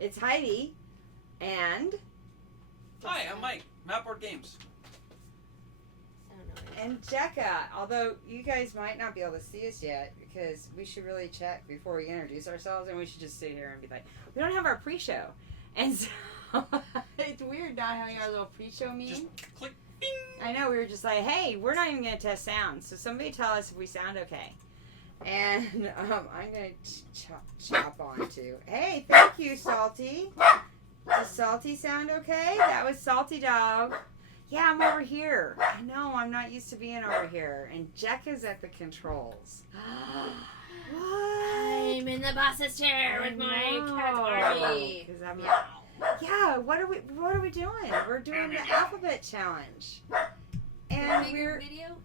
It's Heidi. And... Hi, I'm Mike. Mapboard Games. And Jekka, although you guys might not be able to see us yet because we should really check before we introduce ourselves, and we should just sit here and be like, we don't have our pre-show. And so it's weird not having our little pre-show meeting. Just click, bing. I know, we were just like, hey, we're not even going to test sound, so somebody tell us if we sound okay. And I'm going to chop on to, hey, thank you, Salty. Does Salty sound okay? That was Salty Dog. Yeah, I'm over here. I know, I'm not used to being over here. And Jekka's at the controls. What? I'm in the boss's chair with my cat army. Yeah, what are we doing? We're doing the alphabet challenge. And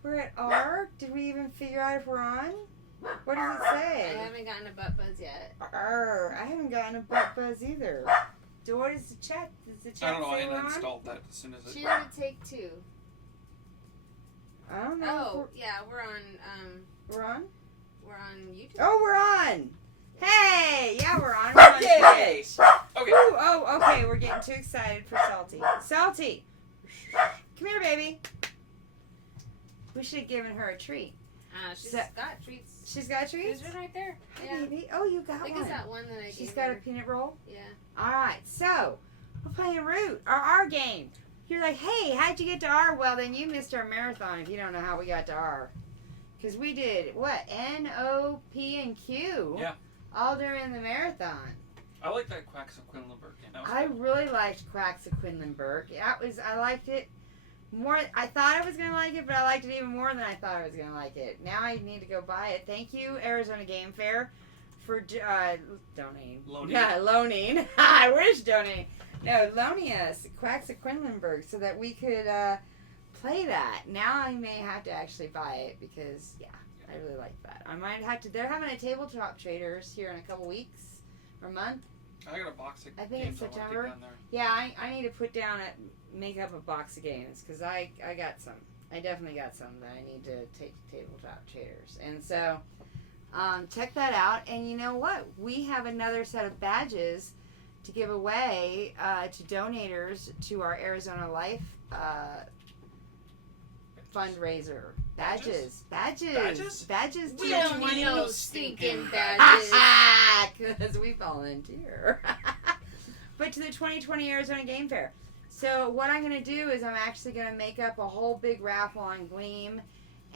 we're at R. Did we even figure out if we're on? What does it say? I haven't gotten a butt buzz yet. R. I haven't gotten a butt buzz either. So what is the chat? Does the chat I don't know. say I we're on? installed that as soon as it. She didn't take 2. I don't know. Oh, yeah, we're on. We're on? We're on YouTube. Oh, we're on! Hey! Yeah, we're on. We're on Yay! Twitch. Okay. Ooh, oh, okay. We're getting too excited for Salty. Salty! Come here, baby. We should have given her a treat. She's got treats. She's got treats? There's one right there. Hi, Yeah. baby. Oh, you got I think one. it's that one that I She's gave got her. a peanut roll? Yeah. All right. So, we're playing Root, our game. You're like, hey, how'd you get to R? Well, then you missed our marathon if you don't know how we got to R. Because we did, what, N, O, P, and Q. Yeah. All during the marathon. I like that Quacks of Quinlanburg game. I really liked Quacks of Quinlanburg. I liked it more. I thought I was going to like it, but I liked it even more than I thought I was going to like it. Now I need to go buy it. Thank you, Arizona Game Fair, for donating. Loaning. Yeah, loaning. I wish donating. No, loaning us Quacks of Quinlanburg so that we could play that. Now I may have to actually buy it because, yeah, I really like that. I might have to. They're having a tabletop traders here in a couple weeks or month. I got a box of I think games it's I want to September. take down there. Yeah, I need to make up a box of games because I got some. I definitely got some that I need to take to tabletop traders. And so check that out. And you know what? We have another set of badges to give away to donators to our Arizona Life fundraiser. Badges. We don't need no stinking badges. Because we volunteer. But to the 2020 Arizona Game Fair. So what I'm going to do is I'm actually going to make up a whole big raffle on Gleam.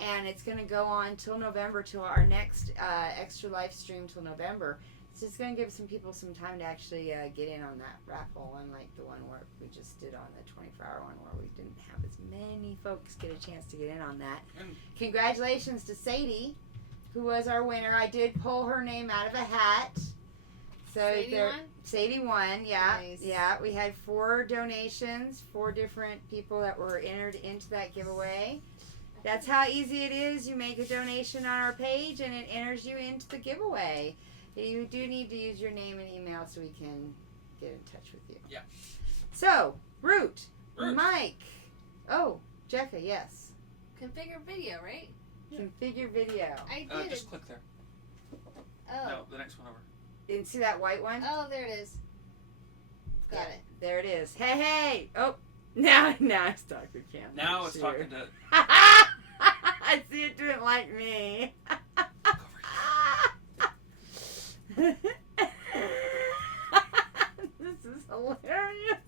And it's going to go on till November, till our next extra live stream till November. So it's going to give some people some time to actually get in on that raffle, unlike the one where we just did on the 24-hour one where we didn't have as many folks get a chance to get in on that. Congratulations to Sadie, who was our winner. I did pull her name out of a hat. So Sadie won, yeah. Nice. Yeah, we had 4 donations, 4 different people that were entered into that giveaway. That's how easy it is. You make a donation on our page and it enters you into the giveaway. You do need to use your name and email so we can get in touch with you. Yeah. So, Root. Mike. Oh, Jekka, yes. Configure video, right? Yeah. Configure video. I did. Just click there. Oh. No, the next one over. Didn't see that white one? Oh, there it is. Got it. There it is. Hey! Oh, now I'm stuck with Cam. Now it's talking to... I see it didn't like me. This is hilarious.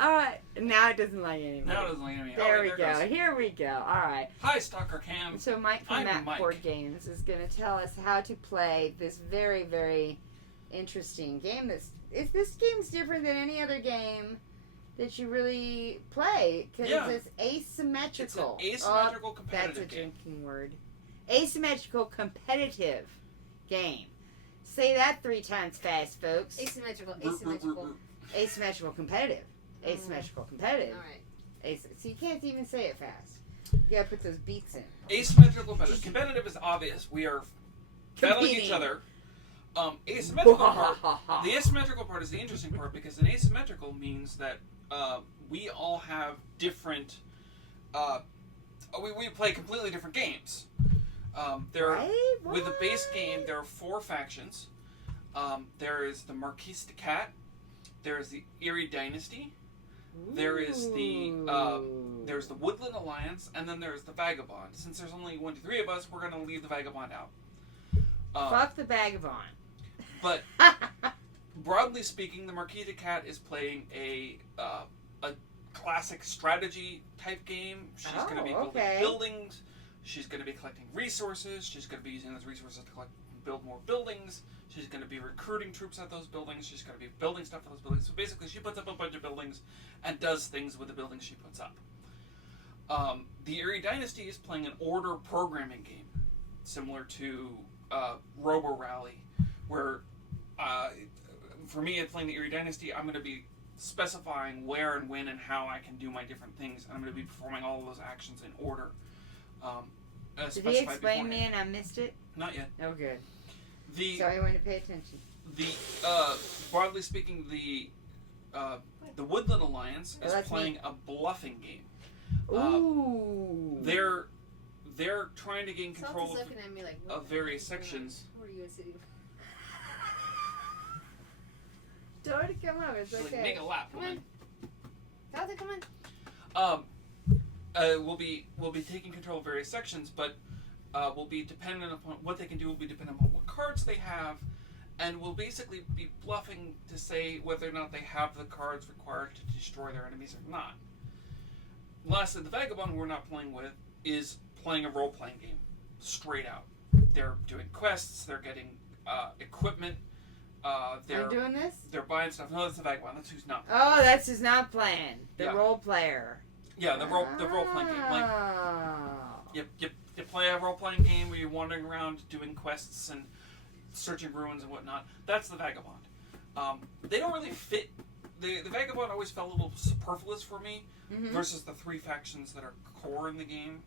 Alright, now it doesn't like anymore. Now it doesn't like me. There we go. Here we go. Alright. Hi, Stalker Cam. So Mike from Mapboard Games is going to tell us how to play this very, very interesting game. This game's different than any other game that you really play because it's asymmetrical. It's an asymmetrical competitive That's a game. drinking word. Asymmetrical competitive game. Say that 3 times fast, folks. Asymmetrical. Asymmetrical competitive. Asymmetrical competitive. All right. So you can't even say it fast. You gotta put those beats in. Asymmetrical competitive. Competitive is obvious. We are battling each other. Asymmetrical part. The asymmetrical part is the interesting part because an asymmetrical means that we all have different. We play completely different games. With the base game, there are 4 factions. There is the Marquise de Cat. There is the Eerie Dynasty. There is there's the Woodland Alliance, and then there's the Vagabond. Since there's only 1, 2, 3 of us, we're gonna leave the Vagabond out. Fuck the Vagabond. But broadly speaking, the Marquis de Cat is playing a classic strategy type game. She's going to be building buildings. She's going to be collecting resources. She's going to be using those resources to build more buildings. She's going to be recruiting troops at those buildings. She's going to be building stuff at those buildings. So basically, she puts up a bunch of buildings and does things with the buildings she puts up. The Eerie Dynasty is playing an order programming game, similar to Robo Rally, where for me, playing the Eerie Dynasty, I'm going to be specifying where and when and how I can do my different things, and I'm going to be performing all of those actions in order. Did he explain me and I missed it? Not yet. Oh, good. Sorry, I wanted to pay attention. Broadly speaking, the Woodland Alliance is playing a bluffing game. Ooh. They're trying to gain control of various sections. Who are you, a city? Don't come up. It's okay. Like, make a lap. Come on. Salsa, come on. We'll be taking control of various sections, but will be dependent upon what they can do. Will be dependent upon what cards they have, and will basically be bluffing to say whether or not they have the cards required to destroy their enemies or not. Lastly, the Vagabond we're not playing with is playing a role-playing game, straight out. They're doing quests. They're getting equipment. They're doing this? They're buying stuff. No, that's the Vagabond. That's who's not playing. Oh, that's who's not playing. The role player. Yeah, the role-playing game. Like, you play a role-playing game where you're wandering around doing quests and searching ruins and whatnot. That's the Vagabond. They don't really fit. The Vagabond always felt a little superfluous for me versus the 3 factions that are core in the game.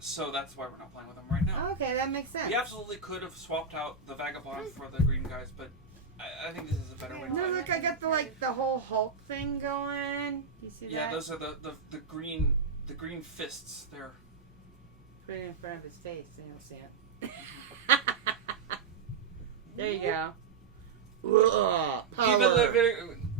So that's why we're not playing with them right now. Okay, that makes sense. We absolutely could have swapped out the Vagabond for the green guys, but I think this is a better way to play. No, look, I got the whole Hulk thing going. You see that? Yeah, those are the green fists there. Put it in front of his face, they don't see it. There you go.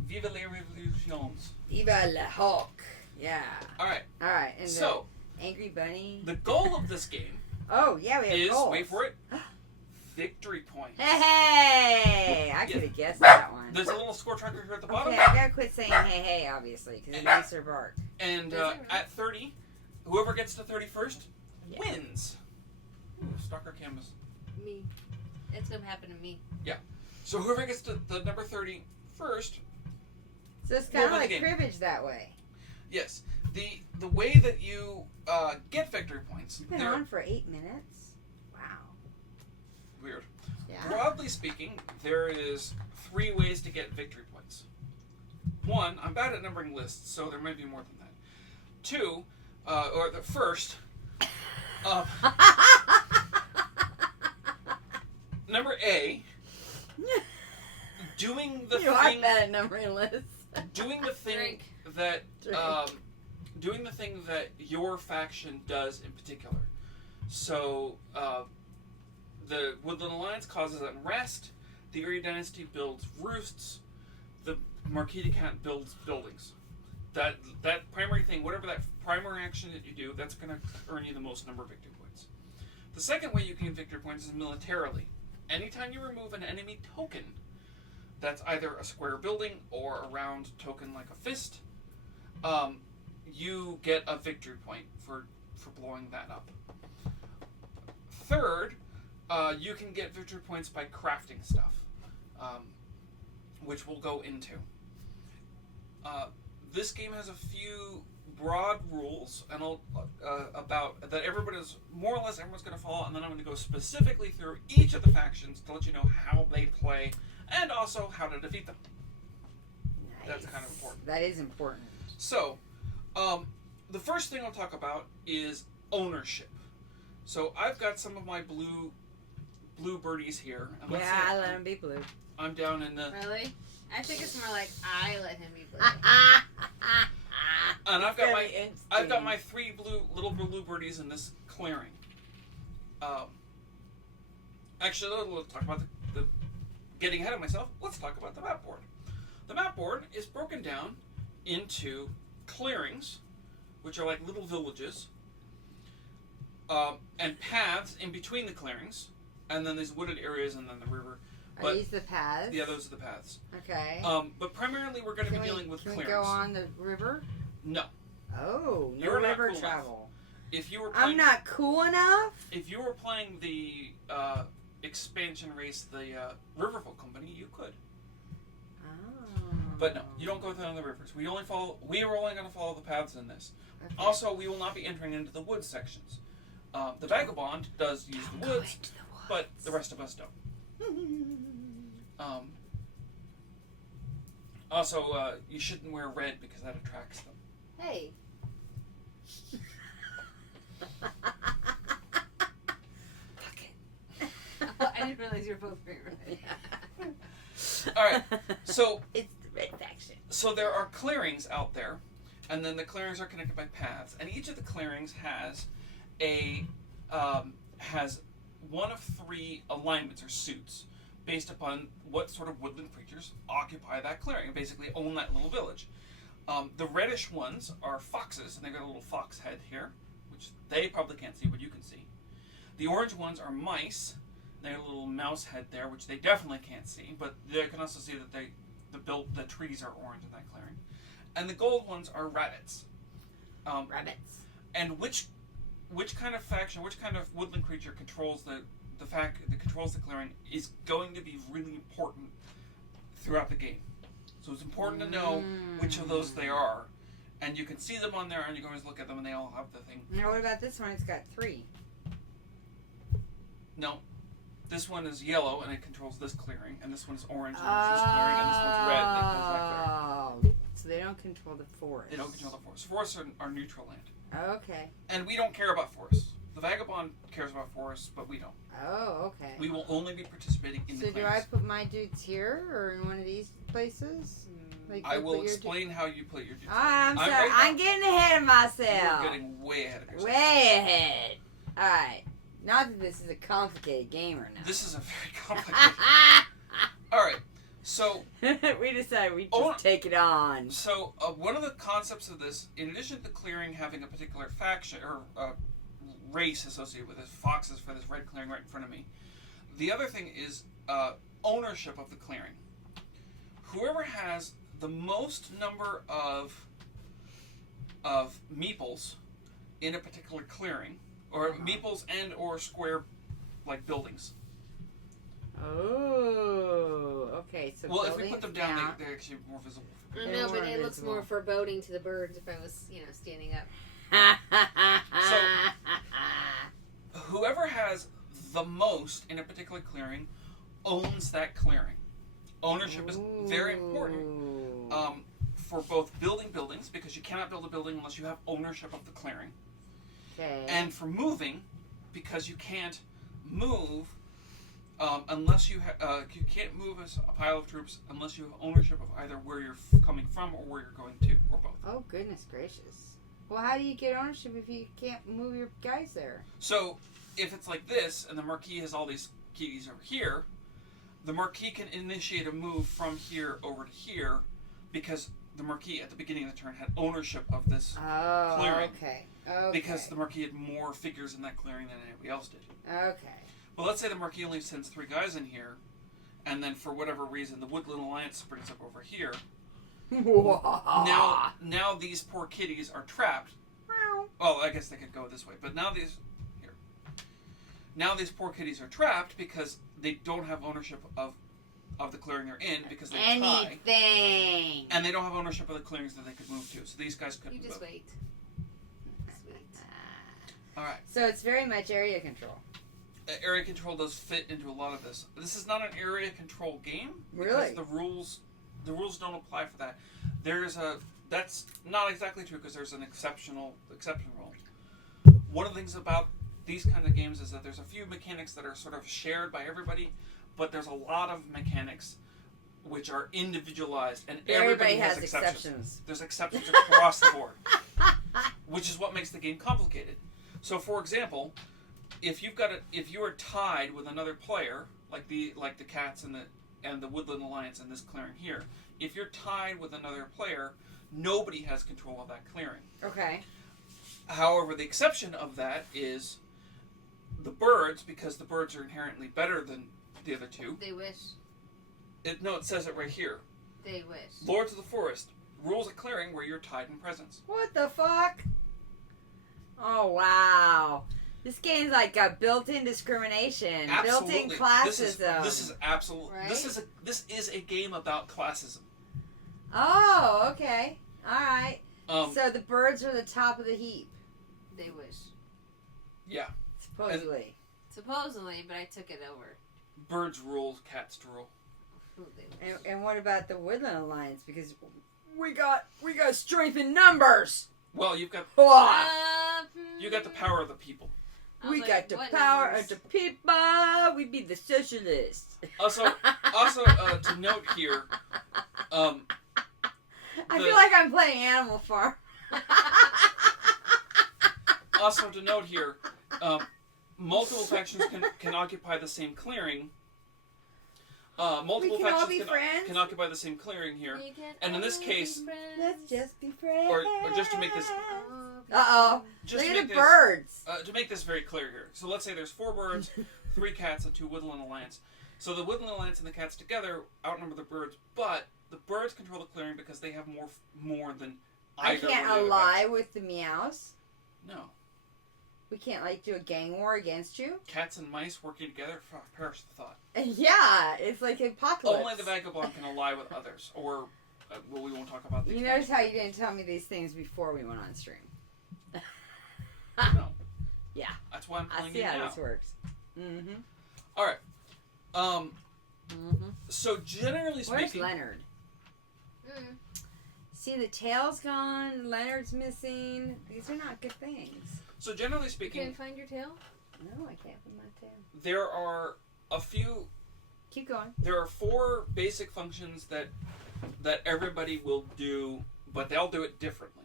Viva la revolutions. Viva la Hulk. Yeah. All right. And so, Angry Bunny. The goal of this game. Oh yeah, we have goals. Wait for it. Victory points. Hey! I could have guessed that one. There's a little score tracker here at the bottom. Okay, I gotta quit saying hey, obviously, because it makes her bark. And at 30, whoever gets to 30 first wins. Stalker Cam is... Me. It's gonna happen to me. Yeah. So whoever gets to the number 30 first... So it's kind of like cribbage that way. Yes. The way that you get victory points... You've been on for 8 minutes? Wow. Weird. Yeah. Broadly speaking, there is 3 ways to get victory points. 1, I'm bad at numbering lists, so there might be more than that. 2, or the first... number A, doing the thing... You are bad at numbering lists. Doing the thing that... doing the thing that your faction does in particular. So, the Woodland Alliance causes unrest, the Eerie Dynasty builds roosts, the Marquis de Cat builds buildings. That primary thing, whatever that primary action that you do, that's going to earn you the most number of victory points. The second way you can get victory points is militarily. Anytime you remove an enemy token, that's either a square building or a round token like a fist, you get a victory point for blowing that up. Third, you can get victory points by crafting stuff, which we'll go into. This game has a few broad rules and about that everyone's going to follow, and then I'm going to go specifically through each of the factions to let you know how they play and also how to defeat them. Nice. That's kind of important. That is important. So, the first thing I'll talk about is ownership. So I've got some of my blue birdies here. And I let them be blue. I'm down in the... Really? I think it's more like I let him be blue. And I've got my 3 little blue birdies in this clearing. Actually, let's talk about getting ahead of myself, let's talk about the map board. The map board is broken down into clearings, which are like little villages, and paths in between the clearings, and then these wooded areas, and then the river. Are these the paths? Yeah, those are the paths. Okay. But primarily we're going to be dealing with can clearings. Can we go on the river? No. Oh, no You're river cool travel. If you were playing, I'm not cool enough? If you were playing the expansion race, the Riverfolk Company, you could. Oh. But no, you don't go down the rivers. We are only going to follow the paths in this. Okay. Also, we will not be entering into the woods sections. The Vagabond does use the woods, but the rest of us don't. Also, you shouldn't wear red because that attracts them. Hey. Fuck it. I didn't realize you were both very red. Alright, so it's the red faction. So there are clearings out there, and then the clearings are connected by paths, and each of the clearings has has one of 3 alignments or suits based upon what sort of woodland creatures occupy that clearing and basically own that little village. The reddish ones are foxes, and they've got a little fox head here, which they probably can't see, but you can see. The orange ones are mice. They have a little mouse head there, which they definitely can't see, but they can also see that the trees are orange in that clearing. And the gold ones are rabbits. Rabbits. And which kind of faction, which kind of woodland creature controls controls the clearing is going to be really important throughout the game. So it's important to know which of those they are, and you can see them on there, and you can always look at them, and they all have the thing. Now, what about this one? It's got 3. No, this one is yellow, and it controls this clearing, and this one's orange, and it's this clearing, and this one's red, and it controls that clearing. So they don't control the forest. They don't control the forest. Forests are neutral land. Okay. And we don't care about forests. The Vagabond cares about forests, but we don't. Oh, okay. We will only be participating in the So do claims. I put my dudes here or in one of these places? Like I you will put your explain how you put your dudes. I'm sorry. right I'm getting ahead of myself. You're getting way ahead of yourself. Way ahead. Alright. Not that this is a complicated game or not. This is a very complicated. Alright, so we decided we'd just take it on. So one of the concepts of this, in addition to clearing having a particular faction or race associated with it, foxes for this red clearing right in front of me, the other thing is ownership of the clearing. Whoever has the most number of meeples in a particular clearing, or meeples and or square like buildings. Oh, okay. So well, if we put them down, they're actually more visible. I know, but it looks more foreboding to the birds if I was, standing up. So, whoever has the most in a particular clearing owns that clearing. Ownership is very important for both building buildings, because you cannot build a building unless you have ownership of the clearing. Okay. And for moving, because you can't move unless you can't move as a pile of troops unless you have ownership of either where you're coming from or where you're going to, or both. Oh, goodness gracious. Well, how do you get ownership if you can't move your guys there? So, if it's like this, and the Marquis has all these keys over here, the Marquis can initiate a move from here over to here, because the Marquis at the beginning of the turn had ownership of this clearing. Okay. Because the Marquis had more figures in that clearing than anybody else did. Okay. But let's say the Marquis only sends 3 guys in here, and then for whatever reason the Woodland Alliance springs up over here. Now these poor kitties are trapped. Well, I guess they could go this way, but now these poor kitties are trapped because they don't have ownership of the clearing they're in, because they tie. And they don't have ownership of the clearings that they could move to. So these guys couldn't move. You just wait. Sweet. Alright. So it's very much area control. Area control does fit into a lot of this. This is not an area control game. Really? Because the rules don't apply for that. That's not exactly true, because there's an exception rule. One of the things about these kinds of games is that there's a few mechanics that are sort of shared by everybody, but there's a lot of mechanics which are individualized, and everybody has exceptions. There's exceptions across the board, which is what makes the game complicated. So, for example, if you are tied with another player, like the cats and and the Woodland Alliance and this clearing here. If you're tied with another player, nobody has control of that clearing. Okay. However, the exception of that is the birds, because the birds are inherently better than the other two. They wish. It says it right here. They wish. Lords of the Forest rules a clearing where you're tied in presence. What the fuck? Oh, wow. This game's like got built-in discrimination, Absolutely. built-in classism. This is absolute. Right? This is a game about classism. Oh, okay. All right. Um, So the birds are the top of the heap, They wish. yeah, supposedly. Supposedly, but I took it over. birds rule, cats rule. Ooh, they wish. And what about the Woodland Alliance? Because we got strength in numbers. Well, you've got you got the power of the people. I was We like, got the what power numbers? of the people. We be the socialists. Also, to note here, I feel like I'm playing Animal Farm. also to note here, multiple factions can occupy the same clearing. Multiple We can all factions be friends. can occupy the same clearing here. We can And in this all case- be friends. Let's just be friends. Or just to make this Uh-oh. just Look to at make the this, birds. to make this very clear here. So let's say there's 4 birds, 3 cats, and 2 Woodland Alliance. So the Woodland Alliance and the cats together outnumber the birds, but the birds control the clearing because they have more than I either can't one of the other ally factions. with the meows. No. We can't, like, do a gang war against you. Cats and mice working together? Perish the thought. Yeah, it's like apocalypse. Only the vagabond can ally with others, or well, we won't talk about the You notice how you didn't tell me these things before we went on stream. No. Yeah. That's why I'm I playing see it how now. this works. Mm-hmm. All right. Mm-hmm. So generally Where's speaking, Leonard? Mm. See, the tail's gone. Leonard's missing. These are not good things. so generally You speaking, can't find your tail? No, I can't put my tail. there are a few. Keep going. There are 4 basic functions that everybody will do, but they'll do it differently.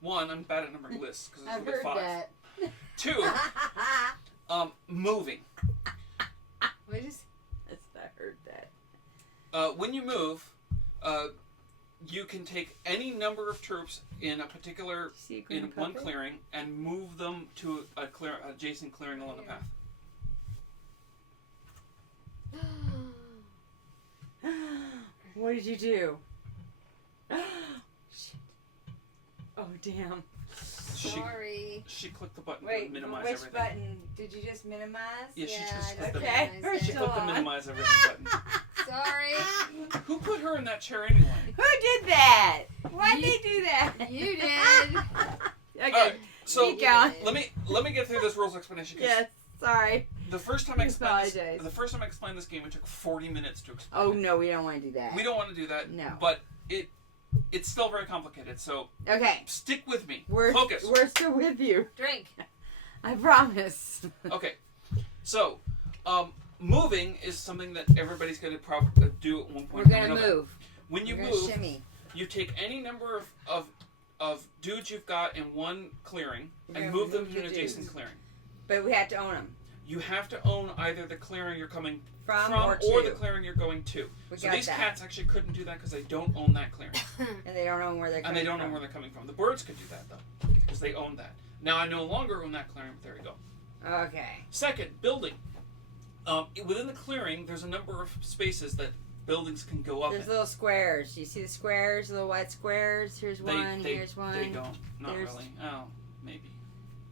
1, I'm bad at numbering lists because I've it's heard 5. that. 2, moving. We just. I heard that. When you move, you can take any number of troops in a particular See a green in one puppet? clearing and move them to a adjacent clearing along the path. What did you do? Shit. Oh, damn. Sorry. She clicked the button Wait, to minimize which everything. button? Did you just minimize? Yeah, she Yeah, just I clicked the Okay. minimized She it. clicked the on. minimize everything button. Sorry. Who put her in that chair anyway? Who did that? Why'd they do that? You did. Okay. Alright, so Keep going. let me get through this rules explanation. 'Cause Yes. Sorry. The first time I explained Apologize. the first time I explained this game, it took 40 minutes to explain. Oh it. no, we don't want to do that. We don't want to do that. No. But it's still very complicated. So Okay. stick with me. We're Focus. We're still with you. Drink. I promise. Okay. So, moving is something that everybody's going to do at one We're point or gonna another. move. When you We're gonna move, shimmy. you take any number of dudes you've got in one clearing We're and gonna move them move to an the adjacent dudes. clearing. But we have to own them. You have to own either the clearing you're coming From from or or to. the clearing you're going to. We So got these that. cats actually couldn't do that because they don't own that clearing. And they don't know where they're And coming they don't know from. where they're coming from. The birds could do that though, because they own that. Now I no longer own that clearing, but there you go. Okay. Second, building. Within the clearing, there's a number of spaces that buildings can go up There's in. little squares. You see the squares, little white squares? Here's one, here's one. They don't. Not There's- really. Oh, maybe.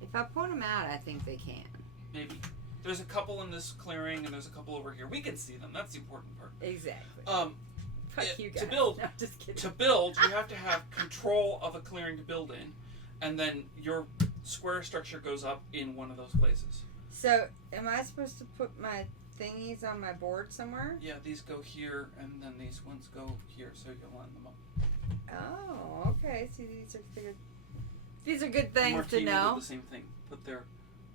If I point them out, I think they can. Maybe. There's a couple in this clearing, and there's a couple over here. We can see them. That's the important part. Exactly. Yeah, Fuck you to guys. build- No, just kidding. To build, you have to have control of a clearing to build in, and then your square structure goes up in one of those places. So, am I supposed to put my thingies on my board somewhere? Yeah, these go here, and then these ones go here, so you can line them up. Oh, okay. See, these are good things Marquis to will know. do the same thing.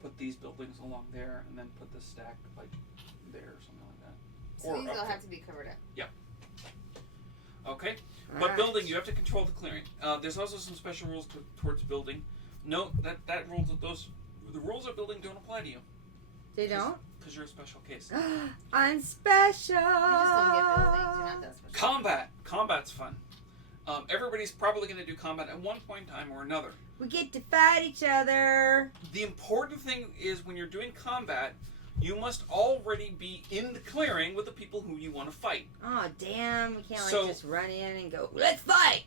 Put these buildings along there, and then put this stack like there or something like that. So Or these up all there. have to be covered up. Okay. But Alright. building, you have to control the clearing. There's also some special rules towards building. Note that the rules of building don't apply to you. They don't? Because you're a special case. I'm special. You just don't get buildings. You're not that special. Combat. Combat's fun. Everybody's probably going to do combat at one point in time or another. We get to fight each other. The important thing is when you're doing combat, you must already be in the clearing with the people who you want to fight. Oh, damn. We can't just run in and go, let's fight.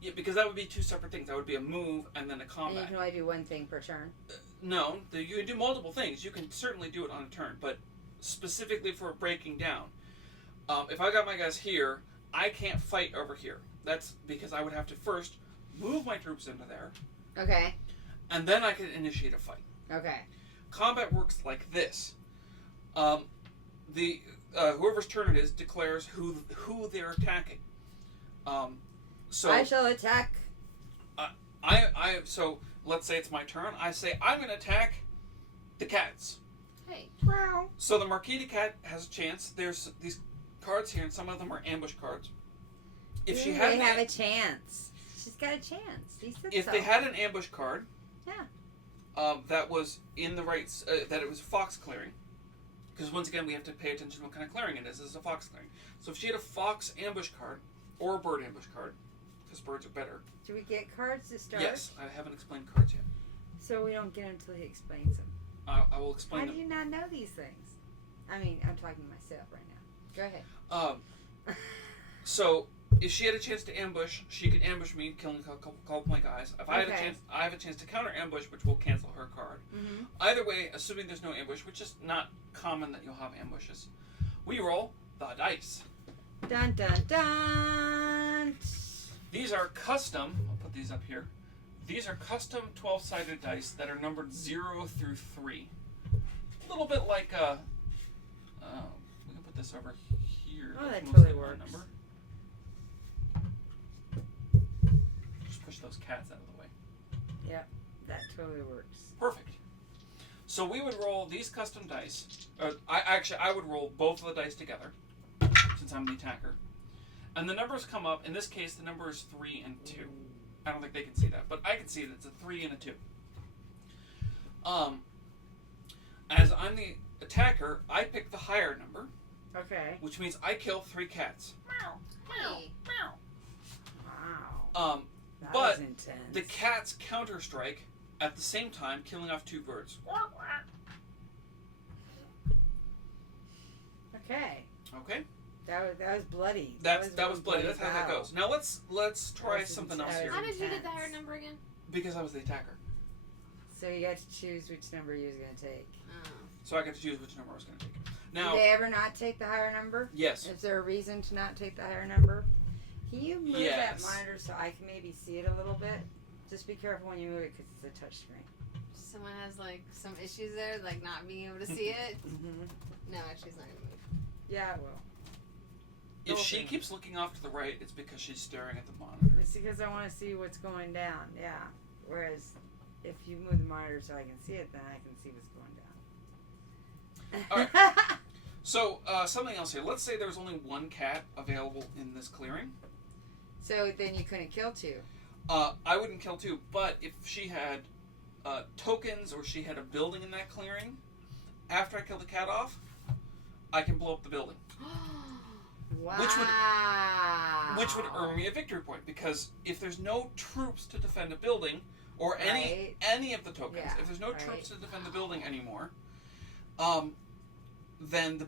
Yeah, because that would be two separate things. That would be a move and then a And combat. you can only do one thing per turn. No, you can do multiple things. You can certainly do it on a turn, but specifically for breaking down. If I got my guys here, I can't fight over here. That's because I would have to first move my troops into there. Okay. And then I can initiate a fight. Okay. Combat works like this. Whoever's turn it is declares who they're attacking. So I shall attack. So let's say it's my turn. I say I'm going to attack the cats. Hey. Wow. So the Marquita cat has a chance. There's these cards here, and some of them are ambush cards. If she had, they have a chance. She's got a chance. If they had an ambush card, yeah, that was in the right, that it was a fox clearing. Because once again, we have to pay attention to what kind of clearing it is. It's a fox clearing. So if she had a fox ambush card or a bird ambush card, because birds are better. Do we get cards to start? Yes, I haven't explained cards yet. So we don't get them until he explains them. I will explain How them. do you not know these things? I mean, I'm talking to myself right now. Go ahead. So if she had a chance to ambush, she could ambush me, killing a couple of my guys. If I had a chance, I have a chance to counter ambush, which will cancel her card. Mm-hmm. Either way, assuming there's no ambush, which is not common that you'll have ambushes, we roll the dice. Dun dun dun. These are custom. I'll put these up here. These are custom 12-sided dice that are numbered 0 through 3. A little bit like we can put this over here. Oh, that That's totally mostly my works. number. Just push those cats out of the way. Yep, that totally works. Perfect. So we would roll these custom dice. I would roll both of the dice together, since I'm the attacker. And the numbers come up. In this case, the number is 3 and 2. I don't think they can see that, but I can see that it's a 3 and a 2. As I'm the attacker, I pick the higher number, Okay. which means I kill 3 cats. Hey. Wow. That was But intense. the cats counter strike at the same time, killing off 2 birds. Okay. Okay, That was bloody. that was really bloody. That's how that battle. goes. Now let's try That was something else intense. here, How did you get the Intense. higher number again? because I was the attacker. So you got to choose which number you was going to take. Oh. So I got to choose which number I was going to take. Do Now, they ever not take the higher number? yes, Is there a reason to not take the higher number? Can you move that Yes. monitor so I can maybe see it a little bit? Just be careful when you move it because it's a touch screen. Someone has like some issues there, like not being able to see it. Mm-hmm. No, actually, it's not gonna move. Yeah, it will. if she Okay. keeps looking off to the right, it's because she's staring at the monitor. It's because I want to see what's going down. Yeah. Whereas if you move the monitor so I can see it, then I can see what's going down. All So, something else here. Let's say there's only 1 cat available in this clearing. So then you couldn't kill 2. I wouldn't kill 2, but if she had tokens or she had a building in that clearing, after I kill the cat off, I can blow up the building. Wow. Which would earn me a victory point, because if there's no troops to defend a building, or Right. any of the tokens, Yeah, if there's no right. troops to defend the building anymore, then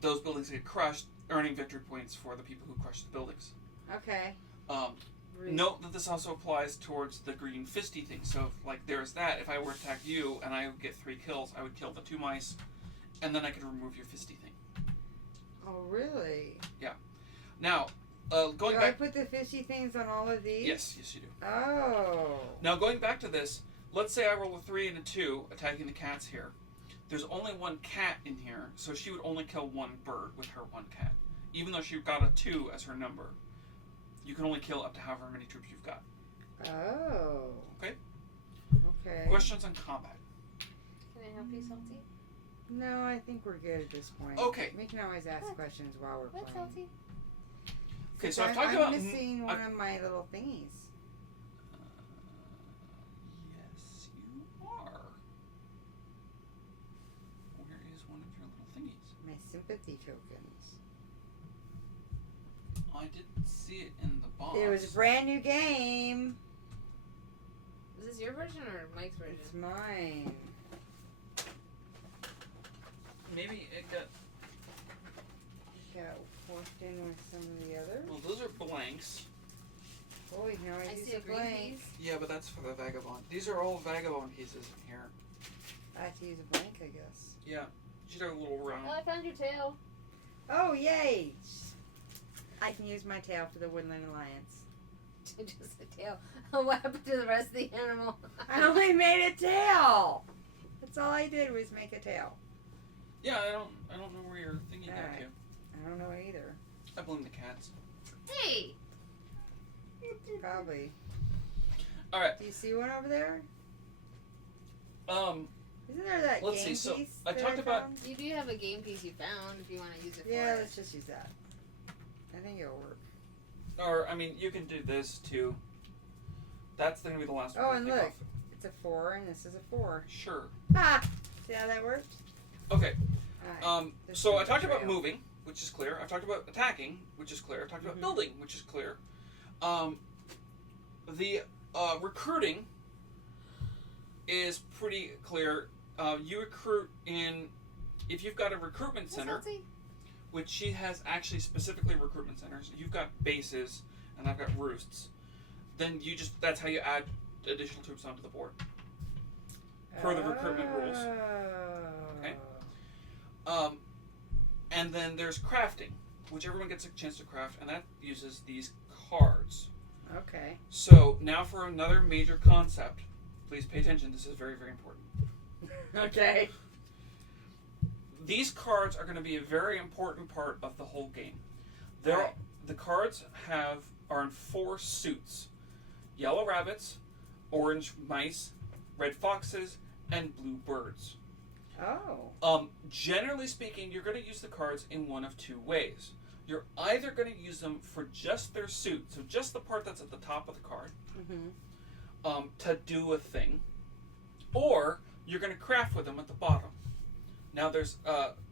those buildings get crushed, earning victory points for the people who crushed the buildings. Okay. Note that this also applies towards the green fisty thing. So, like, there's that. If I were to attack you and I would get 3 kills, I would kill the 2 mice, and then I could remove your fisty thing. Oh, really? Now, going Do I back. put the fishy things on all of these? Yes, you do. Oh. Now, going back to this, let's say I roll a 3 and a 2, attacking the cats here. There's only 1 cat in here, so she would only kill 1 bird with her 1 cat. Even though she got a 2 as her number, you can only kill up to however many troops you've got. Oh. Okay. Okay. Questions on combat? Can I help you, Salty? No, I think we're good at this point. Okay. We can always ask What? questions while we're What, playing. Salty? Okay, so I've I'm talked about. missing one of my little thingies. Yes, you are. some 50 tokens. I didn't see it in the box. It was a brand new game. Is this your version or Mike's version? It's mine. Maybe it got... Got forced in with some of the others. Well, those are blanks. Oh, you can always I use see a a green blank. piece. Yeah, but that's for the vagabond. These are all vagabond pieces in here. I have to use a blank, I guess. Yeah. You should have a little round. Oh, I found your tail. Oh, yay! I can use my tail for the Woodland Alliance. Just a tail. What happened to the rest of the animal? I only made a tail! That's all I did was make a tail. Yeah, I don't know where you're thinking that Alright. to. I don't know either. I blame the cats. Hey! Probably. Alright. Do you see one over there? Um, Isn't there that Let's game see, so piece I that talked about- found? You do have a game piece you found if you want to use it for Yeah, it. let's just use that. I think it'll work. or, I mean, you can do this too. That's going to be the last one. Oh, I and think look. off. It's a 4 and this is a 4. Sure. Ha! See how that worked? Okay. Alright. This So I is talked about Betrayal. moving, which is clear. I've talked about attacking, which is clear. I've talked about Mhm. building, which is clear. The recruiting is pretty clear. You recruit in, if you've got a recruitment center, which she has actually specifically recruitment centers. You've got bases, and I've got roosts. Then you just, that's how you add additional troops onto the board. Per the recruitment rules. Okay. And then there's crafting, which everyone gets a chance to craft, and that uses these cards. Okay. So now for another major concept. Please pay attention. This is very, very important. Okay. These cards are going to be a very important part of the whole game. Right. The cards are in 4 suits: yellow rabbits, orange mice, red foxes, and blue birds. Oh. Generally speaking, you're going to use the cards in one of 2 ways. You're either going to use them for just their suit, so just the part that's at the top of the card, Mm-hmm. to do a thing, or you're going to craft with them at the bottom. Now, there's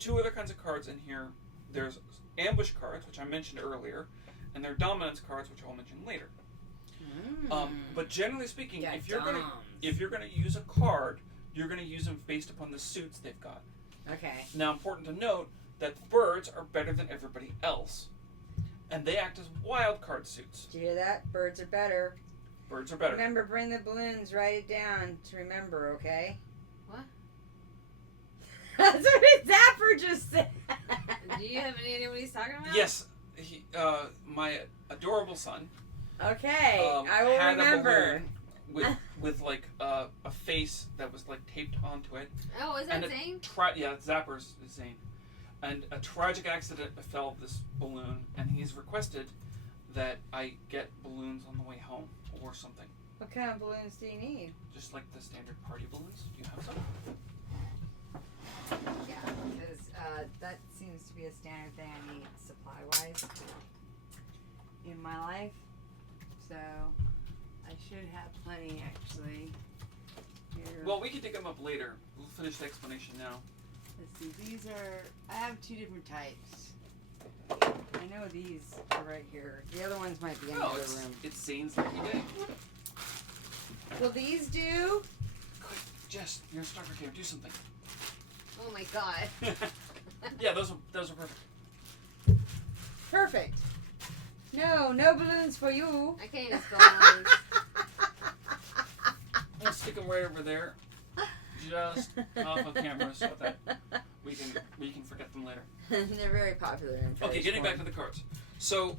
2 other kinds of cards in here. There's ambush cards, which I mentioned earlier, and there are dominance cards, which I'll mention later. But generally speaking, Yeah, if you're going doms. to use a card, you're going to use them based upon the suits they've got. Okay. Now, important to note that birds are better than everybody else, and they act as wild card suits. Did you hear that? Birds are better. Birds are better. Remember, bring the balloons. Write it down to remember, okay? What? That's what Zapper just said. Do you have any idea what he's talking about? Yes, my adorable son. Okay, I will had remember. a balloon with like a face that was like taped onto it. Oh, is that And Zane? Yeah, Zapper's is Zane. And a tragic accident befell this balloon, and he's requested that I get balloons on the way home or something. What kind of balloons do you need? Just like the standard party balloons. Do you have some? Yeah, because that seems to be a standard thing I need supply-wise in my life. So I should have plenty, actually. Here. Well, we can dig them up later. We'll finish the explanation now. Let's see. These are. I have 2 different types. I know these are right here. The other ones might be in the other room. It's Zane's lucky day. Will these do? Quick, Jess, you're a stalker here. Do something. Oh my god. Yeah, those are perfect. Perfect. No balloons for you. I can't even spell balloons. I'll stick them right over there, just off of camera, so that we can forget them later. They're very popular in Okay, getting back to the cards. So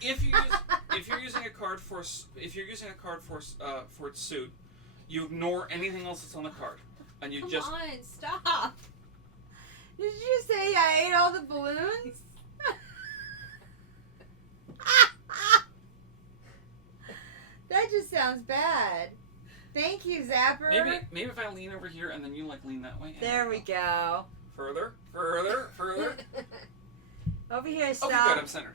if you're using a card for its suit, you ignore anything else that's on the card, and you Come just on, stop. Did you just say I ate all the balloons? That just sounds bad. Thank you, Zapper. maybe if I lean over here and then you like lean that way. There we go. Further. Over here, stop. Okay, good. I'm centered.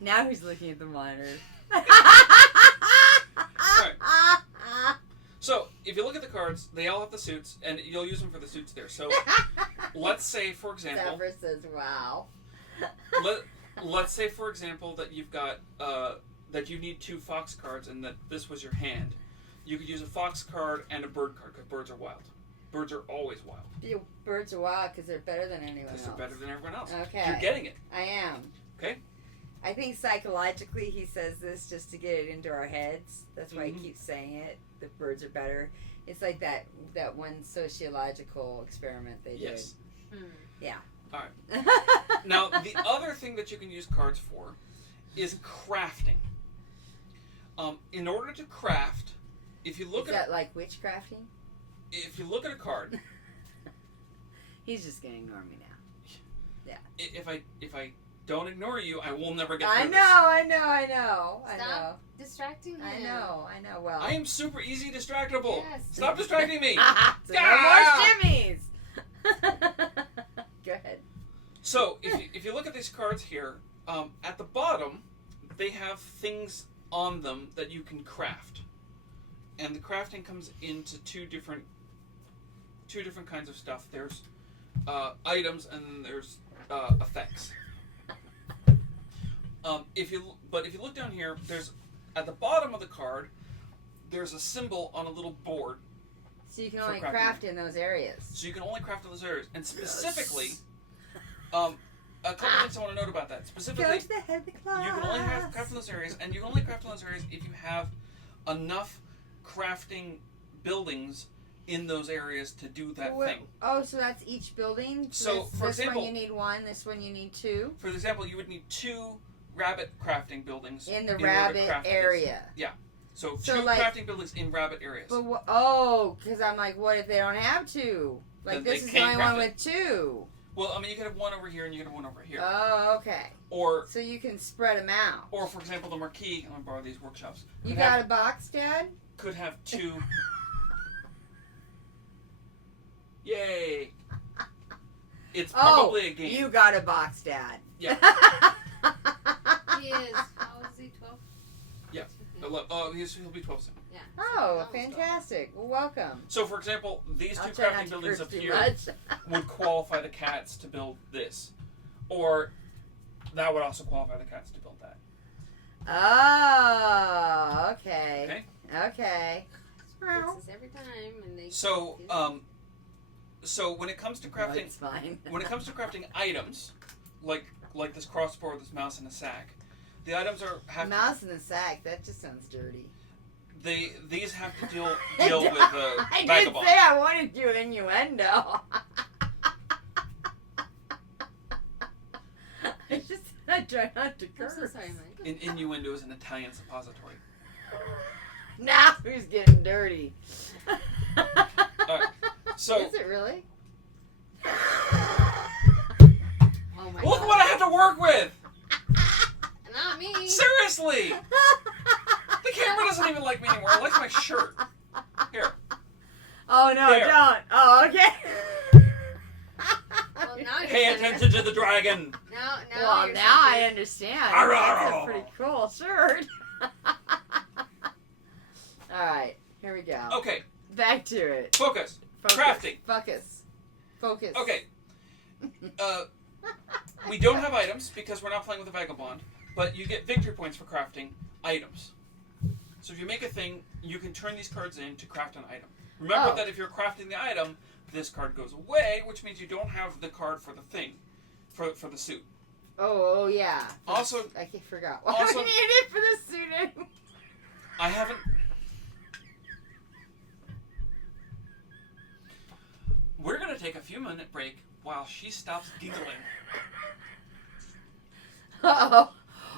Now who's looking at the monitor? So if you look at the cards, they all have the suits, and you'll use them for the suits there. So let's say, for example, Zephyr says, "Wow." let's say, for example, that you've got that you need 2 fox cards, and that this was your hand. You could use a fox card and a bird card because birds are wild. Birds are always wild. Birds are wild because they're better than anyone else. Because they're better than everyone else. Okay. You're getting it. I am. Okay. I think psychologically he says this just to get it into our heads. That's why he keeps saying it. The birds are better. It's like that one sociological experiment they did. Yes. Yeah. All right. Now, the other thing that you can use cards for is crafting. In order to craft, if you look is that like witchcrafting? If you look at a card, he's just gonna ignore me now. Yeah. If I don't ignore you, I will never get I through know. Stop distracting him. I know. Well, I am super easy distractible. Yes. Stop distracting me. so no more shimmies. Go ahead. So if you look at these cards here, at the bottom, they have things on them that you can craft, and the crafting comes into two different kinds of stuff. There's items, and then there's effects. If you look down here, there's at the bottom of the card, there's a symbol on a little board. So you can only craft in those areas. So you can only craft in those areas, and specifically, a couple things I want to note about that. Specifically, go to the head of the class. you can only craft in those areas, and you can only craft in those areas if you have enough crafting buildings in those areas to do that thing. Oh, so that's each building? So, for this example, one you need 1, this one you need 2? For example, you would need 2 rabbit crafting buildings in the rabbit area. Yeah. So 2 crafting buildings in rabbit areas. But because I'm like, what if they don't have 2? Like, Then this is the only one with 2. Well, I mean, you could have 1 over here and you could have 1 over here. Oh, okay. Or so you can spread them out. Or, for example, the marquee. I'm gonna borrow these workshops. You got a box, Dad? Could have 2. Yay! It's probably a game. You got a box, Dad. Yeah. He is. How old is he? 12? Yeah. He'll be 12 soon. Yeah. Oh, fantastic. Well, welcome. So, for example, these 2 crafting buildings up here would qualify the cats to build this. Or that would also qualify the cats to build that. Oh, okay. Okay. Fixes every time, and they. So, so when it comes to crafting, it's fine. when it comes to crafting items, like this crossbow, this mouse in a sack, the items have mouse in a sack. That just sounds dirty. These have to deal with I vagabond. didn't say I wanted you innuendo. I try not to curse. I'm so sorry, Mike. Innuendo is an Italian suppository. Now who's getting dirty? Alright, so is it really? Oh my look God. what I have to work with. Not me. Seriously, the camera doesn't even like me anymore. It likes my shirt. Here. Oh no, there. don't. Oh, okay. Well, now you're Pay attention to the dragon. Now well, you're now I sensitive. understand. Arr, That's arr, a arr. pretty cool shirt. All right, here we go. Okay, Back to it. focus. Focus. Crafting. Focus. Okay. We don't have items because we're not playing with a vagabond, but you get victory points for crafting items. So if you make a thing, you can turn these cards in to craft an item. Remember that if you're crafting the item, this card goes away, which means you don't have the card for the thing, for the suit. Oh yeah. Also, I forgot. Why also- we need it for the suit anyway? I haven't. We're gonna take a few-minute break while she stops giggling. Uh-oh.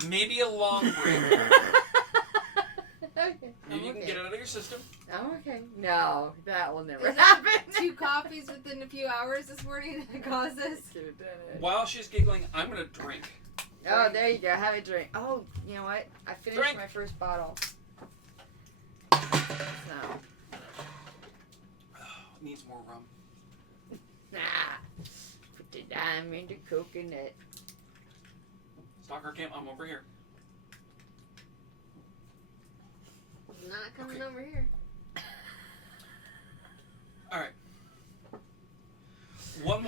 Maybe a long break. Okay. Maybe you can get it out of your system. I'm okay. No, that will never Is it happen. 2 coffees within a few hours this morning that caused this. While she's giggling, I'm gonna drink. Oh, there you go. Have a drink. Oh, you know what? I finished Drink. my first bottle. So, Needs more rum. put the dime in the coconut. Stalker camp, I'm over here. Not coming Okay. over here.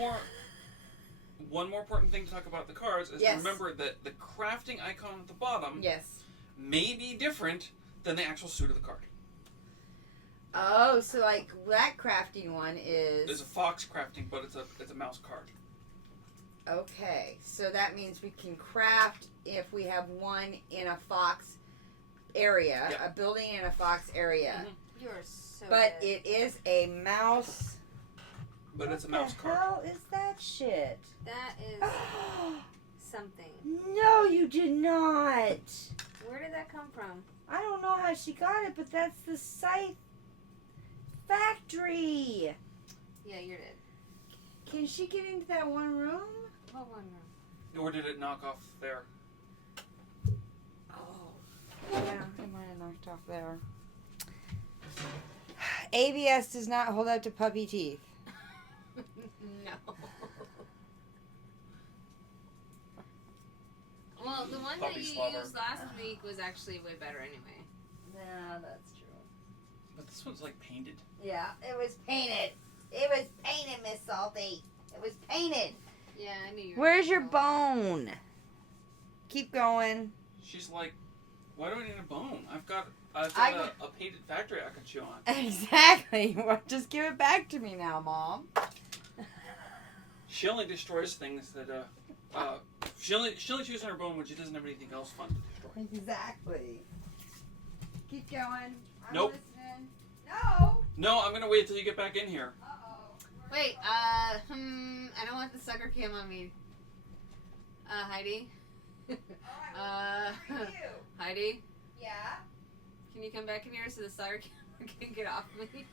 more important thing to talk about the cards is to remember that the crafting icon at the bottom may be different than the actual suit of the card. Oh, so like that crafting one is... There's a fox crafting, but it's a mouse card. Okay, so that means we can craft if we have one in a fox area, a building in a fox area. You are so But good. it is a mouse... But it's a mouse card. What the hell is that shit? That is something. No, you did not. Where did that come from? I don't know how she got it, but that's the scythe factory. Yeah, you're dead. Can she get into that one room? What one room? Or did it knock off there? Oh, yeah, it might have knocked off there. ABS does not hold up to puppy teeth. No. Well, the one Puppy that you slobber. used last week was actually way better anyway. Yeah, that's true. But this one's like painted. Yeah, it was painted. It was painted, Miss Salty. It was painted. Yeah, I knew you were. Where's your bone? Keep going. She's like, why do I need a bone? I've got a painted factory I can chew on. Exactly. Well, just give it back to me now, Mom. She only destroys things that she only chews on her bone when she doesn't have anything else fun to destroy. Exactly. Keep going. I'm Nope. listening. No. No, I'm gonna wait till you get back in here. Wait, I don't want the sucker cam on me. Heidi? Heidi? Yeah. Can you come back in here so the sucker cam can get off me?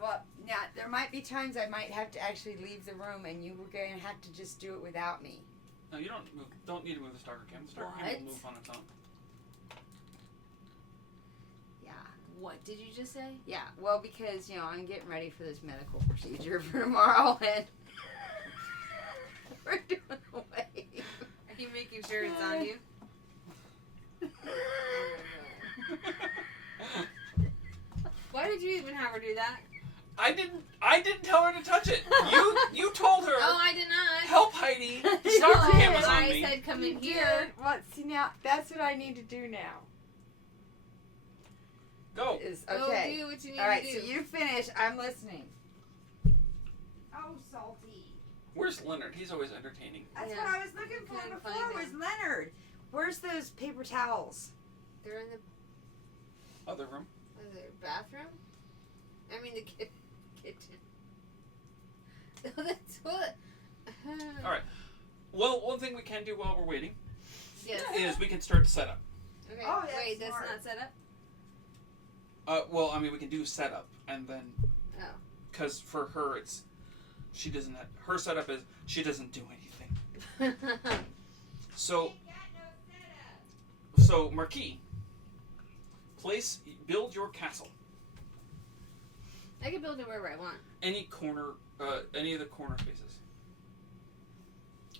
Well, now there might be times I might have to actually leave the room, and you were going to have to just do it without me. No, you don't need to move the stalker cam. The stalker cam What? will move on its own. Yeah. What did you just say? Yeah. Well, because I'm getting ready for this medical procedure for tomorrow, and we're doing the wave. Are you making sure it's on you? Why did you even have her do that? I didn't tell her to touch it. You told her. Oh, I did not. Help Heidi. The stalker cam is on I me. said come in You here. did. Well, see now that's what I need to do now. Go. Is Go okay. do what you need All right. to do. So you finish. I'm listening. Oh, Salty. Where's Leonard? He's always entertaining. That's Yeah. what I was looking for Couldn't before. find Was him. Leonard? Where's those paper towels? They're in the Other room. bathroom? I mean the kitchen. The toilet. All right. Well, one thing we can do while we're waiting Yes. is we can start setup. Okay. Oh, that's Wait, that's smart. not set up? Well, I mean, we can do setup, and then, Oh. because for her, she doesn't have, her setup is she doesn't do anything. So Marquis, build your castle. I can build it wherever I want. Any corner, any of the corner spaces.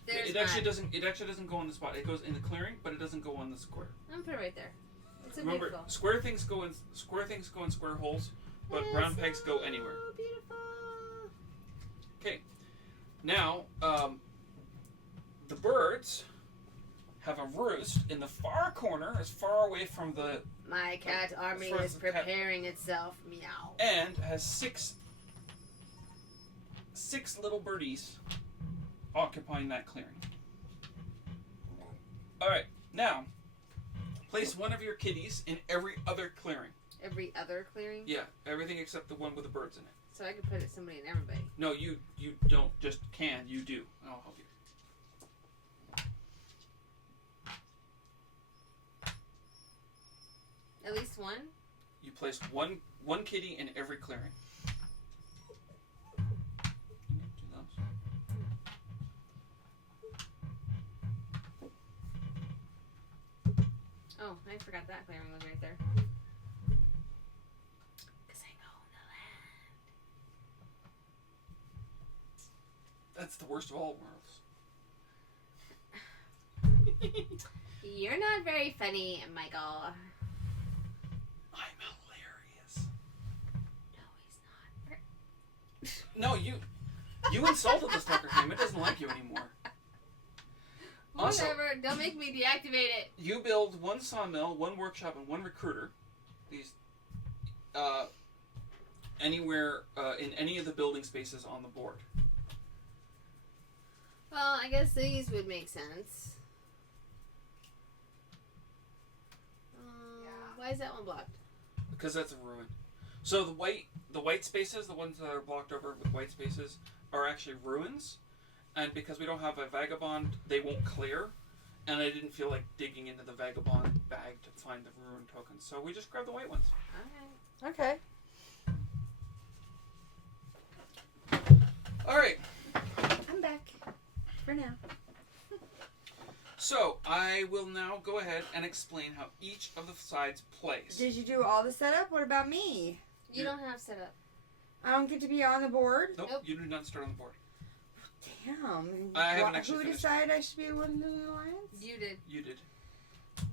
There's It actually mine. doesn't go on the spot. It goes in the clearing, but it doesn't go on the square. I'm gonna put it right there. It's a Remember, beautiful. square things go in square holes, but It's round pegs go so anywhere. Beautiful. Now, the birds have a roost in the far corner, as far away from the My cat army far is as the cat- preparing itself. Meow. and has six little birdies occupying that clearing. All right, now place one of your kitties in every other clearing. Every other clearing? Yeah, everything except the one with the birds in it. So I could put somebody in everybody. No, you don't just can, you do. I'll help you. At least one? You place one kitty in every clearing. Do those. Oh, I forgot that clearing was right there. Because I own the land. That's the worst of all worlds. You're not very funny, Michael. I'm hilarious. No, he's not. No, You insulted the stalker game. It doesn't like you anymore. Also, Whatever. Don't make me deactivate it. you build one sawmill, one workshop, and one recruiter. These, anywhere in any of the building spaces on the board. Well, I guess these would make sense. Why is that one blocked? Because that's a ruin. So the white spaces, the ones that are blocked over with white spaces, are actually ruins. And because we don't have a vagabond, they won't clear. And I didn't feel like digging into the vagabond bag to find the ruin tokens. So we just grabbed the white ones. Okay. Okay. Alright. I'm back. For now. So I will now go ahead and explain how each of the sides plays. Did you do all the setup? What about me? You don't have setup. I don't get to be on the board? Nope, Nope. you do not start on the board. Damn. I haven't actually Who finished. decided I should be one of the alliance? You did. You did.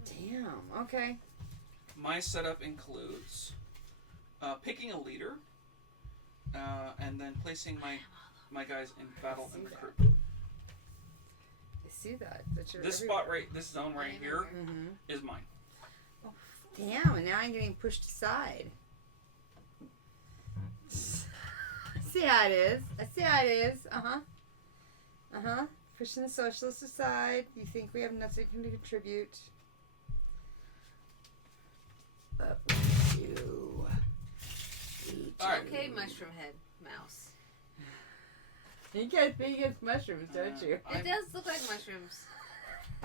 Damn. Okay. My setup includes picking a leader and then placing my guys in battle and recruit. I see that. That you're This everywhere. spot right, this zone right here Mm-hmm. is mine. Damn, and now I'm getting pushed aside. I see how it is. I see how it is. Uh-huh. Uh-huh. Pushing the socialists aside. You think we have nothing to contribute. But we do. Alright. Okay, mushroom head mouse. You guys big against mushrooms, don't you? I'm- It does look like mushrooms.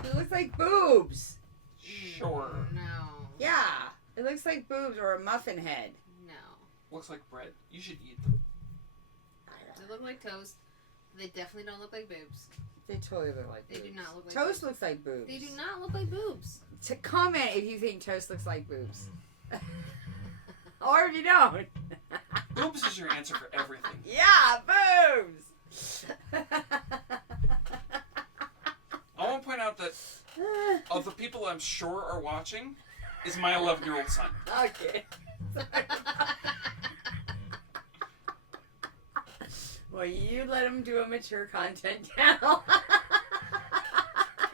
It looks like boobs. Sure. No. Yeah. It looks like boobs or a muffin head. No. Looks like bread. You should eat them. They look like toast. They definitely don't look like boobs. They totally look like They boobs. do not look like Toast boobs. looks like boobs. They do not look like boobs. To comment if you think toast looks like boobs. Or if you don't. Boobs is your answer for everything. Yeah, boobs! I want to point out that of the people I'm sure are watching is my 11-year-old son. Okay. Well, you let him do a mature content channel.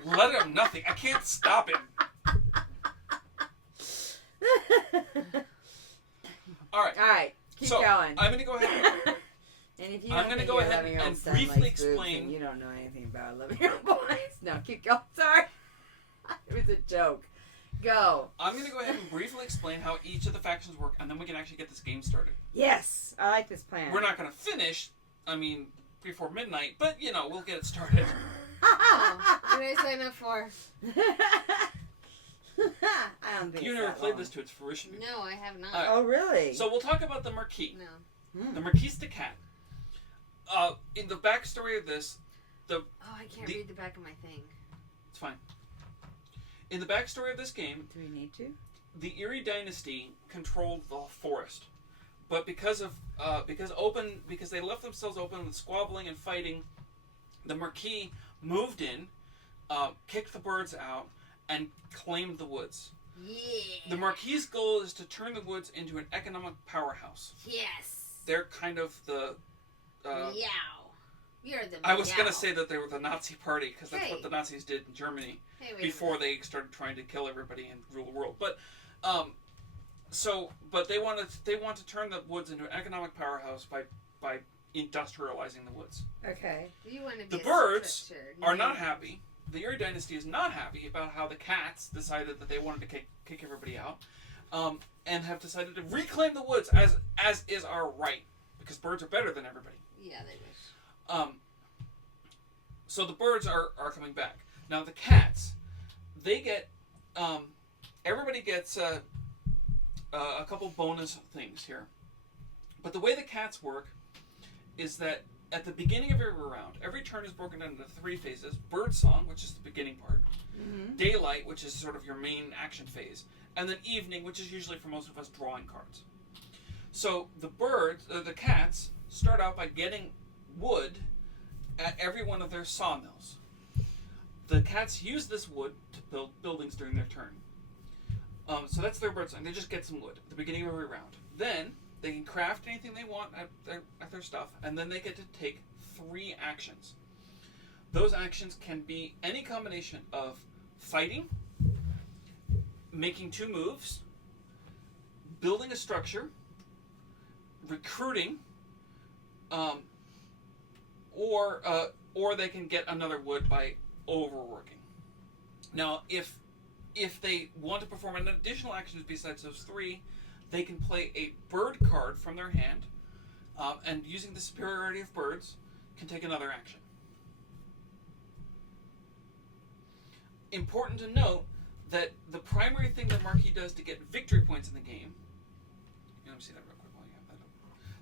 Let him nothing. I can't stop him. All right. All right, keep So, going. I'm going to go ahead And if you I'm don't gonna think go your ahead 11-year-old and son briefly likes boobs, explain- then you don't know anything about 11-year-old boys. No, keep going. Sorry. It was a joke. Go. I'm going to go ahead and briefly explain how each of the factions work, and then we can actually get this game started. Yes, I like this plan. We're not going to finish, before midnight, but, we'll get it started. Oh, what did I sign up for? I don't think You it's never that played long. this to its fruition. No, I have not. All right. Oh, really? So we'll talk about the Marquis. No. Hmm. The Marquis de Cat. In the backstory of this, Oh, I can't The- read the back of my thing. it's fine. In the backstory of this game, Do we need to? the Eerie Dynasty controlled the forest, but because they left themselves open with squabbling and fighting, the Marquis moved in, kicked the birds out, and claimed the woods. Yeah. The Marquis' goal is to turn the woods into an economic powerhouse. Yes. They're kind of the. Meow. You're the. I was meow. gonna say that they were the Nazi party because that's Hey. what the Nazis did in Germany Hey, wait before they started trying to kill everybody and rule the world. But, but they want to turn the woods into an economic powerhouse by industrializing the woods. Okay. You want to be The a birds structure. are not happy. The Eerie Dynasty is not happy about how the cats decided that they wanted to kick everybody out, and have decided to reclaim the woods as is our right because birds are better than everybody. Yeah, they wish. So the birds are coming back. Now the cats, they get, everybody gets a couple bonus things here. But the way the cats work is that at the beginning of every round, every turn is broken down into 3 phases. Bird song, which is the beginning part. Mm-hmm. Daylight, which is sort of your main action phase. And then evening, which is usually for most of us drawing cards. So the cats start out by getting wood at every one of their sawmills. The cats use this wood to build buildings during their turn. So that's their bird song. They just get some wood at the beginning of every round. Then They can craft anything they want at their stuff, and then they get to take 3 actions. Those actions can be any combination of fighting, making 2 moves, building a structure, recruiting, or they can get another wood by overworking. Now, if they want to perform an additional actions besides those 3, they can play a bird card from their hand, and using the superiority of birds, can take another action. Important to note that the primary thing that Marquis does to get victory points in the game, let me see that real quick while you have that up.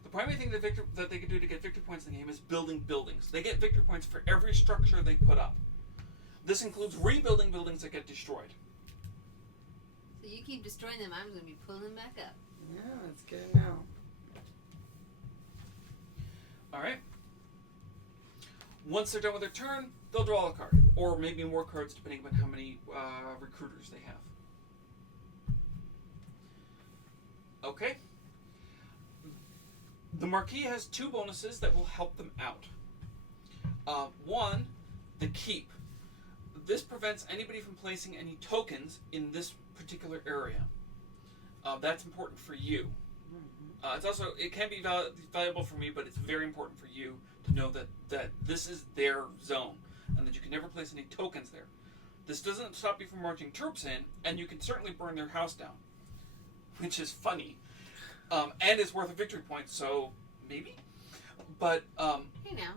The primary thing that they can do to get victory points in the game is building buildings. They get victory points for every structure they put up. This includes rebuilding buildings that get destroyed. So you keep destroying them, I'm going to be pulling them back up. Yeah, that's good to know. Alright. Once they're done with their turn, they'll draw a card. Or maybe more cards depending on how many recruiters they have. Okay. The Marquis has 2 bonuses that will help them out. One, the keep. This prevents anybody from placing any tokens in this particular area. That's important for you. It can be valuable for me, but it's very important for you to know that this is their zone and that you can never place any tokens there. This doesn't stop you from marching troops in, and you can certainly burn their house down, which is funny, and is worth a victory point. So maybe, but Hey now.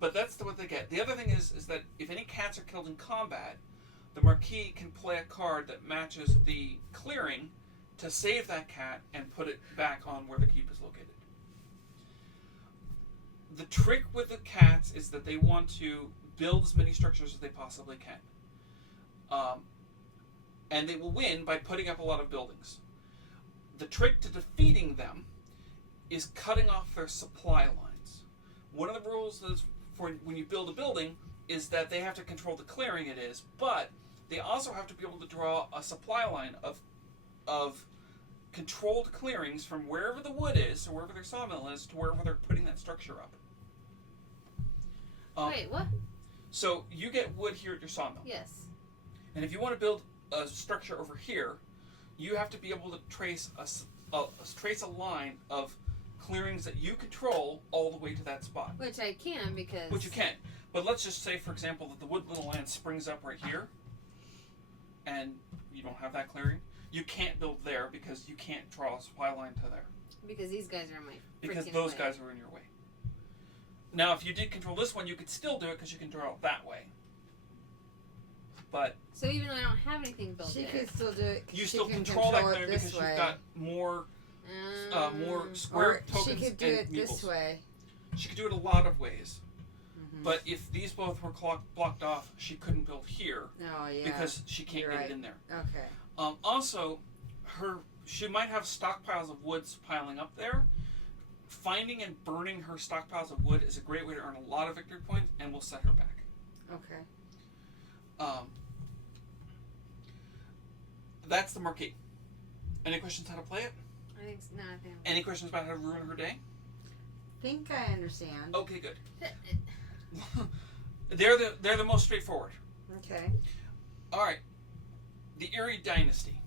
but that's what they get. The other thing is that if any cats are killed in combat, the Marquis can play a card that matches the clearing to save that cat and put it back on where the keep is located. The trick with the cats is that they want to build as many structures as they possibly can. And they will win by putting up a lot of buildings. The trick to defeating them is cutting off their supply lines. One of the rules is for when you build a building is that they have to control the clearing it is, but they also have to be able to draw a supply line of controlled clearings from wherever the wood is, or wherever their sawmill is, to wherever they're putting that structure up. Wait, what? So you get wood here at your sawmill. Yes. And if you want to build a structure over here, you have to be able to trace a line of clearings that you control all the way to that spot. Which I can because... Which you can. But let's just say, for example, that the woodland land springs up right here, and you don't have that clearing. You can't build there because you can't draw a supply line to there. Because these guys are in my Because freaking those way. guys are in your way. Now, if you did control this one, you could still do it because you can draw it that way. But So even though I don't have anything built She yet, could still do it. 'Cause you she still can control that it clearing this because way. you've got more more square Or tokens she could do it and this meeples. way. She could do it a lot of ways. Mm-hmm. But if these both were blocked off, she couldn't build here Oh yeah. because she can't You're get right. it in there. Okay. Also, she might have stockpiles of woods piling up there. Finding and burning her stockpiles of wood is a great way to earn a lot of victory points and will set her back. Okay. That's the Marquis. Any questions how to play it? I think no, I think. Any questions about how to ruin her day? Think I understand. Okay, good. They're the most straightforward. Okay. All right. The Eerie Dynasty.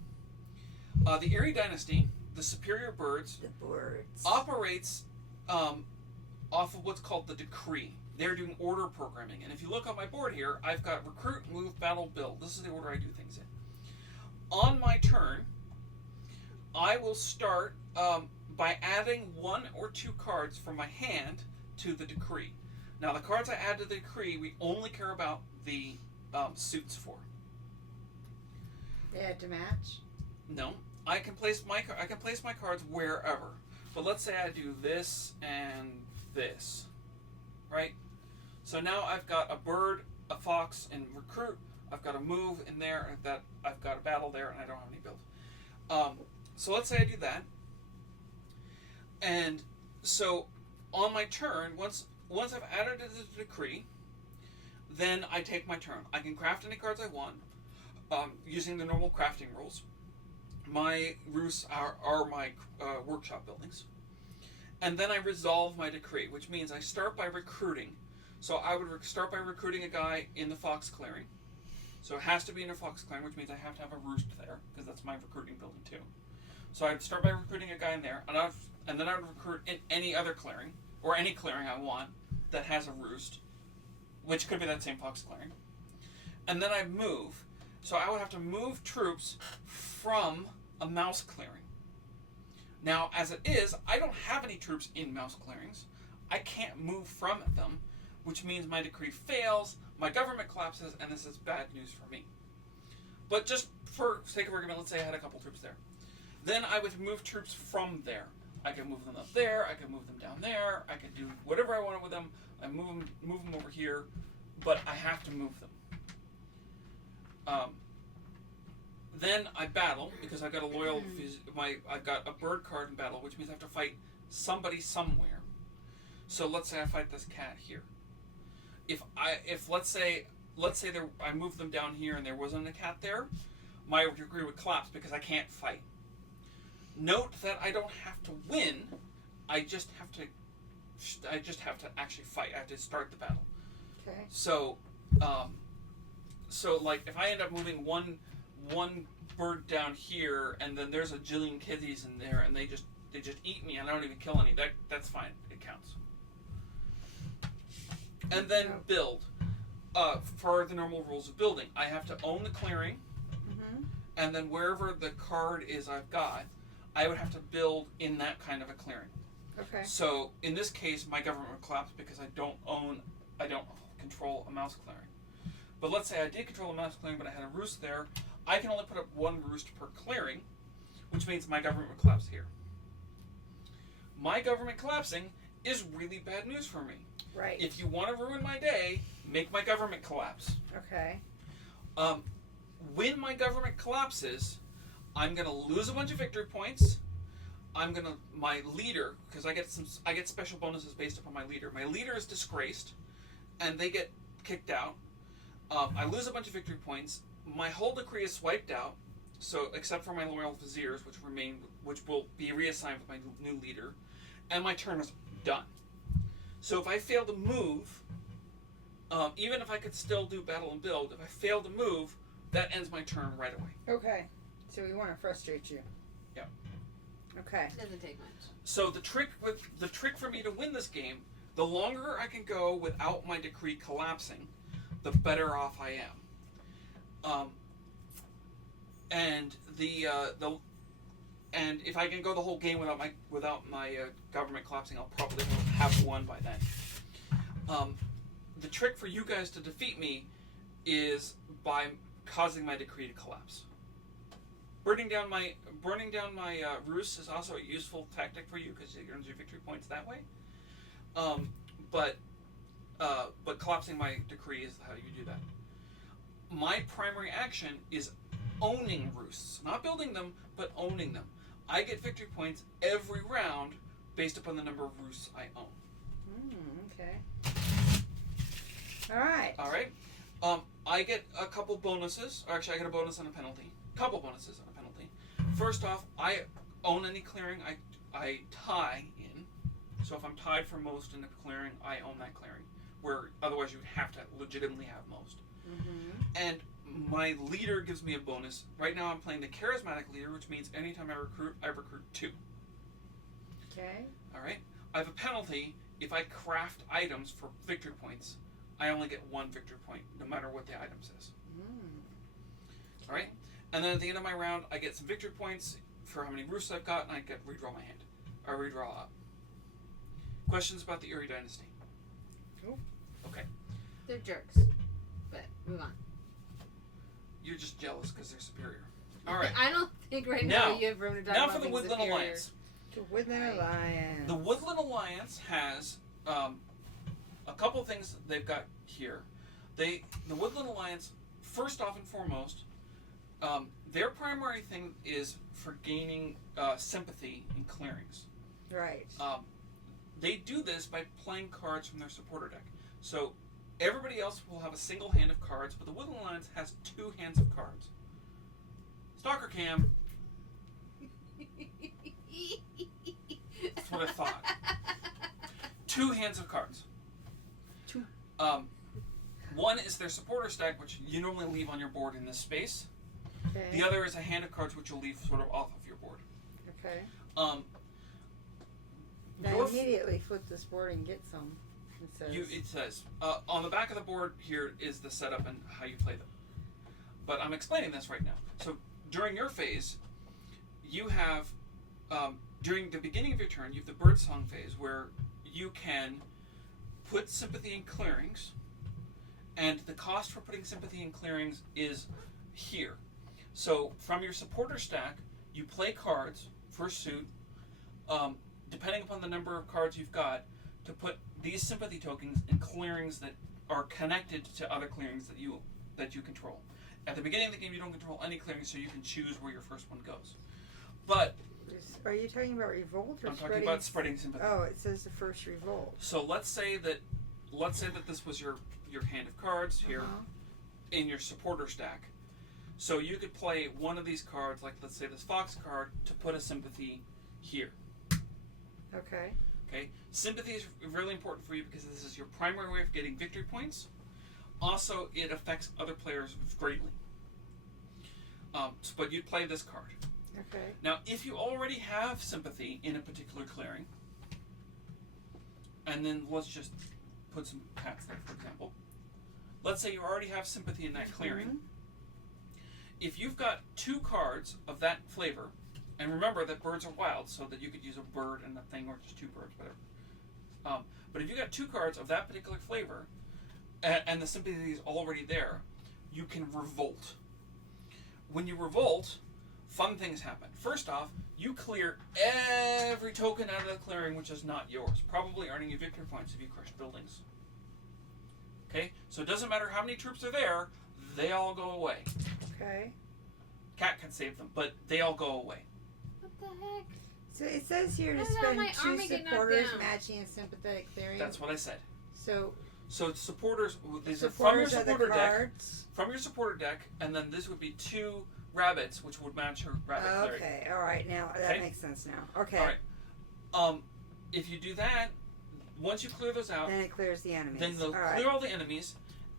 The Eerie Dynasty, the superior birds, The birds. operates off of what's called the decree. They're doing order programming. And if you look on my board here, I've got recruit, move, battle, build. This is the order I do things in. On my turn, I will start by adding 1 or 2 cards from my hand to the decree. Now, the cards I add to the decree, we only care about the suits for. They had to match. No, I can place my cards wherever. But let's say I do this and this, right? So now I've got a bird, a fox, and recruit. I've got a move in there, and that I've got a battle there, and I don't have any build. So let's say I do that. And so on my turn, once I've added it to the decree, then I take my turn. I can craft any cards I want using the normal crafting rules. my roosts are my workshop buildings. And then I resolve my decree, which means I start by recruiting. So I would start by recruiting a guy in the fox clearing. So it has to be in a fox clearing, which means I have to have a roost there, because that's my recruiting building too. So I'd start by recruiting a guy in there, and then I would recruit in any other clearing, or any clearing I want that has a roost, which could be that same fox clearing. And then I'd move. So I would have to move troops from a mouse clearing. Now, as it is, I don't have any troops in mouse clearings. I can't move from them, which means my decree fails, my government collapses, and this is bad news for me. But just for sake of argument, let's say I had a couple troops there. Then I would move troops from there. I could move them up there, I could move them down there, I could do whatever I wanted with them. I move them over here, but I have to move them. Then I battle, because I've got a loyal, I've got a bird card in battle, which means I have to fight somebody somewhere. So let's say I fight this cat here. If let's say I moved them down here and there wasn't a cat there, my decree would collapse because I can't fight. Note that I don't have to win. I just have to actually fight. I have to start the battle. Okay. So like if I end up moving one bird down here, and then there's a jillion kitties in there, and they just eat me, and I don't even kill any. That's fine. It counts. And then build. For the normal rules of building, I have to own the clearing, and then wherever the card is I've got, I would have to build in that kind of a clearing. Okay. So in this case, my government would collapse because I don't control a mouse clearing. But let's say I did control a mouse clearing, but I had a roost there. I can only put up one roost per clearing, which means my government would collapse here. My government collapsing is really bad news for me. Right. If you want to ruin my day, make my government collapse. Okay. When my government collapses, I'm gonna lose a bunch of victory points. My leader, because I get special bonuses based upon my leader. My leader is disgraced, and they get kicked out. I lose a bunch of victory points. My whole decree is swiped out, so except for my loyal viziers, which will be reassigned with my new leader, and my turn is done. So if I fail to move, even if I could still do battle and build, if I fail to move, that ends my turn right away. Okay. So we want to frustrate you. Yeah. Okay. It doesn't take much. So the trick for me to win this game, the longer I can go without my decree collapsing, the better off I am. And if I can go the whole game without my government collapsing, I'll probably have won by then. The trick for you guys to defeat me is by causing my decree to collapse. Burning down my roost is also a useful tactic for you because it earns you victory points that way. But collapsing my decree is how you do that. My primary action is owning roosts, not building them, but owning them. I get victory points every round based upon the number of roosts I own. Okay. All right. All right. I get a couple bonuses. Or actually, I get a bonus and a penalty. Couple bonuses and a penalty. First off, I own any clearing I tie in. So if I'm tied for most in the clearing, I own that clearing. Where otherwise you would have to legitimately have most. And my leader gives me a bonus. Right now I'm playing the charismatic leader, which means anytime I recruit 2. Okay. All right. I have a penalty if I craft items for victory points. I only get 1 victory point, no matter what the item says. All right. And then at the end of my round, I get some victory points for how many roosts I've got, and I get redraw my hand, or redraw up. Questions about the Uri dynasty? Nope. Okay. They're jerks. But move on. You're just jealous because they're superior. All right. I don't think right now you have room to talk now about for the being Woodland superior. Alliance. The Woodland Alliance. The Woodland Alliance has a couple things they've got here. The Woodland Alliance, first off and foremost, their primary thing is for gaining sympathy in clearings. Right. They do this by playing cards from their supporter deck. So everybody else will have a single hand of cards, but the Woodland Alliance has 2 hands of cards. Stalker Cam That's what I thought. 2 hands of cards. 2. One is their supporter stack, which you normally leave on your board in this space. Okay. The other is a hand of cards, which you'll leave sort of off of your board. Okay. Um, I your immediately flip this board and get some. It says on the back of the board here is the setup and how you play them. But I'm explaining this right now. So during your phase, you have during the beginning of your turn, you have the birdsong phase where you can put sympathy in clearings, and the cost for putting sympathy in clearings is here. So from your supporter stack, you play cards for suit, depending upon the number of cards you've got, to put these sympathy tokens in clearings that are connected to other clearings that you control. At the beginning of the game, you don't control any clearings, so you can choose where your first one goes. But are you talking about revolt or I'm spreading? talking about spreading sympathy. Oh, it says the first revolt. So let's say that this was your hand of cards here in your supporter stack. So you could play one of these cards, like let's say this fox card, to put a sympathy here. Okay. Okay. Sympathy is really important for you because this is your primary way of getting victory points. Also, it affects other players greatly. But you'd play this card. Okay. Now, if you already have sympathy in a particular clearing, and then let's just put some cats there, for example. Let's say you already have sympathy in that clearing. If you've got 2 cards of that flavor, and remember that birds are wild, so that you could use a bird and a thing, or just 2 birds, whatever. But if you got 2 cards of that particular flavor, and the sympathy is already there, you can revolt. When you revolt, fun things happen. First off, you clear every token out of the clearing which is not yours, probably earning you victory points if you crush buildings. Okay? So it doesn't matter how many troops are there, they all go away. Okay. Cat can save them, but they all go away. What the heck? So it says here to How did spend my 2 army get knocked supporters down? matching a sympathetic clearing. That's what I said. So supporters, these are supporters from are your the supporter deck. cards. From your supporter deck, and then this would be 2 rabbits, which would match your rabbit clearing. Okay, all right, now that Okay. makes sense now. Okay. All right. If you do that, once you clear those out, Then it clears the enemies. then they'll all clear right. all the enemies,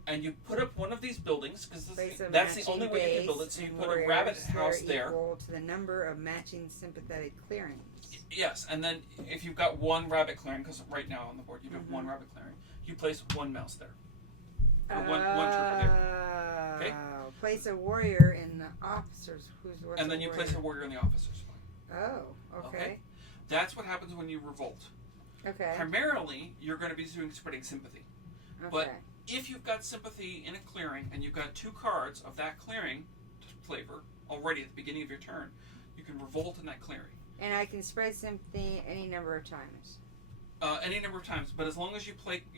and you put up one of these buildings because Place a that's the matching only way you can build it. base So you and put a warriors rabbit that are house there. equal to the number of matching sympathetic clearings. Yes, and then if you've got 1 rabbit clearing, because right now on the board you have 1 rabbit clearing, you place 1 mouse there. Or one trooper there. Okay? Place a warrior in the officers. What's And then you place a warrior in the officer's spot. Oh, okay. That's what happens when you revolt. Okay. Primarily, you're going to be doing spreading sympathy. Okay. But if you've got sympathy in a clearing and you've got 2 cards of that clearing flavor already at the beginning of your turn, you can revolt in that clearing. And I can spread sympathy any number of times. Any number of times, but as long as you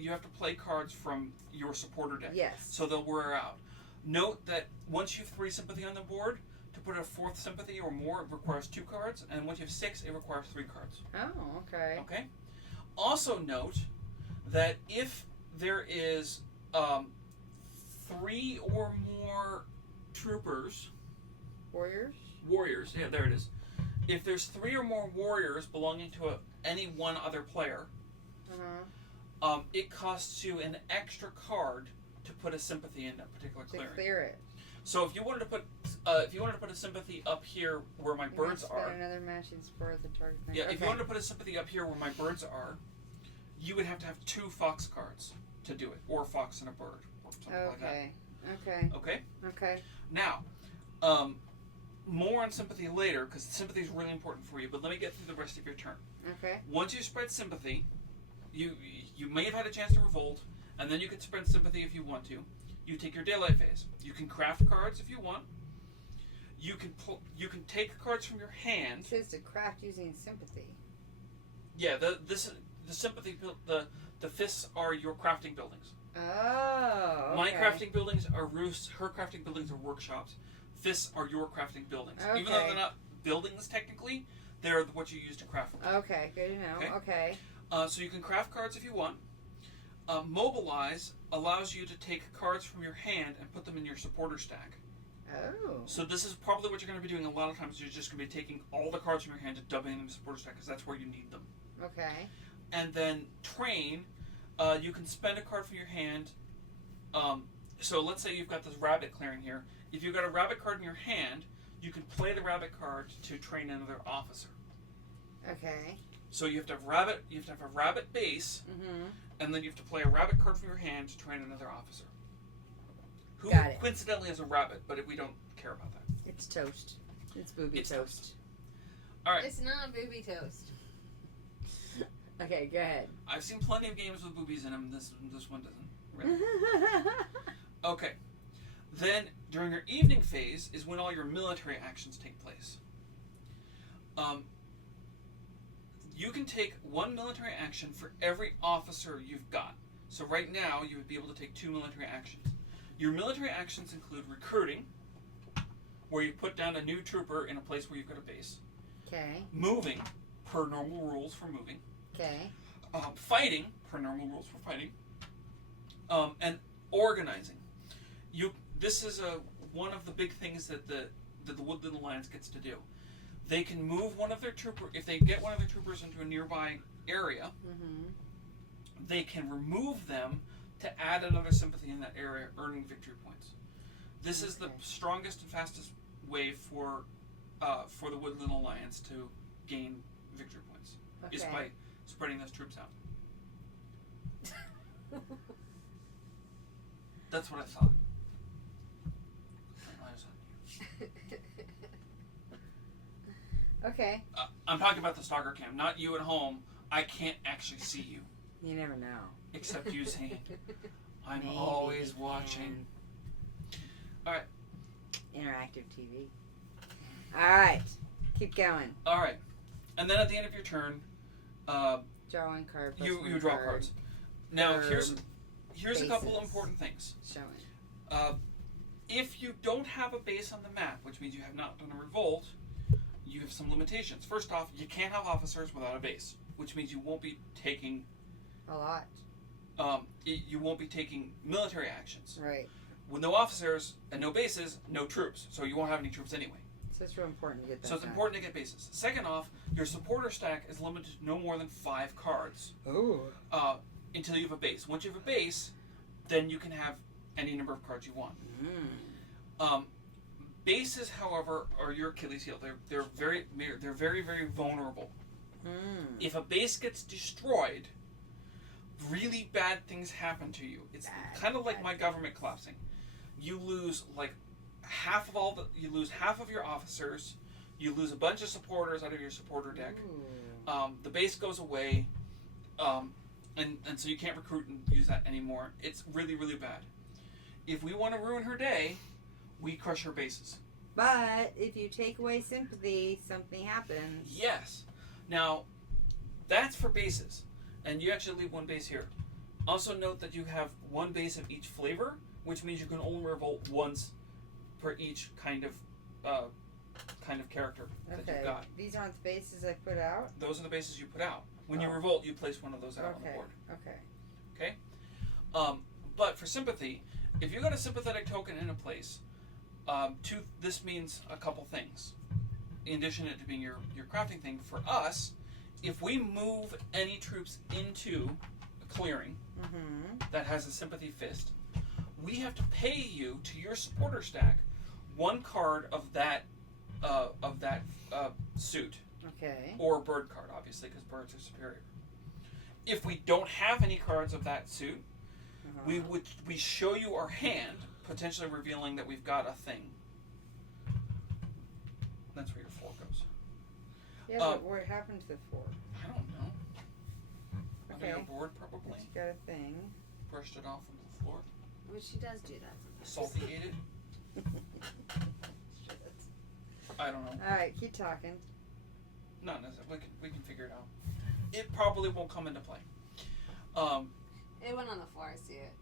have to play cards from your supporter deck. Yes. So they'll wear out. Note that once you have 3 sympathy on the board, to put a 4th sympathy or more, it requires 2 cards, and once you have 6, it requires 3 cards. Oh, okay. Okay. Also note that if there is 3 or more troopers, warriors, yeah, there it is. If there's 3 or more warriors belonging to any one other player, it costs you an extra card to put a sympathy in that particular clearing. To clear it. So if you wanted to put a sympathy up here where my birds are, another matching spur at the target. yeah, if you wanted to put a sympathy up here where my birds are, you would have to have 2 fox cards to do it, or a fox and a bird, or something like that. Okay. Okay. Now, more on sympathy later, because sympathy is really important for you. But let me get through the rest of your turn. Okay. Once you spread sympathy, you may have had a chance to revolt, and then you can spread sympathy if you want to. You take your daylight phase. You can craft cards if you want. You can take cards from your hand. It says to craft using sympathy. Yeah, the sympathy the fists are your crafting buildings. Oh. Okay. My crafting buildings are roofs. Her crafting buildings are workshops. Fists are your crafting buildings. Okay. Even though they're not buildings technically, they're what you use to craft them. Okay, good to know. Okay. So you can craft cards if you want. Mobilize allows you to take cards from your hand and put them in your supporter stack. Oh. So this is probably what you're going to be doing a lot of times. You're just going to be taking all the cards from your hand and dumping them in the supporter stack because that's where you need them. Okay. And then train, you can spend a card from your hand. So let's say you've got this rabbit clearing here. If you've got a rabbit card in your hand, you can play the rabbit card to train another officer. Okay. So you have to have rabbit. You have to have a rabbit base, Mm-hmm. and then you have to play a rabbit card from your hand to train another officer. Who Got it. coincidentally is a rabbit, but we don't care about that. It's toast. It's booby It's toast. All right. It's not booby toast. Okay, go ahead. I've seen plenty of games with boobies in them. This one doesn't. Really. Okay. Then during your evening phase is when all your military actions take place. You can take one military action for every officer you've got. So right now you would be able to take 2 military actions. Your military actions include recruiting, where you put down a new trooper in a place where you've got a base. Okay. Moving, per normal rules for moving. Okay. Fighting, per normal rules for fighting. And organizing. This is one of the big things that the Woodland Alliance gets to do. They can move one of their troopers, if they get one of their troopers into a nearby area, Mm-hmm. they can remove them to add another sympathy in that area, earning victory points. This is the strongest and fastest way for the Woodland Alliance to gain victory points, is by spreading those troops out. That's what I thought. Okay. I'm talking about the stalker cam, not you at home. I can't actually see you, You never know. except you saying, I'm Maybe always you watching. Alright. Interactive TV. Alright. Keep going. Alright. And then at the end of your turn, Draw one card. Plus you one draw card. cards. Now, here's a couple bases. important things. Showing. If you don't have a base on the map, which means you have not done a revolt, you have some limitations. First off, you can't have officers without a base, which means you won't be taking A lot. you won't be taking military actions. Right. With no officers and no bases, no troops. So you won't have any troops anyway. So it's real important to get that. So it's done. important to get bases. Second off, your supporter stack is limited to no more than 5 cards Ooh. until you have a base. Once you have a base, then you can have any number of cards you want. Mm. Bases, however, are your Achilles heel. They're very, very vulnerable. Mm. If a base gets destroyed, really bad things happen to you. It's kind of like my government collapsing. You lose like half of your officers. You lose a bunch of supporters out of your supporter deck. The base goes away, and so you can't recruit and use that anymore. It's really, really bad. If we want to ruin her day, we crush her bases. But if you take away sympathy, something happens. Yes. Now, that's for bases. And you actually leave one base here. Also note that you have one base of each flavor, which means you can only revolt once per each kind of character that you've got. These aren't the bases I put out? Those are the bases you put out. When you revolt, you place one of those out on the board. Okay. But for sympathy, if you got a sympathetic token in a place, this means a couple things. In addition to it being your crafting thing, for us, if we move any troops into a clearing that has a sympathy fist, we have to pay you to your supporter stack 1 card of that suit. Okay. Or a bird card, obviously, because birds are superior. If we don't have any cards of that suit, we show you our hand, potentially revealing that we've got a thing. That's where your 4 goes. Yeah, but what happened to the 4? I don't know. Okay. On your board, probably. You got a thing. Brushed it off from the floor. Well, she does do that sometimes. Salty ate it. I don't know. Alright, keep talking. Not necessarily. We can figure it out. It probably won't come into play. It went on the floor. I see it.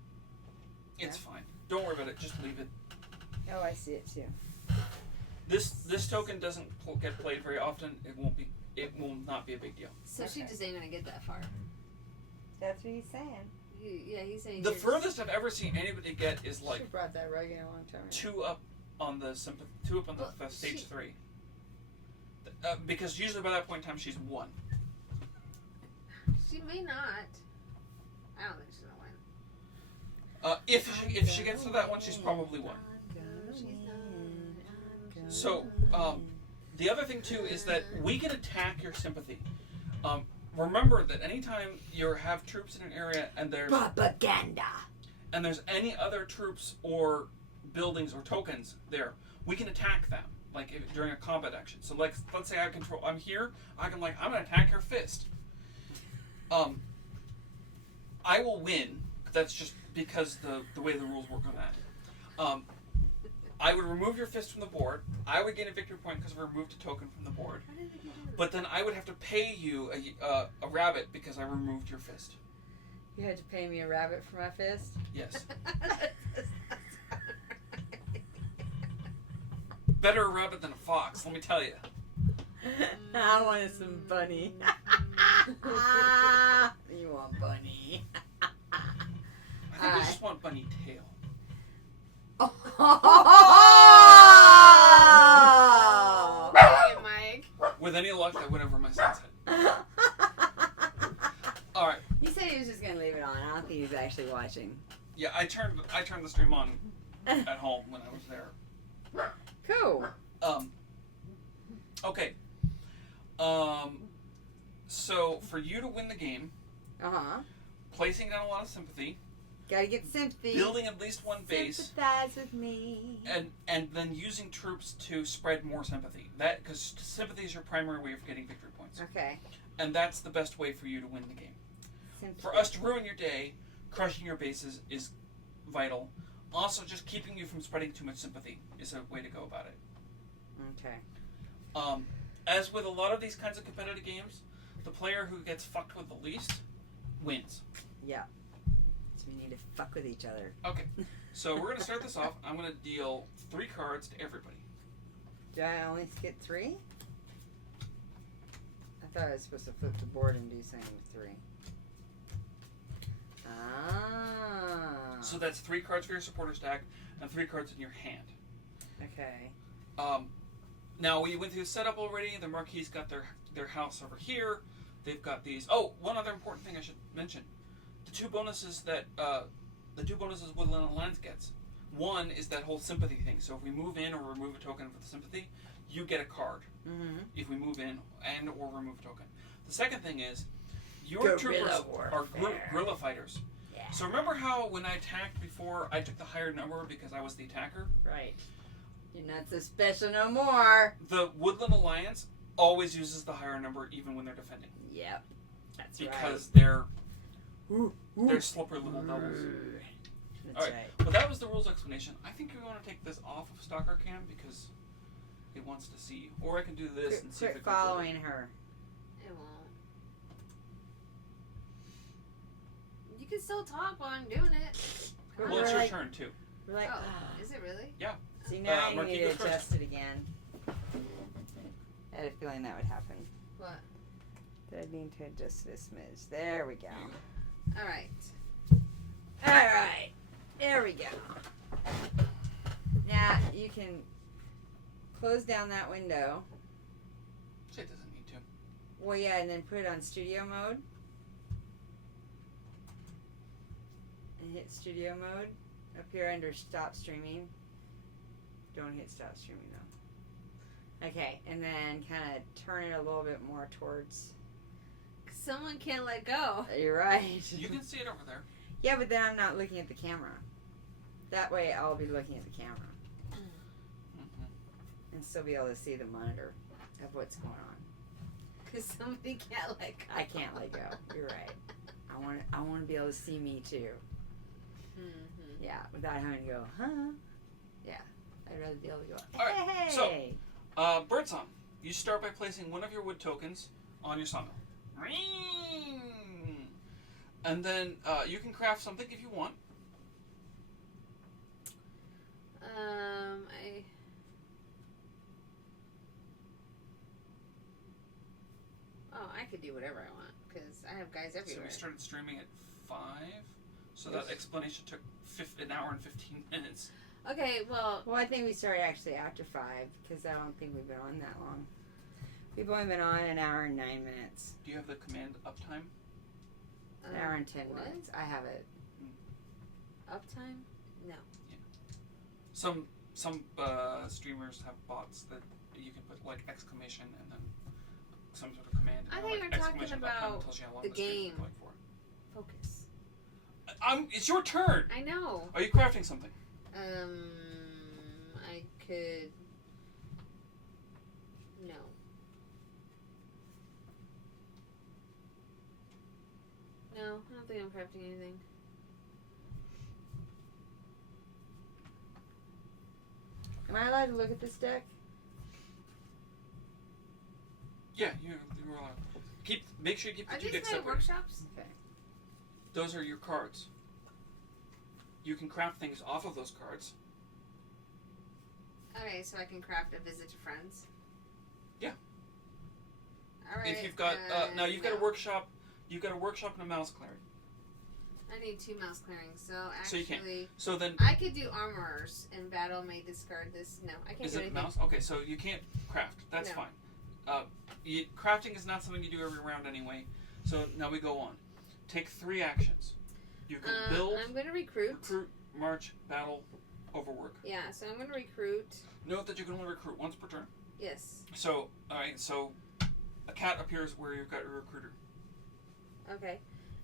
It's fine. Don't worry about it. Just leave it. Oh, I see it too. This token doesn't get played very often. It will not be a big deal. So she just ain't gonna get that far. That's what he's saying. Yeah, he's saying The furthest I've ever seen anybody get is like She brought that rug in a long time ago. on the stage 3. Because usually by that point in time she's won. She may not. I don't think she's gonna win. If she gets to that one, she's probably won. So, the other thing too is that we can attack your sympathy. Remember that anytime you have troops in an area and there's propaganda, and there's any other troops or buildings or tokens there, we can attack them during a combat action. So let's say I'm here, I'm gonna attack your fist. I will win. That's just because the way the rules work on that. I would remove your fist from the board. I would gain a victory point because I removed a token from the board. But then I would have to pay you a rabbit because I removed your fist. You had to pay me a rabbit for my fist? Yes. Better a rabbit than a fox, let me tell you. I wanted some bunny. You want bunny. I think I just want bunny tail. Hey, Mike. With any luck, that went over my son's head. Alright. He said he was just going to leave it on. I don't think he's actually watching. Yeah, I turned the stream on at home when I was there. Cool. Okay. So, for you to win the game, placing down a lot of sympathy, gotta get sympathy. building at least one base, sympathize with me. and then using troops to spread more sympathy. Because sympathy is your primary way of getting victory points. Okay. And that's the best way for you to win the game. Sympathy. For us to ruin your day, crushing your bases is vital. Also, just keeping you from spreading too much sympathy is a way to go about it. Okay. As with a lot of these kinds of competitive games, the player who gets fucked with the least wins. Yeah. So we need to fuck with each other. Okay, so we're going to start this off. I'm going to deal 3 cards to everybody. Do I only get 3? I thought I was supposed to flip the board and do something with 3. Ah. So that's 3 cards for your supporter stack and 3 cards in your hand. Okay. Now, we went through the setup already. The Marquis got their house over here. They've got these. Oh, one other important thing I should mention. The 2 bonuses that Woodland Alliance gets. One is that whole sympathy thing. So if we move in or remove a token for the sympathy, you get a card. Mm-hmm. If we move in and or remove a token. The second thing is, your troopers are guerrilla fighters. Yeah. So remember how when I attacked before, I took the higher number because I was the attacker? Right. You're not so special no more. The Woodland Alliance always uses the higher number even when they're defending. Yep. That's because right. they're slippery little devils. That's Alright, right. but that was the rules explanation. I think we want to take this off of Stalker Cam because it wants to see you. Or I can do this and see if Quit it goes following her. It won't. You can still talk while I'm doing it. Well, it's your turn too. We're like, Oh, is it really? Yeah. See, now you Marquis need to goes first. adjust it again. I had a feeling that would happen. What? That I need to adjust it a smidge. There we go. All right. Alright. There we go. Now, you can close down that window. It doesn't need to. Well, yeah, and then put it on studio mode. And hit studio mode. Up here under stop streaming. Don't hit stop streaming though. Okay, and then kind of turn it a little bit more towards. Someone can't let go. You're right. You can see it over there. Yeah, but then I'm not looking at the camera. That way I'll be looking at the camera. Mm-hmm. And still be able to see the monitor of what's going on. Because somebody can't let go. I can't let go. You're right. I want to be able to see me too. Mm-hmm. Yeah, without having to go, huh? Yeah, I'd rather be able to go, hey, All right, hey. so, Birdsong. You start by placing one of your wood tokens on your sawmill. And then you can craft something if you want. I could do whatever I want because I have guys everywhere. So we started streaming at 5, so that explanation took an hour and 15 minutes. Okay, well, Well, I think we started actually after 5 because I don't think we've been on that long. We've only been on an hour and 9 minutes. Do you have the command uptime? An hour and 10 what? minutes. I have it. Uptime? No. Some streamers have bots that you can put like exclamation and then some sort of command. I And thought then, you like, were talking exclamation about uptime tells you how long the stream's been game. going for. Focus. It's your turn. I know. Are you crafting something? I could. No. No, I don't think I'm crafting anything. Am I allowed to look at this deck? Yeah, you're allowed. Make sure you keep the Are two these decks my separate. workshops? Okay. Those are your cards. You can craft things off of those cards. Okay, so I can craft a visit to friends. Yeah. All right. If you've got now you've got a no. workshop. You've got a workshop and a mouse clearing. I need 2 mouse clearings, so So you actually, can't. So then, I could do armorers in battle. May discard this. No, I can't is do it anything. mouse? Okay, so you can't craft. That's No. fine. Crafting is not something you do every round anyway. So now we go on. Take 3 actions. You can build, I'm going to recruit. march, battle, overwork. Yeah, so I'm going to recruit. Note that you can only recruit once per turn. Yes. So, alright, so a cat appears where you've got your recruiter. Okay.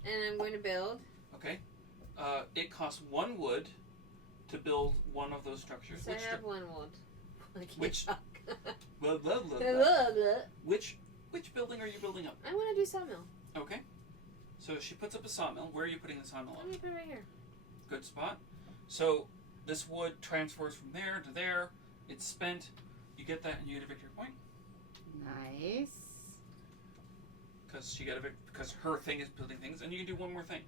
And I'm going to build. Okay? It costs 1 wood to build one of those structures. So I have 1 wood. I can't Which- talk. Blah, blah, blah, Blah, blah. blah. Which building are you building up? I want to do sawmill. Okay. So she puts up a sawmill. Where are you putting the sawmill Let up? me put it right here. Good spot. So this wood transfers from there to there. It's spent. You get that and you get a victory point. Nice. Because her thing is building things, and you can do one more thing.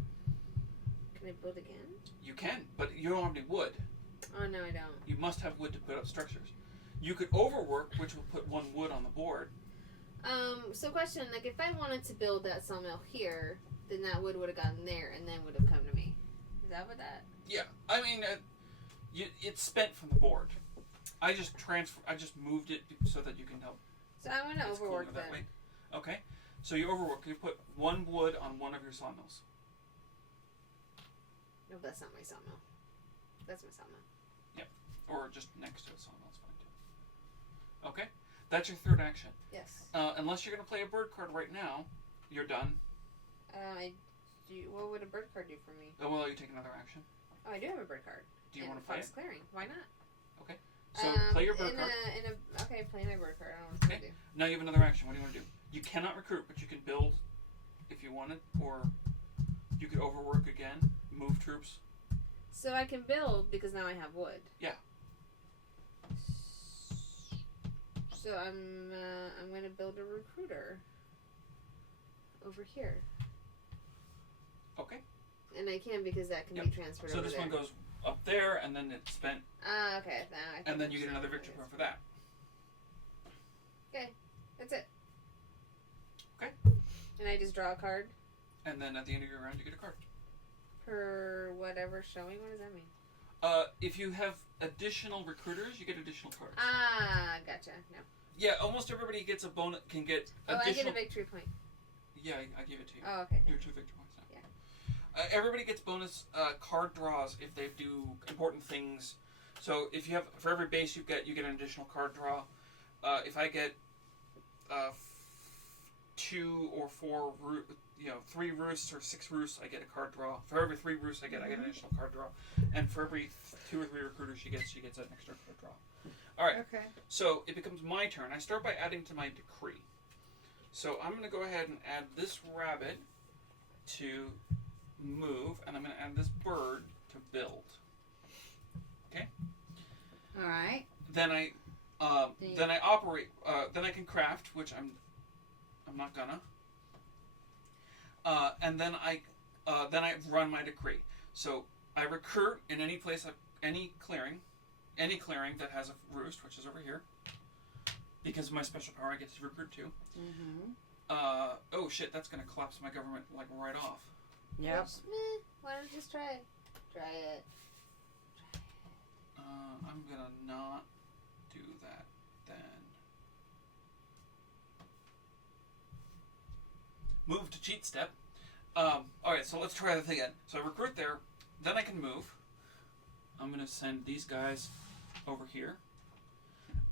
Can I build again? You can, but you don't have any wood. Oh, no, I don't. You must have wood to put up structures. You could overwork, which will put 1 wood on the board. So question, like, if I wanted to build that sawmill here, then that wood would have gotten there and then would have come to me. Is that what that? Yeah, I mean, it's spent from the board. I just moved it so that you can help. So I want to It's overwork cooler that them. way. Okay, so you overwork. You put 1 wood on one of your sawmills. No, that's not my sawmill. That's my sawmill. Or just next to a sawmill is fine too. Okay, that's your 3rd action. Yes. Unless you're going to play a bird card right now, you're done. What would a bird card do for me? Oh, well, you take another action. Oh, I do have a bird card. Do you And want to play Fox it? Clearing. Why not? So play your bird card. Okay, play my bird card. I don't know what Okay. to do. Now you have another action. What do you want to do? You cannot recruit, but you can build if you wanted, or you could overwork again, move troops. So I can build because now I have wood. Yeah. So I'm going to build a recruiter over here. Okay. And I can because that can Yep. be transferred So over this there. one goes up there, and then it's spent, Okay. Now I think and then you get I'm another saying victory what point for that. it is. That's it. Okay. And I just draw a card And then at the end of your round, you get a card. per whatever showing. What does that mean? If you have additional recruiters, you get additional cards. Gotcha. No. Yeah, almost everybody gets a bonus. Can get Oh, I additional. get a victory point. Yeah, I gave it to you. Oh, okay. Your 2 victory points now. Everybody gets bonus card draws if they do important things. So if you have, for every base you get an additional card draw. If I get 2 or 4, 3 roosts or 6 roosts, I get a card draw. For every 3 roosts I get an additional card draw. And for every 2 or 3 recruiters she gets an extra card draw. All right. Okay. So it becomes my turn. I start by adding to my decree. So I'm going to go ahead and add this rabbit to move, and I'm going to add this bird to build. Okay. All right. Then I operate. Then I can craft, which I'm not gonna. And then I run my decree. So I recruit in any place, any clearing that has a roost, which is over here. Because of my special power, I get to recruit too. Mm-hmm. Oh shit, that's gonna collapse my government like right off. Yep. Why don't you just try it? Try it. I'm gonna not do that then. Move to cheat step. Alright, so let's try that again. So I recruit there, then I can move. I'm gonna send these guys over here.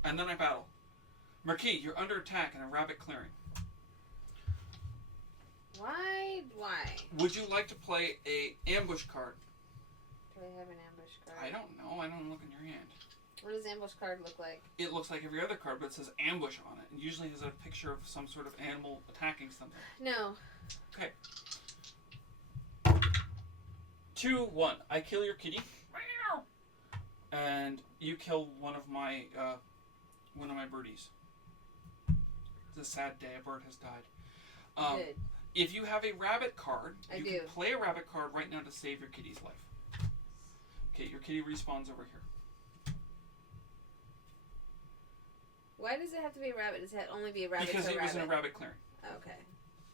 And then I battle. Marquis, you're under attack in a rabbit clearing. Why? Would you like to play a ambush card? Do I have an ambush card? I don't know. I don't look in your hand. What does ambush card look like? It looks like every other card, but it says ambush on it. And usually has a picture of some sort of animal attacking something. No. Okay. 2-1. I kill your kitty. And you kill one of my birdies. It's a sad day. A bird has died. Good. If you have a rabbit card, you do. can play a rabbit card right now to save your kitty's life. Okay, your kitty respawns over here. Why does it have to be a rabbit? Does it only be a rabbit? Because to it was in a rabbit clearing. Okay.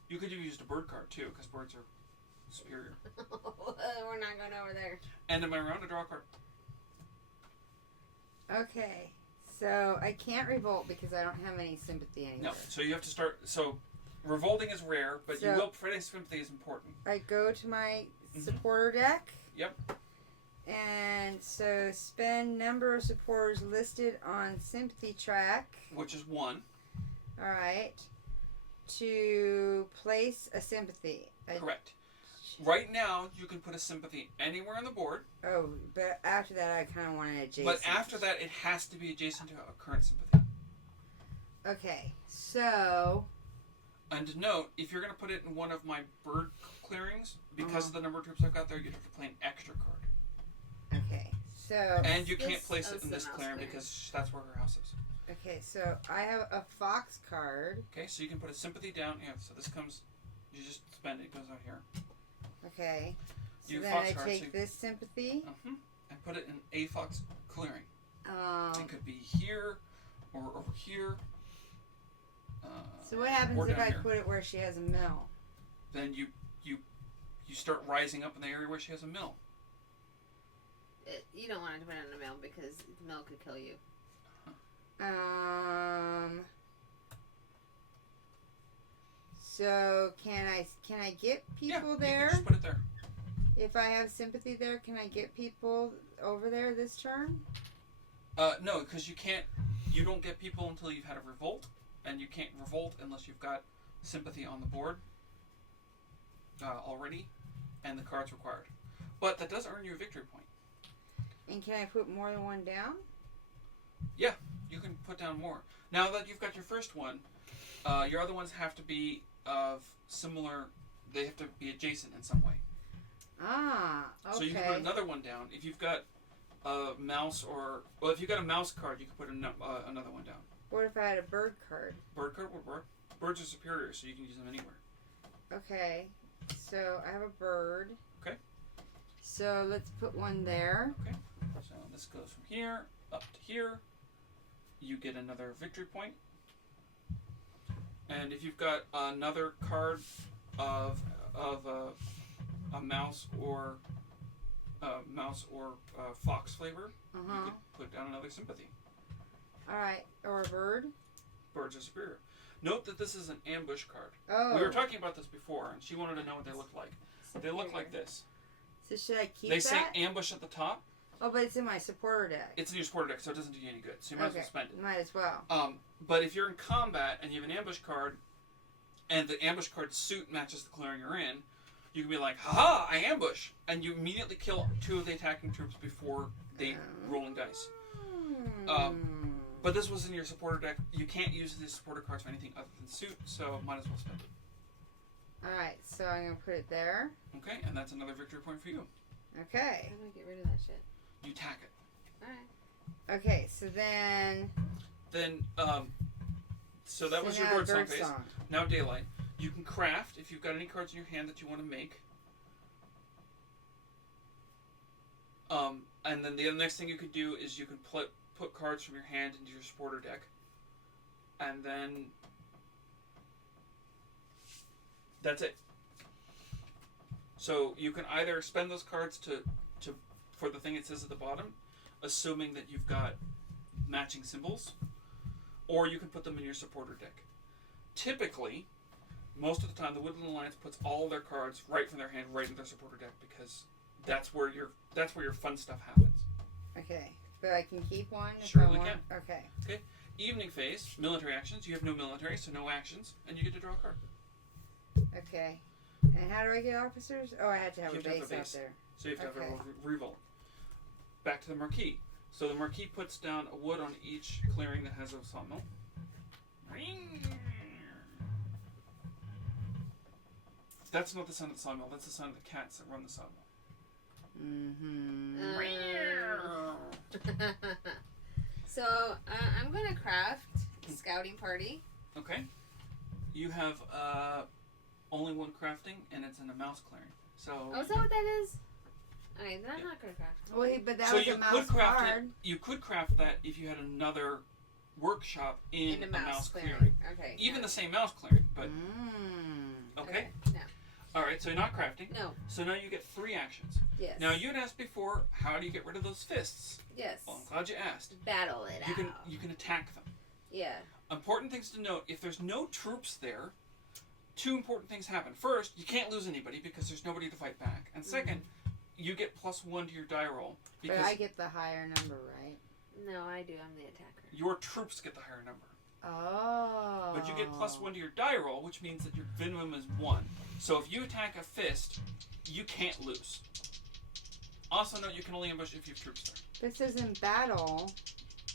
You could have used a bird card too, because birds are superior. We're not going over there. End of my round, I draw a card. Okay. So I can't revolt because I don't have any sympathy anymore. No, so you have to start. So revolting is rare, but you will. Friday sympathy is important. I go to my supporter deck. Yep. And so spend number of supporters listed on sympathy track. Which is 1. All right. To place a sympathy. Correct. Right now, you can put a sympathy anywhere on the board. Oh, but after that, I kind of want it adjacent. But after that, it has to be adjacent to a current sympathy. Okay, so... And to note, if you're going to put it in one of my bird clearings, because of the number of troops I've got there, you'd have to play an extra card. Okay, so... And you can't place it in this clearing because that's where her house is. Okay, so I have a fox card. Okay, so you can put a sympathy down here. So this comes... You just spend it. It goes out here. Okay. So You then fox I card, take so this sympathy. And put it in a fox clearing. It could be here or over here. So what happens or if down I here. put it where she has a mill? Then you start rising up in the area where she has a mill. You don't want to put it in the mill because the mill could kill you. So can I get people You there? can just put it there. If I have sympathy there, can I get people over there this turn? No, because you can't. You don't get people until you've had a revolt, and you can't revolt unless you've got sympathy on the board already, and the card's required. But that does earn you a victory point. And can I put more than one down? Yeah, you can put down more. Now that you've got your first one, your other ones have to be of similar. They have to be adjacent in some way. Ah, okay. So you can put another one down. If you've got a mouse if you've got a mouse card, you can put another one down. What if I had a bird card? Bird card would work. Birds are superior, so you can use them anywhere. Okay, so I have a bird. Okay. So let's put one there. Okay. So this goes from here up to here. You get another victory point. And if you've got another card of a mouse or fox flavor, you could put down another sympathy. All right, or a bird. Birds are superior. Note that this is an ambush card. Oh. We were talking about this before, and she wanted to know what they looked like. They look like this. So should I keep They that? say ambush at the top. Oh, but it's in my supporter deck. It's in your supporter deck, so it doesn't do you any good. So you might as well spend it. Might as well. But if you're in combat and you have an ambush card, and the ambush card suit matches the clearing you're in, you can be like, haha, I ambush! And you immediately kill 2 of the attacking troops before they rolling dice. But this was in your supporter deck. You can't use these supporter cards for anything other than suit, so might as well spend it. Alright, so I'm going to put it there. Okay, and that's another victory point for you. Okay. How do I get rid of that shit? You tack it. Alright. Okay, so then... So that was your bird song phase. Now daylight. You can craft if you've got any cards in your hand that you want to make. And then the next thing you could do is you can put cards from your hand into your supporter deck. And then that's it. So you can either spend those cards for the thing it says at the bottom, assuming that you've got matching symbols, or you can put them in your supporter deck. Typically, most of the time, the Woodland Alliance puts all their cards right from their hand right in their supporter deck because that's where your fun stuff happens. Okay, but I can keep one if Surely I want. can. Okay. Okay. Evening phase, military actions. You have no military, so no actions, and you get to draw a card. Okay. And how do I get officers? Oh, I had to have, a base out there. So you have to Okay. have a revolt. Back to the Marquis. So the Marquis puts down a wood on each clearing that has a sawmill. That's not the sound of the sawmill. That's the sound of the cats that run the sawmill. Mm-hmm. So I'm gonna craft scouting party. Okay. You have only one crafting, and it's in a mouse clearing. So. Oh, is that what that is? Okay, then I'm not gonna craft. Wait, but that so was you a mouse could craft card. it. You could craft that if you had another workshop in a a mouse mouse clearing. clearing. Okay. Even no. the same mouse clearing, but Okay. okay. No. All right. So you're not crafting. No. So now you get 3 actions. Yes. Now you had asked before, how do you get rid of those fists? Yes. Well, I'm glad you asked. Battle it out. You can attack them. Yeah. Important things to note: if there's no troops there, 2 important things happen. First, you can't lose anybody because there's nobody to fight back, and second, you get +1 to your die roll because But I get the higher number, right? No, I do. I'm the attacker. your troops get the higher number. Oh. But you get +1 to your die roll, which means that your minimum is 1. So if you attack a fist, you can't lose. Also note you can only ambush if you have troops there. This says in battle,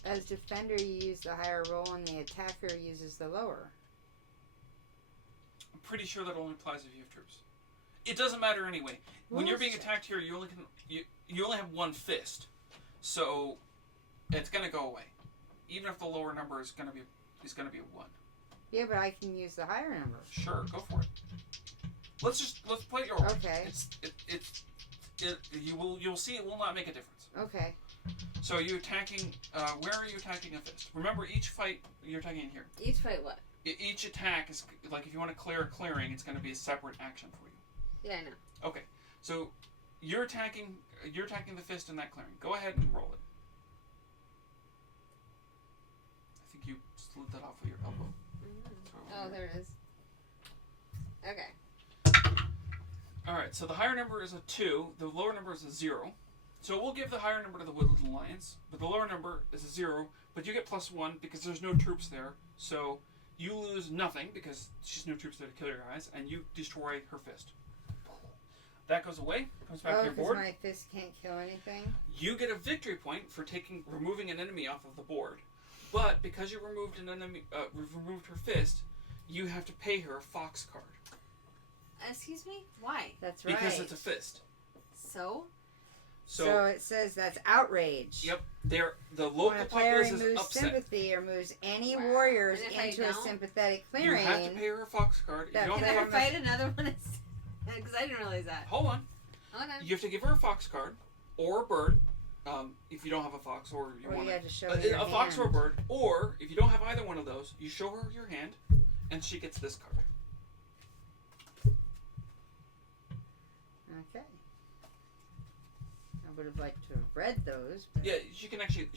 as defender you use the higher roll and the attacker uses the lower. I'm pretty sure that only applies if you have troops. It doesn't matter anyway. When you're being Bullshit. attacked here, you only have 1 fist, so it's gonna go away. Even if the lower number is gonna be a 1. Yeah, but I can use the higher number. Sure, go for it. Let's play your role. Okay. You'll see it will not make a difference. Okay. So are you attacking? Where are you attacking a fist? Remember, each fight you're attacking in here. Each fight what? Each attack is like if you want to clear a clearing, it's going to be a separate action for you. Yeah, I know. Okay, so you're attacking the fist in that clearing. Go ahead and roll it. I think you slid that off with your elbow. Oh, there it is. Okay. All right, so the higher number is a 2. The lower number is a 0. So we'll give the higher number to the Woodland Alliance, but the lower number is a 0. But you get +1 because there's no troops there. So you lose nothing because she's no troops there to kill your guys, and you destroy her fist. That goes away. Comes back to your board. My fist can't kill anything? You get a victory point for removing an enemy off of the board. But because you removed removed her fist, you have to pay her a fox card. Excuse me? Why? That's right. Because it's a fist. So? So it says that's outrage. Yep. The When local a player populace is removes upset. sympathy or moves any Wow. warriors And if I into a don't? sympathetic You clearing. have to pay her a fox card. If That you don't Can have I a fox fight another one? Because I didn't realize that. Hold on. Okay. You have to give her a fox card or a bird. If you don't have a fox or you Or want you have to show a your fox hand. or a bird, or if you don't have either one of those, you show her your hand, and she gets this card. Okay. I would have liked to have read those. But Yeah, she can actually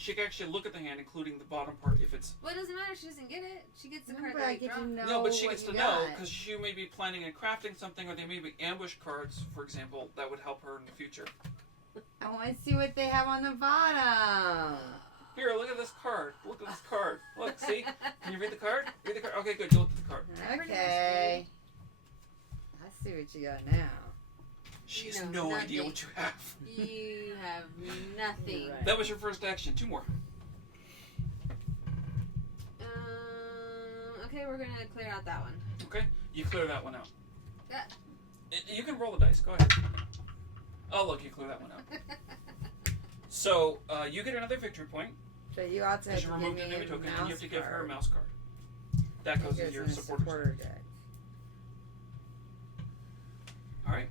look at the hand, including the bottom part, if it's. Well, it doesn't matter. She doesn't get it. She gets the No, card but that I you get draw. to know No, but she what gets you to know got. because she may be planning and crafting something, or they may be ambush cards, for example, that would help her in the future. I want to see what they have on the bottom. Here, look at this card. Look at this card. Look, see? Can you read the card? Read the card. Okay, good. You look at the card. Okay. I see what you got now. She has No, no idea nothing. what you have. You have nothing. Right. That was your first action. 2 more. Okay, we're gonna clear out that one. Okay, you clear that one out. Yeah. You can roll the dice. Go ahead. Oh, look, you clear that one out. So you get another victory point But you also have because to you give removed me an enemy a token, mouse and you have to give her a card. mouse card. That goes in your a supporter. deck. All right.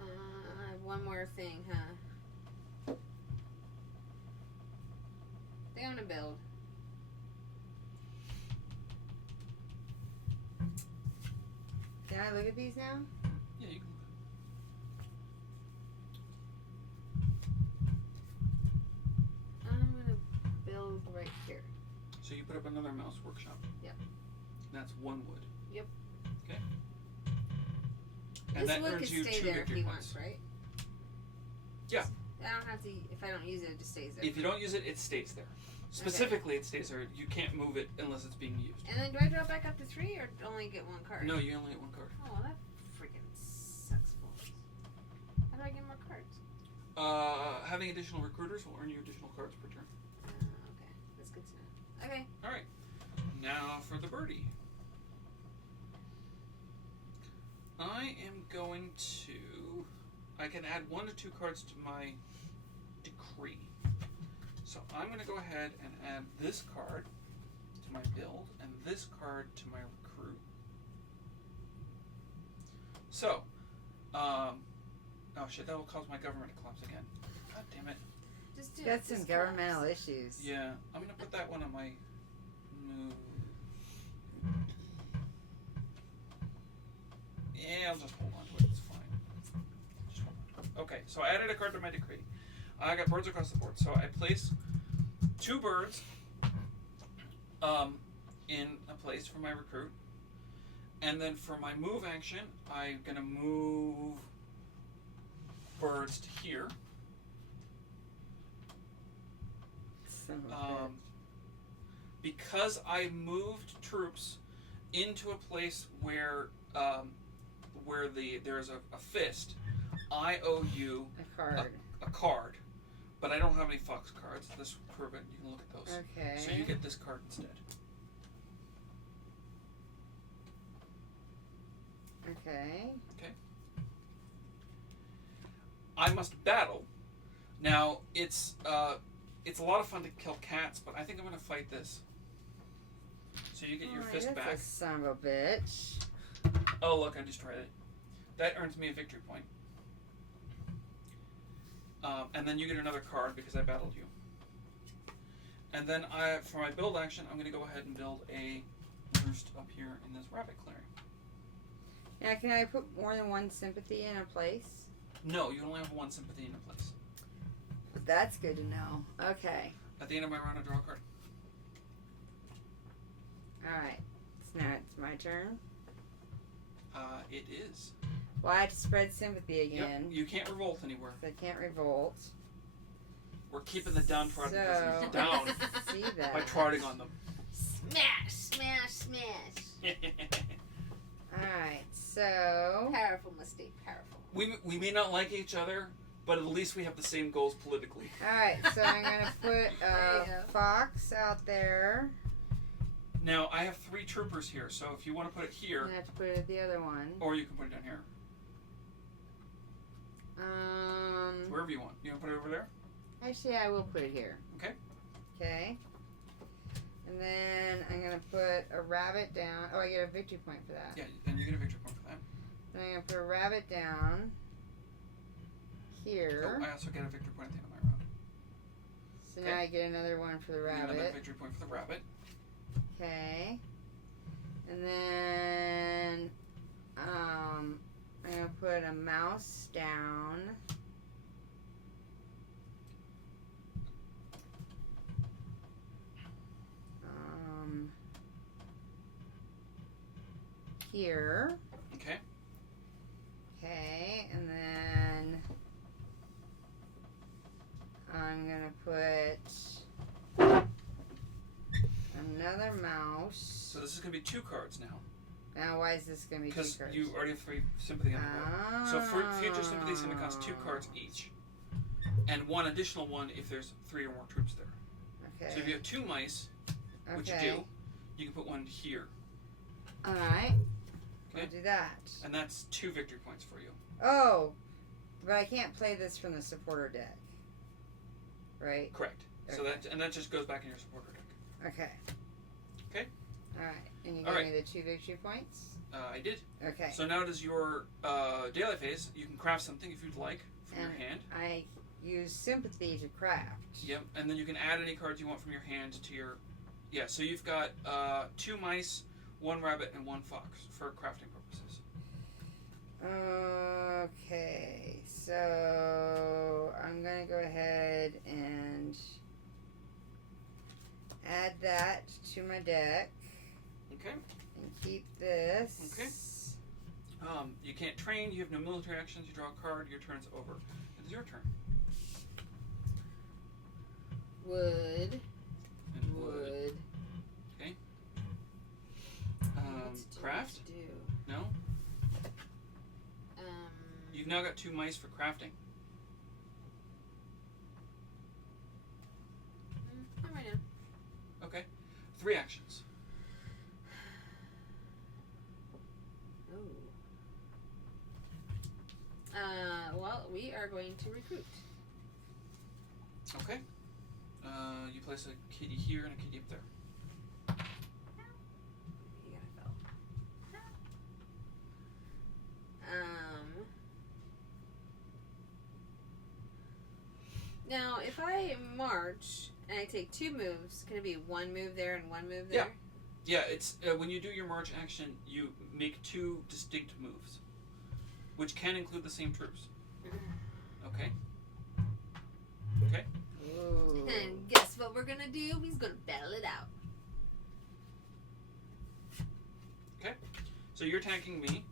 I have one more thing, huh? I think I'm gonna build. Can I look at these now? Yeah, you can. So you put up another mouse workshop. Yep. That's 1 wood. Yep. Okay. This And that wood earns could you stay 2 there if victory he points. wants, right? Yeah. I don't have to. If I don't use it, it just stays there. If you don't use it, it stays there. Specifically, it stays there. You can't move it unless it's being used. And then do I draw back up to 3 or only get 1 card? No, you only get 1 card. Oh, that freaking sucks balls. How do I get more cards? Having additional recruiters will earn you additional cards per turn. Okay, that's good to know. Okay. All right. Now for the birdie. I am going to. I can add 1 to 2 cards to my decree. So I'm going to go ahead and add this card to my build and this card to my recruit. So, oh shit, that will cause my government to collapse again. God damn it. Just do Got it. some Just governmental collapse. issues. Yeah, I'm going to put that one on my move. Yeah, I'll just hold on to it. It's fine. Just hold on to it. Okay, so I added a card to my decree. I got birds across the board. So I place 2 birds in a place for my recruit. And then for my move action, I'm going to move birds to here. Son of a bitch. Because I moved troops into a place where there's a fist, I owe you A card. a card, but I don't have any fox cards. This will prove it. You can look at those. Okay. So you get this card instead. Okay. I must battle. Now it's a lot of fun to kill cats, but I think I'm going to fight this. So you get your Alright, fist that's back. a son of a bitch. Oh look, I destroyed it. That earns me a victory point. And then you get another card because I battled you. And then for my build action, I'm going to go ahead and build a roost up here in this rabbit clearing. Now, can I put more than 1 sympathy in a place? No, you only have 1 sympathy in a place. That's good to know. Okay. At the end of my round, I draw a card. Alright. So now it's my turn. It is. Well, I have to spread sympathy again. Yep, you can't revolt anywhere. So I can't revolt. We're keeping the downtrodden So- peasants down See that. by trotting on them. Smash, smash, smash. Alright, so... Powerful mistake, powerful. we may not like each other, but at least we have the same goals politically. Alright, so I'm going to put There you a go. fox out there. Now, I have 3 troopers here, so if you want to put it here, And I have to put it at the other one. or you can put it down here. Wherever you want. You want to put it over there? Actually, I will put it here. Okay. Okay. And then I'm going to put a rabbit down. Oh, I get a victory point for that. Yeah, and you get a victory point for that. Then I'm going to put a rabbit down here. Oh, I also get a victory point at the end of my round. So okay. now I get another one for the And another rabbit. victory point for the rabbit. Okay. And then I'm going to put a mouse down. Here. Okay. Okay, and then I'm gonna put another mouse. So this is going to be 2 cards now. Now, why is this gonna be 2 Because cards? you already have 3 sympathy on the board. So for future sympathy is going to cost 2 cards each. And 1 additional one if there's 3 or more troops there. Okay. So if you have 2 mice, which you do, you can put 1 here. Alright. Okay. I'll do that. And that's 2 victory points for you. Oh, but I can't play this from the supporter deck. Right? Correct. So Okay. that just goes back in your supporter deck. Okay. Okay. Alright. And you All gave right. me the 2 victory points? I did. Okay. So now it is your daily phase. You can craft something if you'd like from your And hand. I use sympathy to craft. Yep. And then you can add any cards you want from your hand to your. Yeah. So you've got 2 mice, 1 rabbit, and 1 fox for crafting purposes. Okay, so I'm gonna go ahead and add that my deck. Okay. And keep this. Okay. You can't train. You have no military actions. You draw a card. Your turn's over. It is your turn. Wood. And wood. Okay. Craft? What to do? No. You've now got 2 mice for crafting. Not right now. Okay. 3 actions. Well, we are going to recruit. Okay. You place a kitty here and a kitty up there. You gotta fell. Now, if I march and I take 2 moves, can it be 1 move there and 1 move there? Yeah, it's when you do your march action, you make 2 distinct moves, which can include the same troops. Okay. Okay. Ooh. And guess what we're gonna do? He's gonna battle it out. Okay. So you're attacking me.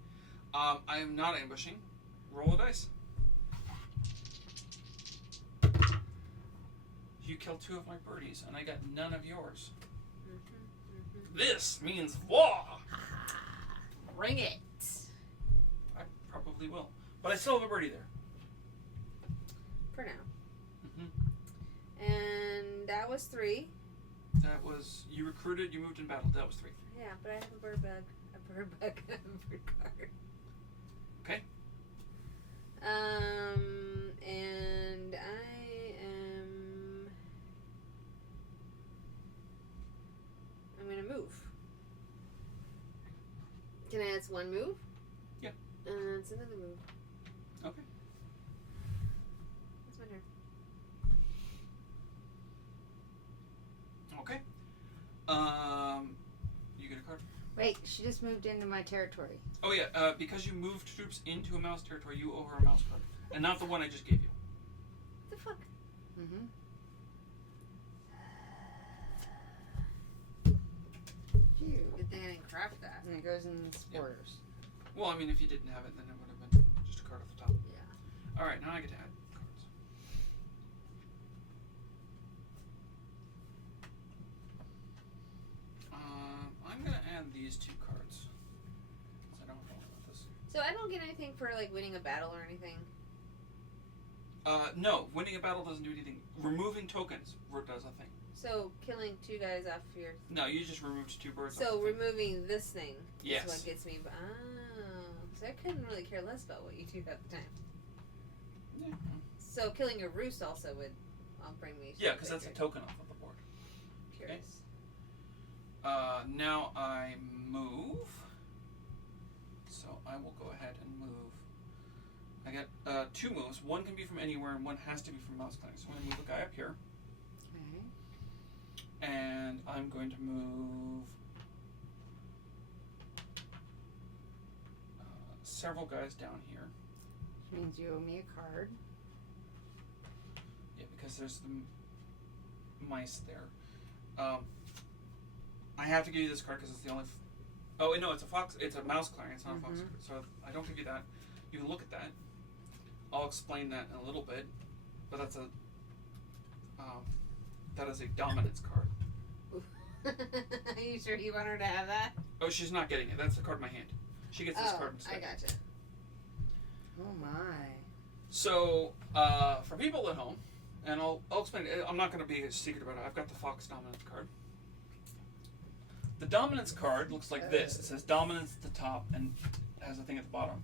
I am not ambushing. Roll a dice. You killed 2 of my birdies, and I got none of yours. This means war! Bring it. I probably will. But I still have a birdie there. For now. And that was 3. That was... You recruited, you moved in battle. That was 3. Yeah, but I have a bird bug. A bird bug. A bird card. Okay. And I'm gonna move. Can I ask 1 move? Yeah. And it's another move. Okay. That's my turn. Okay. You get a card. Wait, she just moved into my territory. Oh yeah, because you moved troops into a mouse territory, you owe her a mouse card. And not the one I just gave you. What the fuck? Mm-hmm. Good thing I didn't craft that. And it goes in supporters. Well, I mean, if you didn't have it, then it would have been just a card off the top. Yeah. Alright, now I get to add cards. I'm going to add these 2 cards. Because I don't know about this. So I don't get anything for like winning a battle or anything. No, winning a battle doesn't do anything. Removing tokens does a thing. So killing 2 guys off your. No, you just removed 2 birds. So off the thing. removing this thing Yes. is what gets me. So I couldn't really care less about what you do at the time. Yeah. So killing a roost also would bring me. Yeah, because that's a token off of the board. Curious. Now I move. So I will go ahead and move. I get 2 moves. 1 can be from anywhere, and 1 has to be from mouse clinic. So I'm going to move a guy up here. Okay. And I'm going to move several guys down here. Which means you owe me a card. Yeah, because there's the mice there. I have to give you this card because it's the only... Oh, no, it's a fox. It's a mouse clearing. It's not a fox card. So I don't give you that. You can look at that. I'll explain that in a little bit. But that's a... that is a dominance card. Are you sure you want her to have that? Oh, she's not getting it. That's the card in my hand. She gets this card instead. I gotcha. Oh my. So, for people at home, and I'll explain it. I'm not going to be a secret about it. I've got the Fox Dominance card. The Dominance card looks like this. It says Dominance at the top and has a thing at the bottom.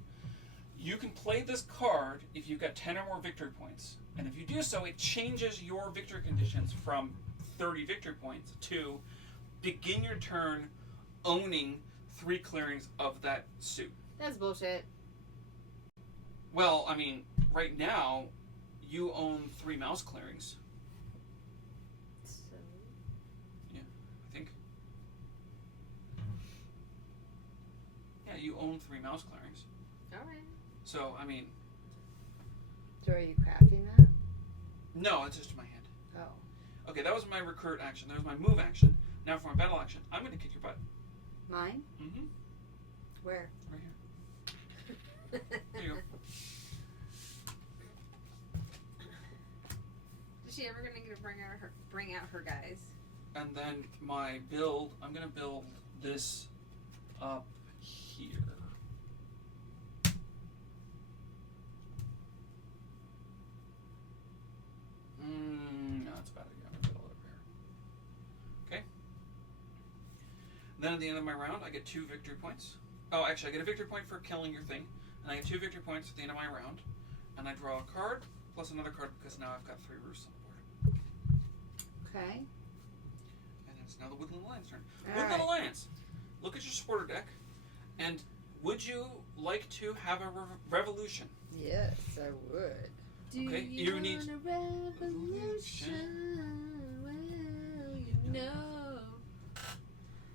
You can play this card if you've got 10 or more victory points. And if you do so, it changes your victory conditions from 30 victory points to begin your turn owning 3 clearings of that suit. That's bullshit. Well, I mean, right now, you own 3 mouse clearings. So... Yeah, I think. Yeah, you own 3 mouse clearings. Alright. So, I mean... So are you crafting that? No, it's just in my hand. Oh. Okay, that was my recruit action. There was my move action. Now for my battle action, I'm going to kick your butt. Mine? Mm-hmm. Where? Right here. There you go. Is she ever gonna get to bring out her guys? And then my build, I'm going to build this up here. No, that's a bad idea. I'm going to build it over here. Okay. Then at the end of my round, I get 2 victory points. Oh, actually, I get a victory point for killing your thing. And I get 2 victory points at the end of my round. And I draw a card, plus another card, because now I've got 3 roofs on the board. Okay. And it's now the Woodland Alliance turn. All Woodland right. Alliance, look at your supporter deck. And would you like to have a revolution? Yes, I would. Do Okay, you you need- want a revolution? Well, you know.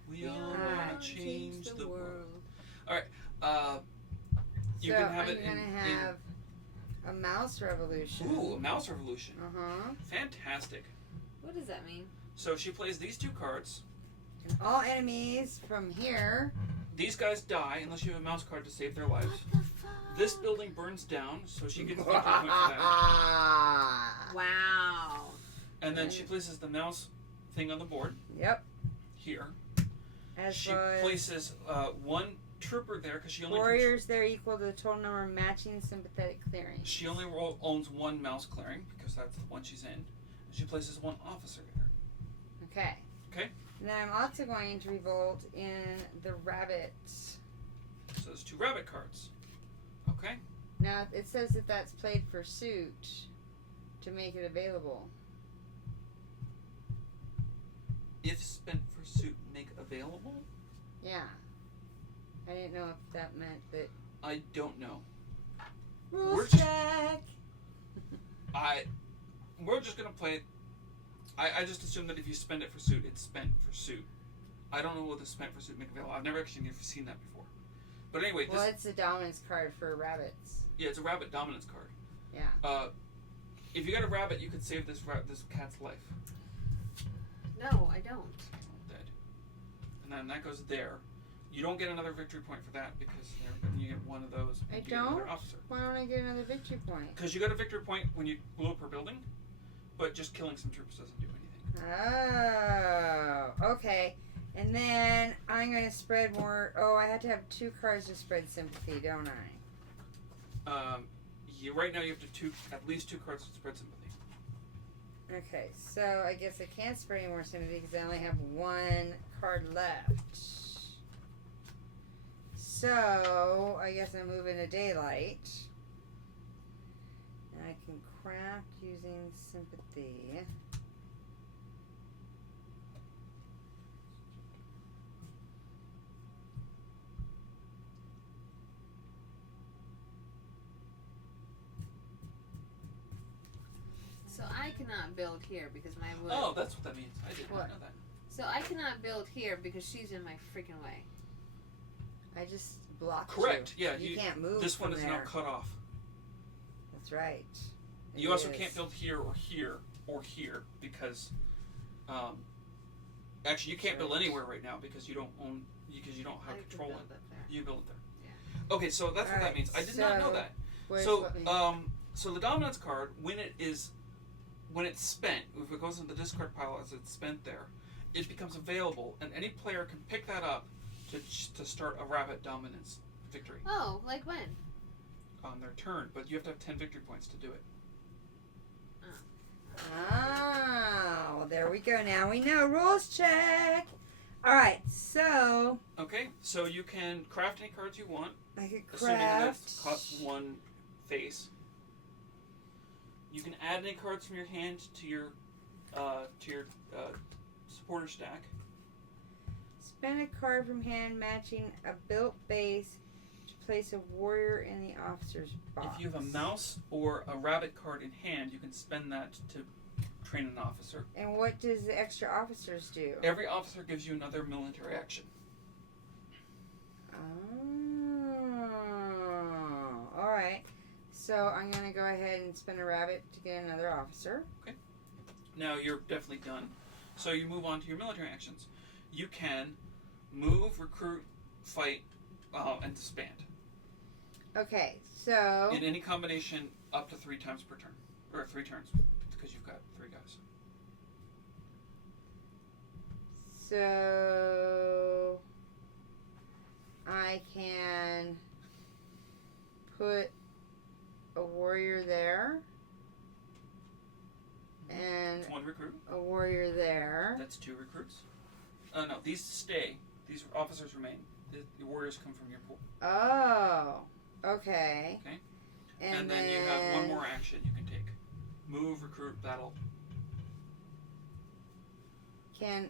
We all wanna want to change the world. You So can have I'm it gonna have a mouse revolution. Ooh, a mouse revolution. Uh-huh. Fantastic. What does that mean? So she plays these 2 cards. And all enemies from here. These guys die unless you have a mouse card to save their lives. What the fuck? This building burns down, so she gets victory point for that. Wow. And then she places the mouse thing on the board Yep. here. As She well as places 1 trooper there because she only warriors, they're equal to the total number of matching sympathetic clearings. she only owns 1 mouse clearing because that's the one she's in. And she places 1 officer there. Okay. Okay. And then I'm also going to revolt in the rabbits. So there's 2 rabbit cards. Okay. Now it says that that's played for suit to make it available. If spent for suit, make available? Yeah. I didn't know if that meant that. I don't know. Rules We're just- check. We're just gonna play it. I just assume that if you spend it for suit, it's spent for suit. I don't know what the spent for suit make available. I've never actually seen that before. But anyway, Well, this, it's a dominance card for rabbits. yeah, it's a rabbit dominance card. Yeah. If you got a rabbit, you could save this cat's life. No, I don't. Dead. And then that goes there. You don't get another victory point for that because then you get 1 of those. I you get another don't? officer. Why don't I get another victory point? Because you got a victory point when you blew up her building, but just killing some troops doesn't do anything. Oh, okay. And then I'm going to spread more. Oh, I have to have 2 cards to spread sympathy, don't I? Right now you have to at least 2 cards to spread sympathy. Okay, so I guess I can't spread any more sympathy because I only have 1 card left. So I guess I move into daylight. And I can craft using sympathy. So I cannot build here because my wood. Oh, that's what that means. I did What? not know that. So I cannot build here because she's in my freaking way. I just blocked Correct. you. Yeah, You can't move This one from is there. now cut off. That's right. You It also is. can't build here or here or here because, actually, you can't build anywhere right now because you don't own because you don't I have could control build it. up there. You build it there. Yeah. Okay, so that's what that Alright, means. I did not know so that. Where's So, what we- so the dominance card, when it's spent, if it goes in the discard pile as it's spent there, it becomes available, and any player can pick that up to start a rabbit dominance victory Oh, like when? on their turn. But you have to have 10 victory points to do it. Oh, well, there we go. Now we know. Rules check. All right, so Okay, so you can craft any cards you want, I could assuming that craft. it costs 1 face. You can add any cards from your hand to your supporter stack. Spend a card from hand matching a built base to place a warrior in the officer's box. If you have a mouse or a rabbit card in hand, you can spend that to train an officer. And what does the extra officers do? Every officer gives you another military action. Oh, all right. So I'm gonna go ahead and spend a rabbit to get another officer. Now you're definitely done. So you move on to your military actions. you can move, recruit, fight, and disband. Okay, so... In any combination up to 3 times per turn. Or 3 turns, because you've got 3 guys. So... I can put a warrior there. And 1 recruit. a warrior there. That's 2 recruits. No, these stay. These officers remain. The warriors come from your pool. Oh, okay. Okay. And then you have 1 more action you can take. Move, recruit, battle. Can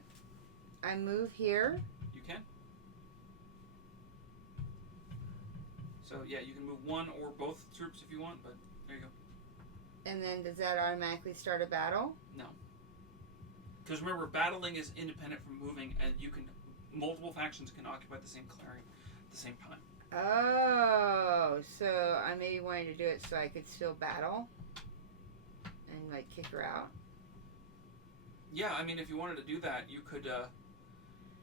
I move here? You can. So yeah, you can move 1 or both troops if you want, but there you go. And then does that automatically start a battle? No. Because remember, battling is independent from moving, and multiple factions can occupy the same clearing at the same time. Oh, so I maybe wanted to do it so I could still battle and like kick her out. Yeah, I mean, if you wanted to do that, you could,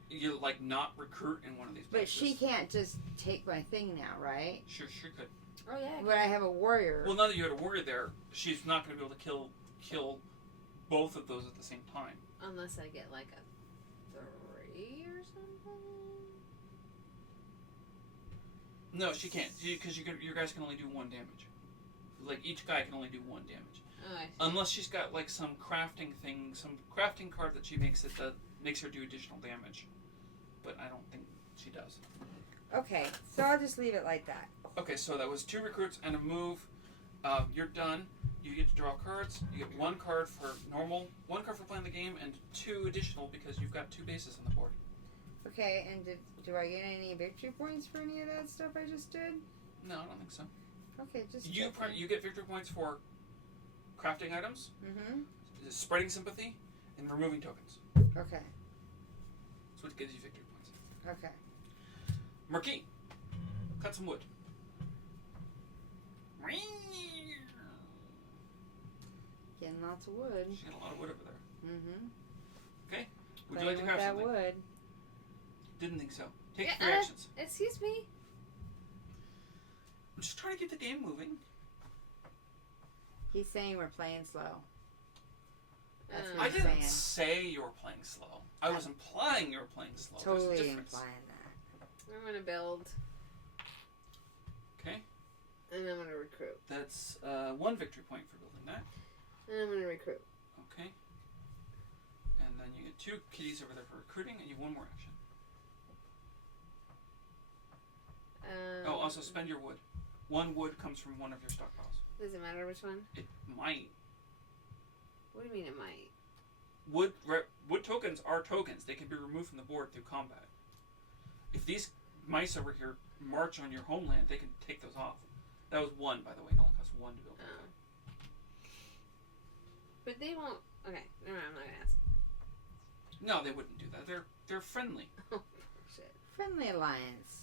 you like not recruit in one of these But places. she can't just take my thing now, right? Sure, she could. Oh yeah. But I have a warrior. Well, now that you had a warrior there, she's not going to be able to kill both of those at the same time. Unless I get like a 3 or something. No, she can't, because your guys can only do 1 damage. Like each guy can only do 1 damage. Oh, I see. Unless she's got like some crafting thing, some crafting card that she makes that makes her do additional damage. But I don't think she does. Okay, so I'll just leave it like that. Okay, so that was 2 recruits and a move. You're done. You get to draw cards. You get 1 card for normal, 1 card for playing the game, and 2 additional because you've got 2 bases on the board. Okay, and do I get any victory points for any of that stuff I just did? No, I don't think so. Okay, just You get victory points for crafting items, spreading sympathy, and removing tokens. Okay. That's what gives you victory points. Okay. Marquis, cut some wood. Getting lots of wood. She's got a lot of wood over there. Mm-hmm. Okay. Would you like to craft that something? wood. Didn't think so. Take Yeah, 3 actions. Excuse me. I'm just trying to get the game moving. He's saying we're playing slow. That's what I he's didn't saying. say you were playing slow. I was implying you were playing slow. There's a Totally difference. implying that. I'm gonna build. Okay. And I'm gonna recruit. That's 1 victory point for building that. And I'm gonna recruit. Okay. And then you get 2 kitties over there for recruiting, and you have 1 more action. Also spend your wood. 1 wood comes from one of your stockpiles. Does it matter which one? It might. What do you mean it might? Wood tokens are tokens. They can be removed from the board through combat. If these mice over here march on your homeland, they can take those off. That was 1, by the way. It only costs 1 to build. But they won't. Okay, never mind. I'm not gonna ask. No, they wouldn't do that. They're friendly. Oh shit. Friendly alliance.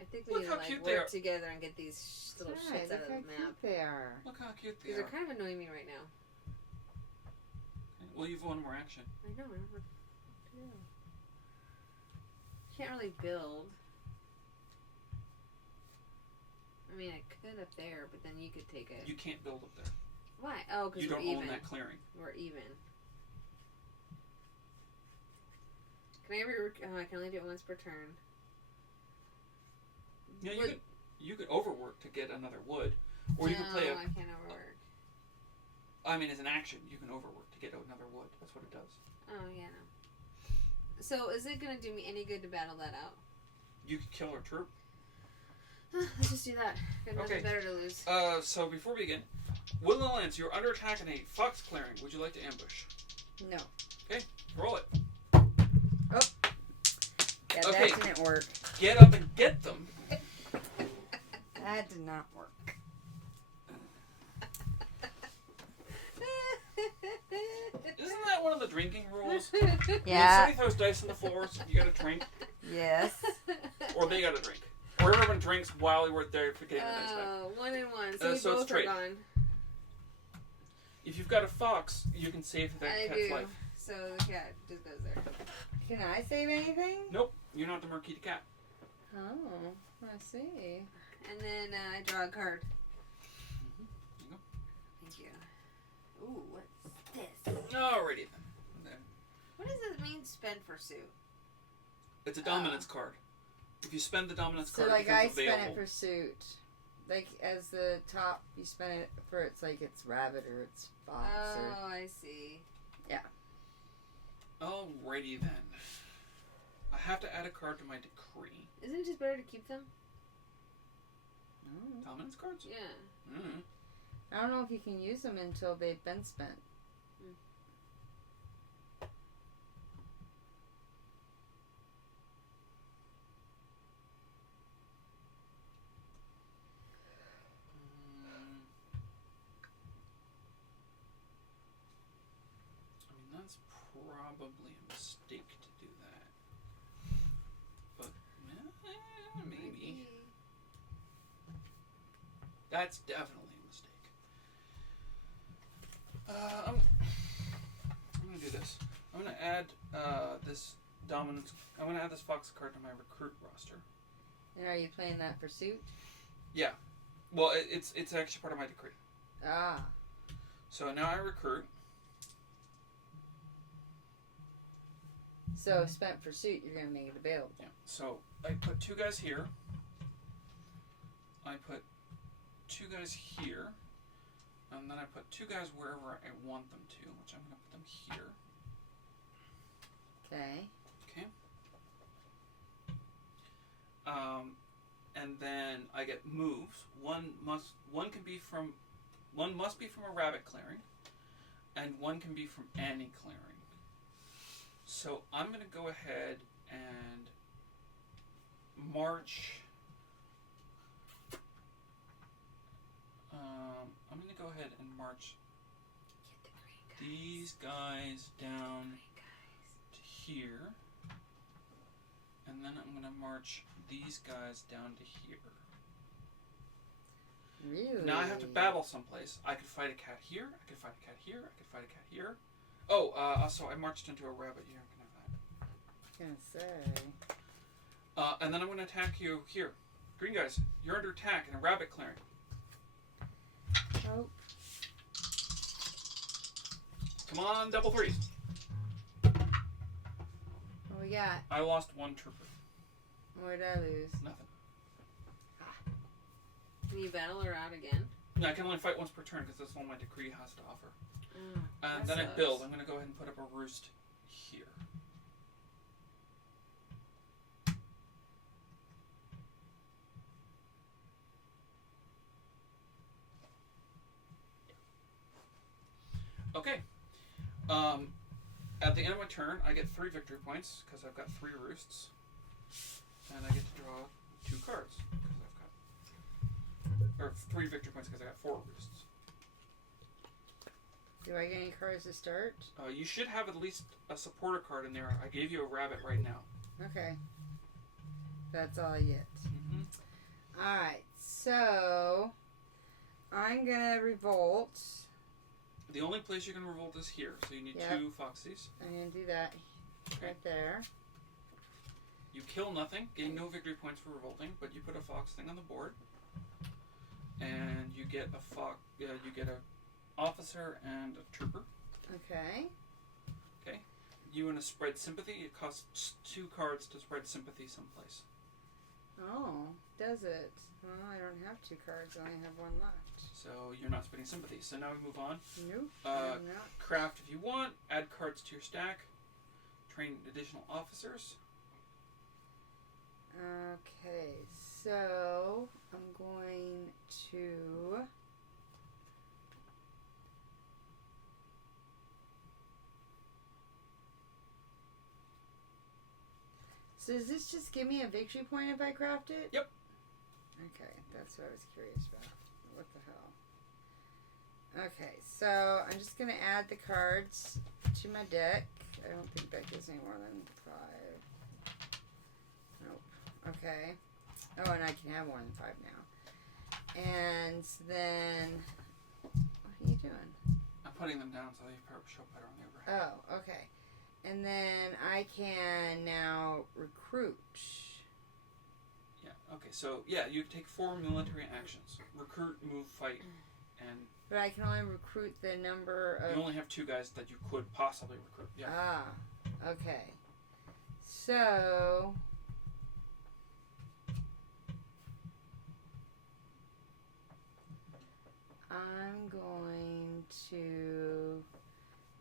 I think we Look need how to cute like they work are. together and get these little shits Look out of how the map. cute they are. Look how cute they These are. are kind of annoying me right now. Okay. Well, you've 1 more action. I know. I don't know what to do. Can't really build. I mean, I could up there, but then you could take it. You can't build up there. Why? Oh, because You we're don't even. own that clearing. We're even. Can I I can only do it once per turn. Yeah, Wood. you could overwork to get another wood, or you could play No, I can't overwork. I mean, as an action, you can overwork to get another wood. That's what it does. Oh yeah, no. So is it gonna do me any good to battle that out? You could kill her troop. Let's just do that. Got nothing Okay. better to lose. So before we begin, Woodland Alliance, you're under attack in a fox clearing. Would you like to ambush? No. Okay, roll it. Yeah, Okay. that didn't work. Get up and get them. That did not work. Isn't that one of the drinking rules? Yeah. When somebody throws dice on the floor, so you gotta drink, Yes. or they gotta drink. Or everyone drinks while we're there for getting the dice back. Oh, 1 and 1. So So we it's both are straight. gone. If you've got a fox, you can save that I cat's do. life. So the cat just goes there. Can I save anything? Nope, you're not the Marquita cat. Oh, I see. And then I draw a card. There you go. Thank you. Ooh, what's this? Alrighty then. What does this mean, spend pursuit? It's a dominance card. If you spend the dominance So card, like it I becomes available. spend it for suit. Like as the top, you spend it for it's like it's rabbit or it's fox Oh, or I see. Alrighty then. I have to add a card to my decree. Isn't it just better to keep them? Oh. Dominance cards? Yeah. Mm. I don't know if you can use them until they've been spent. I mean, that's probably a mistake to do that. But, maybe. That's definitely a mistake. I'm going to do this. I'm going to add this dominance. I'm going to add this fox card to my recruit roster. And are you playing that for suit? Yeah. Well, it's actually part of my decree. Ah. So now I recruit. So spent for suit, you're gonna make it available. Yeah. So I put 2 guys here. I put 2 guys here. And then I put 2 guys wherever I want them to, which I'm going to put them here. Okay. Okay. And then I get moves. One must be from a rabbit clearing, and one can be from any clearing. So I'm going to go ahead and march. I'm going to go ahead and march these guys down to here. And then I'm going to march these guys down to here. Really? Now I have to battle someplace. I could fight a cat here. I could fight a cat here. I could fight a cat here. Oh, also I marched into a rabbit. You can have that. I was gonna say. And then I'm going to attack you here. Green guys, you're under attack in a rabbit clearing. Oh. Come on, double threes. What we got? I lost 1 trooper. What did I lose? Nothing. Can you battle her out again? No, I can only fight once per turn because that's all my decree has to offer. And that then sucks. I build. I'm going to go ahead and put up a roost here. Okay. At the end of my turn, I get 3 victory points because I've got 3 roosts. And I get to draw 2 cards because I've got... Or 3 victory points because I got 4 roosts. Do I get any cards to start? You should have at least a supporter card in there. I gave you a rabbit right now. Okay. That's all I get. Mm-hmm. Alright, so I'm gonna revolt. The only place you can revolt is here, so you need Yep. 2 foxies. I'm gonna do that right there. You kill nothing, gain no victory points for revolting, but you put a fox thing on the board, and you get a fox. You get a officer and a trooper. Okay. Okay. You want to spread sympathy. It costs 2 cards to spread sympathy someplace. Oh, does it? Well, I don't have 2 cards. I only have 1 left. So you're not spreading sympathy. So now we move on. Nope. I'm not. Craft if you want. Add cards to your stack. Train additional officers. Okay, so I'm going to So does this just give me a victory point if I craft it? Yep. Okay, that's what I was curious about. What the hell? Okay, so I'm just gonna add the cards to my deck. I don't think that gives me more than 5. Nope. Okay. Oh, and I can have more than 5 now. And then, what are you doing? I'm putting them down so they show better on the overhead. Oh, okay. And then I can now recruit. Yeah. Okay. So yeah, you take 4 military actions: recruit, move, fight, and. But I can only recruit the number of. You only have 2 guys that you could possibly recruit. Yeah. Ah. Okay. So. I'm going to.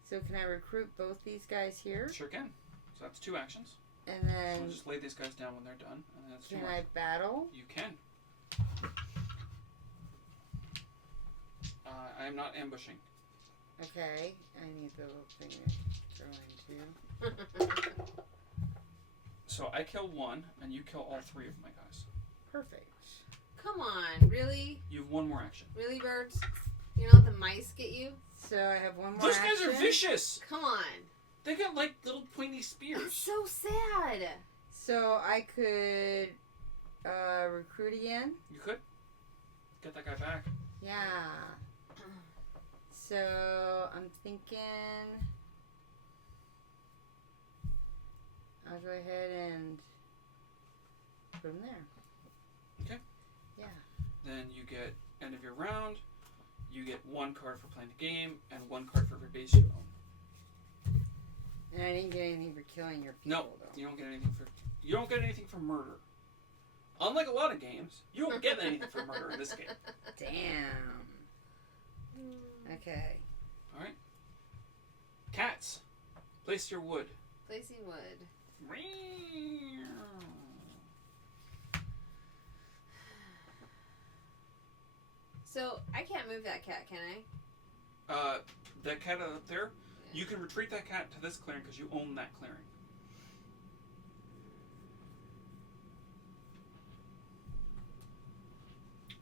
So can I recruit both these guys here? Sure can. So that's 2 actions. And then. So just lay these guys down when they're done, and then that's 2 Can more. I battle? You can. I am not ambushing. Okay. I need the little thing to throw into. So I kill 1, and you kill all 3 of my guys. Perfect. Come on, really? You have 1 more action. Really, birds? You don't let the mice get you? So I have one more Those action. guys are vicious. Come on. They got like little pointy spears. That's so sad. So I could recruit again. You could get that guy back. Yeah. So I'm thinking I'll go ahead and put him there. Okay. Yeah. Then you get end of your round. You get 1 card for playing the game and 1 card for every base you own. And I didn't get anything for killing your people, No, though. you don't get anything for murder. Unlike a lot of games, you don't get anything for murder in this game. Damn. Okay. All right. Cats, place your wood. Placing wood. So I can't move that cat, can I? That cat up there, you can retreat that cat to this clearing because you own that clearing.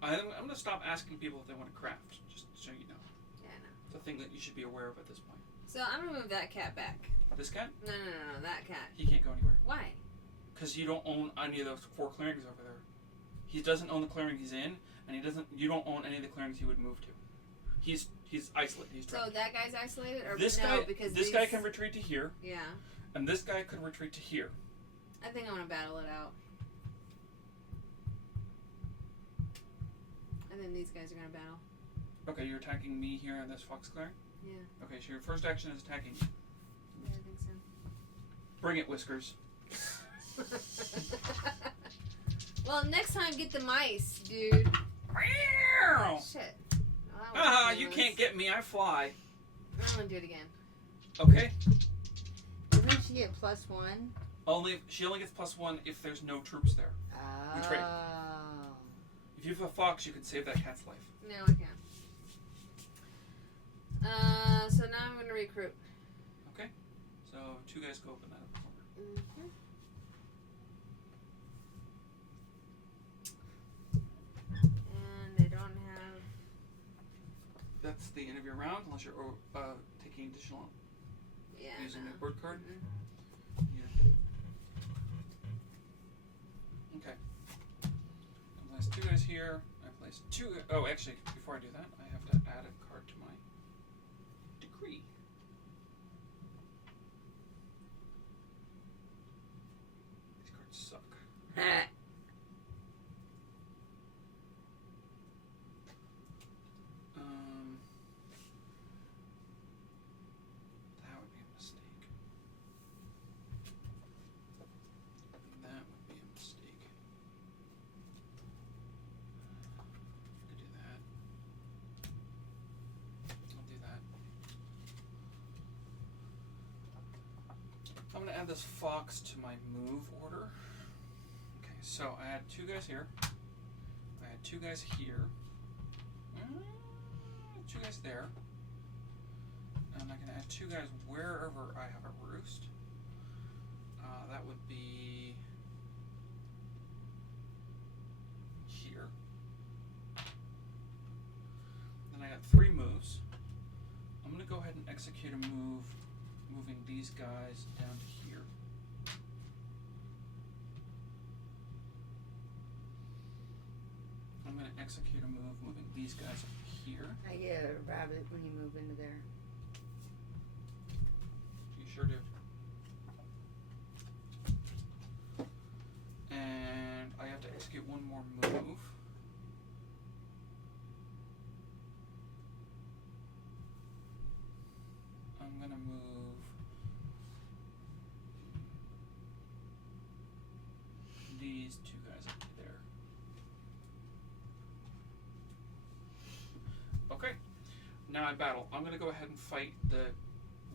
I'm going to stop asking people if they want to craft, just so you know. Yeah, I know. It's a thing that you should be aware of at this point. So I'm gonna move that cat back. This cat? No, that cat. He can't go anywhere. Why? Because you don't own any of those 4 clearings over there. He doesn't own the clearing he's in, and you don't own any of the clearings he would move to. He's isolated. He's trapped. So that guy's isolated, or This no? guy, Because this guy can retreat to here, Yeah. and this guy could retreat to here. I think I want to battle it out. And then these guys are gonna battle. Okay, you're attacking me here in this fox clearing? Yeah. Okay, so your first action is attacking me. Yeah, I think so. Bring it, Whiskers. Well, next time get the mice, dude. Shit. Oh, Haha, you can't get me, I fly. I'm gonna do it again. Okay. Doesn't she get +1? She only gets +1 if there's no troops there. Oh. Retreat. If you have a fox, you can save that cat's life. No, I can't. So now I'm gonna recruit. Okay. So 2 guys go open that up corner. Mm-hmm. And they don't have. That's the end of your round, unless you're taking additional using no. the board card. Mm-mm. Yeah. Okay. I place 2 guys here. I place 2. Oh, actually, before I do that, I have to add a card to my decree. These cards suck. That would be a mistake. That would be a mistake. I could do that. I'll do that. I'm going to add this fox to my move order. Okay, so I had 2 guys here. I had 2 guys here. 2 guys there. And I can add 2 guys wherever I have a roost. That would be here. Then I got 3 moves. I'm going to go ahead and execute a move, moving these guys down to here. I'm going to execute a move, moving these guys up here. I get a rabbit when you move into there. You sure do. more move. I'm gonna move these two guys up to there. Okay. Now I battle. I'm gonna go ahead and fight the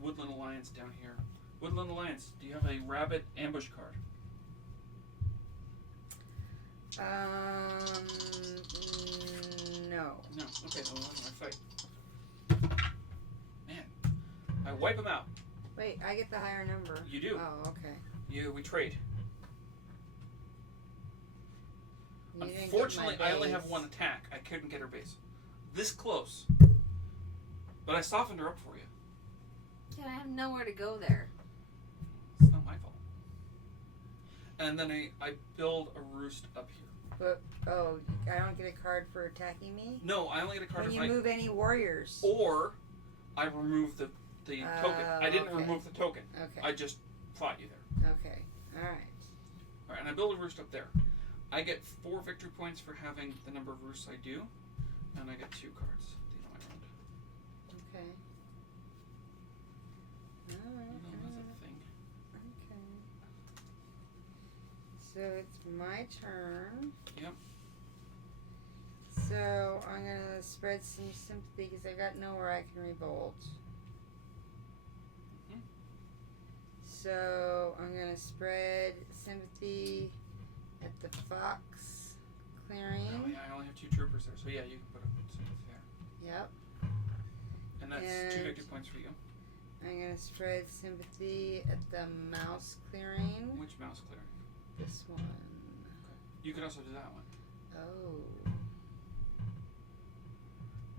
Woodland Alliance down here. Woodland Alliance, do you have a rabbit ambush card? No. No. Okay, then why don't I fight? Man, I wipe them out. Wait, I get the higher number. You do. Oh, okay. We trade. You didn't get Unfortunately, my I only base. have one attack. I couldn't get her base. This close. But I softened her up for you. Yeah, I have nowhere to go there. It's not my fault. And then I build a roost up here. But, oh, I don't get a card for attacking me? No, I only get a card When if you move any warriors. Or I remove the token. I didn't okay. remove the token. Okay. I just fought you there. Okay. Alright. Alright, and I build a roost up there. I get 4 victory points for having the number of roosts I do, and I get 2 cards at the end of my round. Okay. Alright. No, that's a thing. Okay. So it's my turn. Yep. So I'm gonna spread some sympathy because I got nowhere I can revolt. Mhm. So I'm gonna spread sympathy at the Fox clearing. Oh yeah, I only have 2 troopers there, so yeah, you can put it there. Yep. And that's 2 And- victory points for you. I'm gonna spread sympathy at the mouse clearing. Which mouse clearing? This one. You could also do that one. Oh.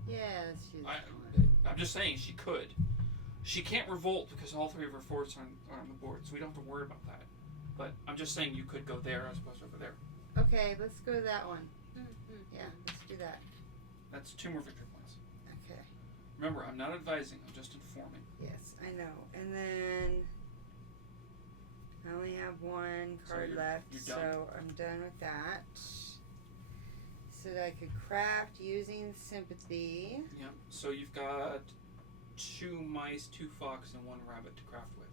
Yeah, let's do this I- one. I'm just saying she could. She can't revolt because all 3 of her forts are on the board, so we don't have to worry about that. But I'm just saying you could go there as opposed to over there. Okay, let's go to that one. Mm-hmm. Yeah, let's do that. That's 2 more victory points. Okay. Remember, I'm not advising, I'm just informing. Yes, I know. And then I only have one So card you're left, done. so I'm done with that. So that I could craft using sympathy. Yep. So you've got 2 mice, 2 fox, and 1 rabbit to craft with.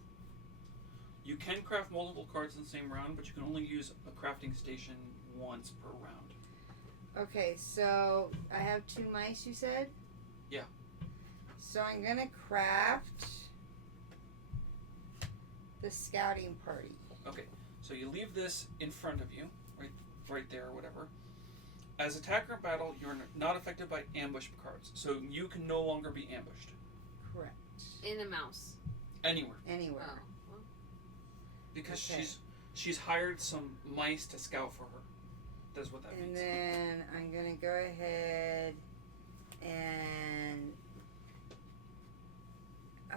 You can craft multiple cards in the same round, but you can only use a crafting station once per round. Okay, so I have 2 mice, you said? Yeah. So I'm gonna craft the scouting party. Okay. So you leave this in front of you, right there or whatever. As attacker in battle, you're not affected by ambush cards, so you can no longer be ambushed Correct. In a mouse. anywhere Anywhere. Oh. Well, because Okay. she's hired some mice to scout for her. That's what that And means. then I'm gonna go ahead and I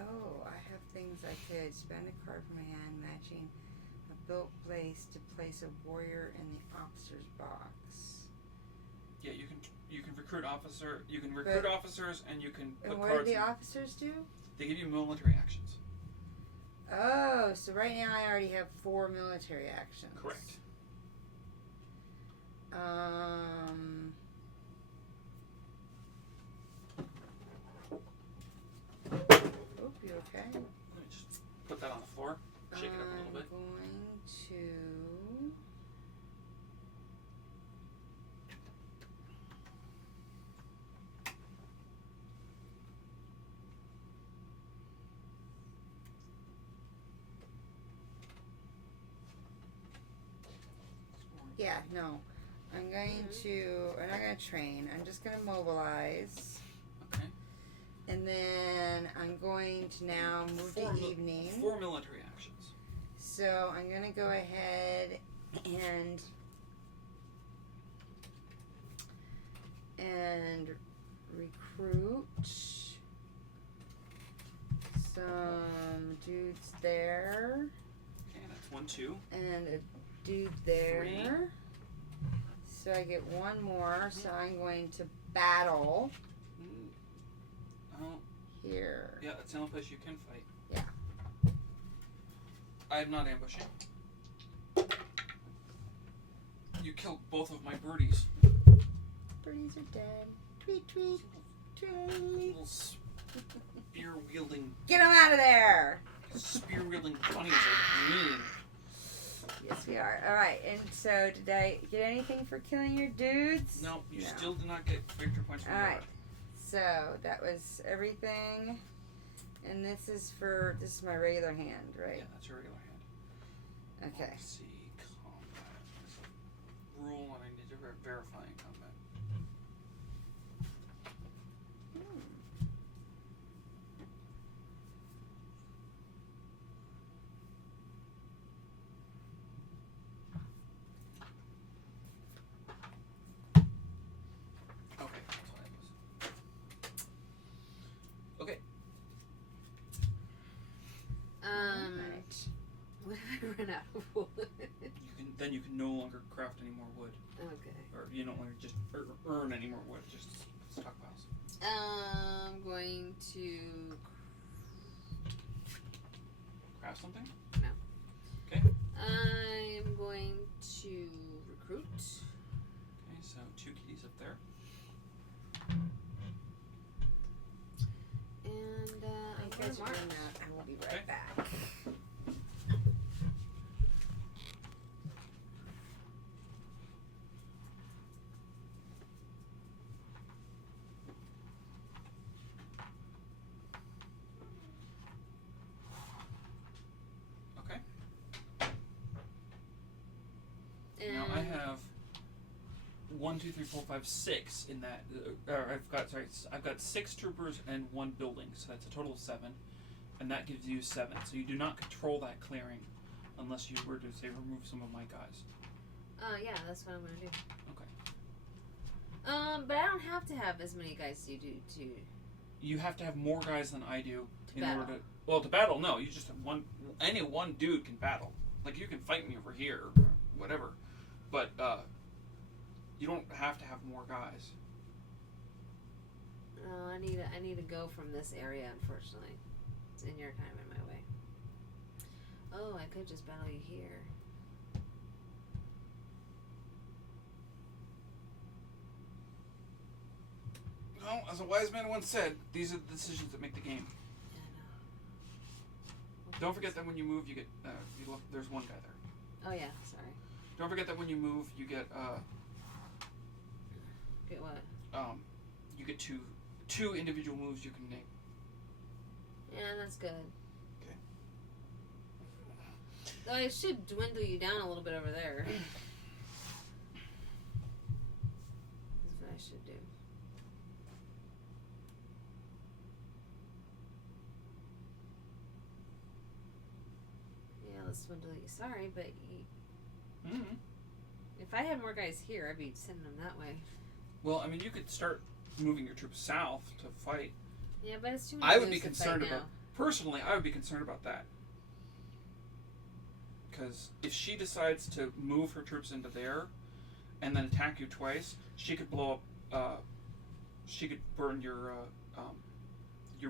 have things I could spend a card from my hand matching a built place to place a warrior in the officer's box. Yeah, you can recruit officers, and you can put And what do cards. the officers do? They give you military actions. Oh, so right now I already have 4 military actions. Correct. Oop, you okay? Let me just put that on the floor. Shake it up a little bit. I'm going to yeah, no. I'm not going to train. I'm just going to mobilize. Okay. And then I'm going to now move to evening. 4 military actions. So I'm going to go ahead and recruit some dudes there Okay, that's 1, 2. and a dude there. 3. So I get 1 more. So I'm going to battle Oh, here. yeah, that's the only place you can fight. Yeah. I'm not ambushing. You killed both of my birdies. Birdies are dead. Tweet, tweet, tweet. Little spear-wielding... Get them out of there! Spear-wielding bunnies are mean. Yes, we are. Alright, and so did I get anything for killing your dudes? No, you still did not get victory points from Alright, so that was everything. And this is my regular hand, right? Yeah, that's your regular hand. Okay. Let's see, combat. There's a rule, and I need to verifying combat. Okay, that's what it was. Okay. Right. What if I run out of wood? Then you can no longer craft any more wood, Okay. or you no longer just earn any more wood. Just stockpiles. I'm going to Craft something. No. Okay. I'm going to recruit. Okay, so 2 kitties up there. And I'm You going guys to are march. doing that. I will be right Okay. back. Okay. And Now I have 1, 2, 3, 4, 5, 6 in that. I've got 6 troopers and 1 building, so that's a total of 7, and that gives you 7. So you do not control that clearing, unless you were to say remove some of my guys. yeah, that's what I'm going to do. Okay. But I don't have to have as many guys as you do to You have to have more guys than I do in battle. order to. Well, to battle, no. You just have one. Any one dude can battle. Like you can fight me over here, or whatever. But you don't have to have more guys. Oh, I need to go from this area, unfortunately. And you're kind of in my way. Oh, I could just battle you here. No, as a wise man once said, these are the decisions that make the game. Yeah, Don't forget that when you move, you get. You look. There's one guy there. Oh yeah, sorry. Don't forget that when you move, you get. Get what? You get two individual moves you can name. Yeah, that's good. Okay. Though I should dwindle you down a little bit over there. That's what I should do. Yeah, let's dwindle you. Sorry, but Mm-hmm. if I had more guys here, I'd be sending them that way. Well, I mean, you could start moving your troops south to fight. Yeah, but it's too many I would be moves to fight concerned now. about. Personally, I would be concerned about that. Because if she decides to move her troops into there, and then attack you twice, she could blow up. She could burn your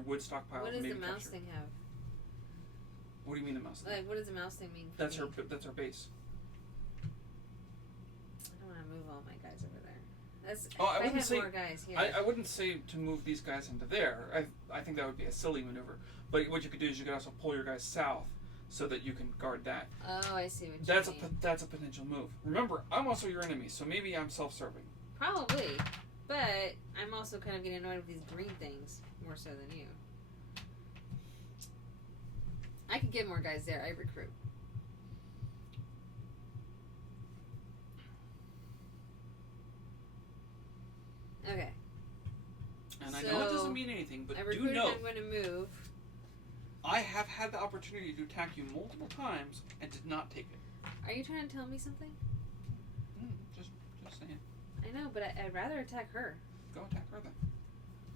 wood stockpile. What does and the maybe mouse capture. thing have? What do you mean the mouse thing? Like, what does the mouse thing mean? For That's me? That's her base. I don't want to move all my guys over there. That's Oh, I if I wouldn't had say- more guys here. I wouldn't say to move these guys into there. I think that would be a silly maneuver. But what you could do is you could also pull your guys south, so that you can guard that. Oh, I see what you That's mean. that's a potential move. Remember, I'm also your enemy, so maybe I'm self-serving. Probably, but I'm also kind of getting annoyed with these green things more so than you. I could get more guys there. I recruit. Okay. And I know it So, doesn't mean anything, but I do recruited. know I'm going to move. I have had the opportunity to attack you multiple times and did not take it. Are you trying to tell me something? Just saying. I know, but I'd rather attack her. Go attack her then.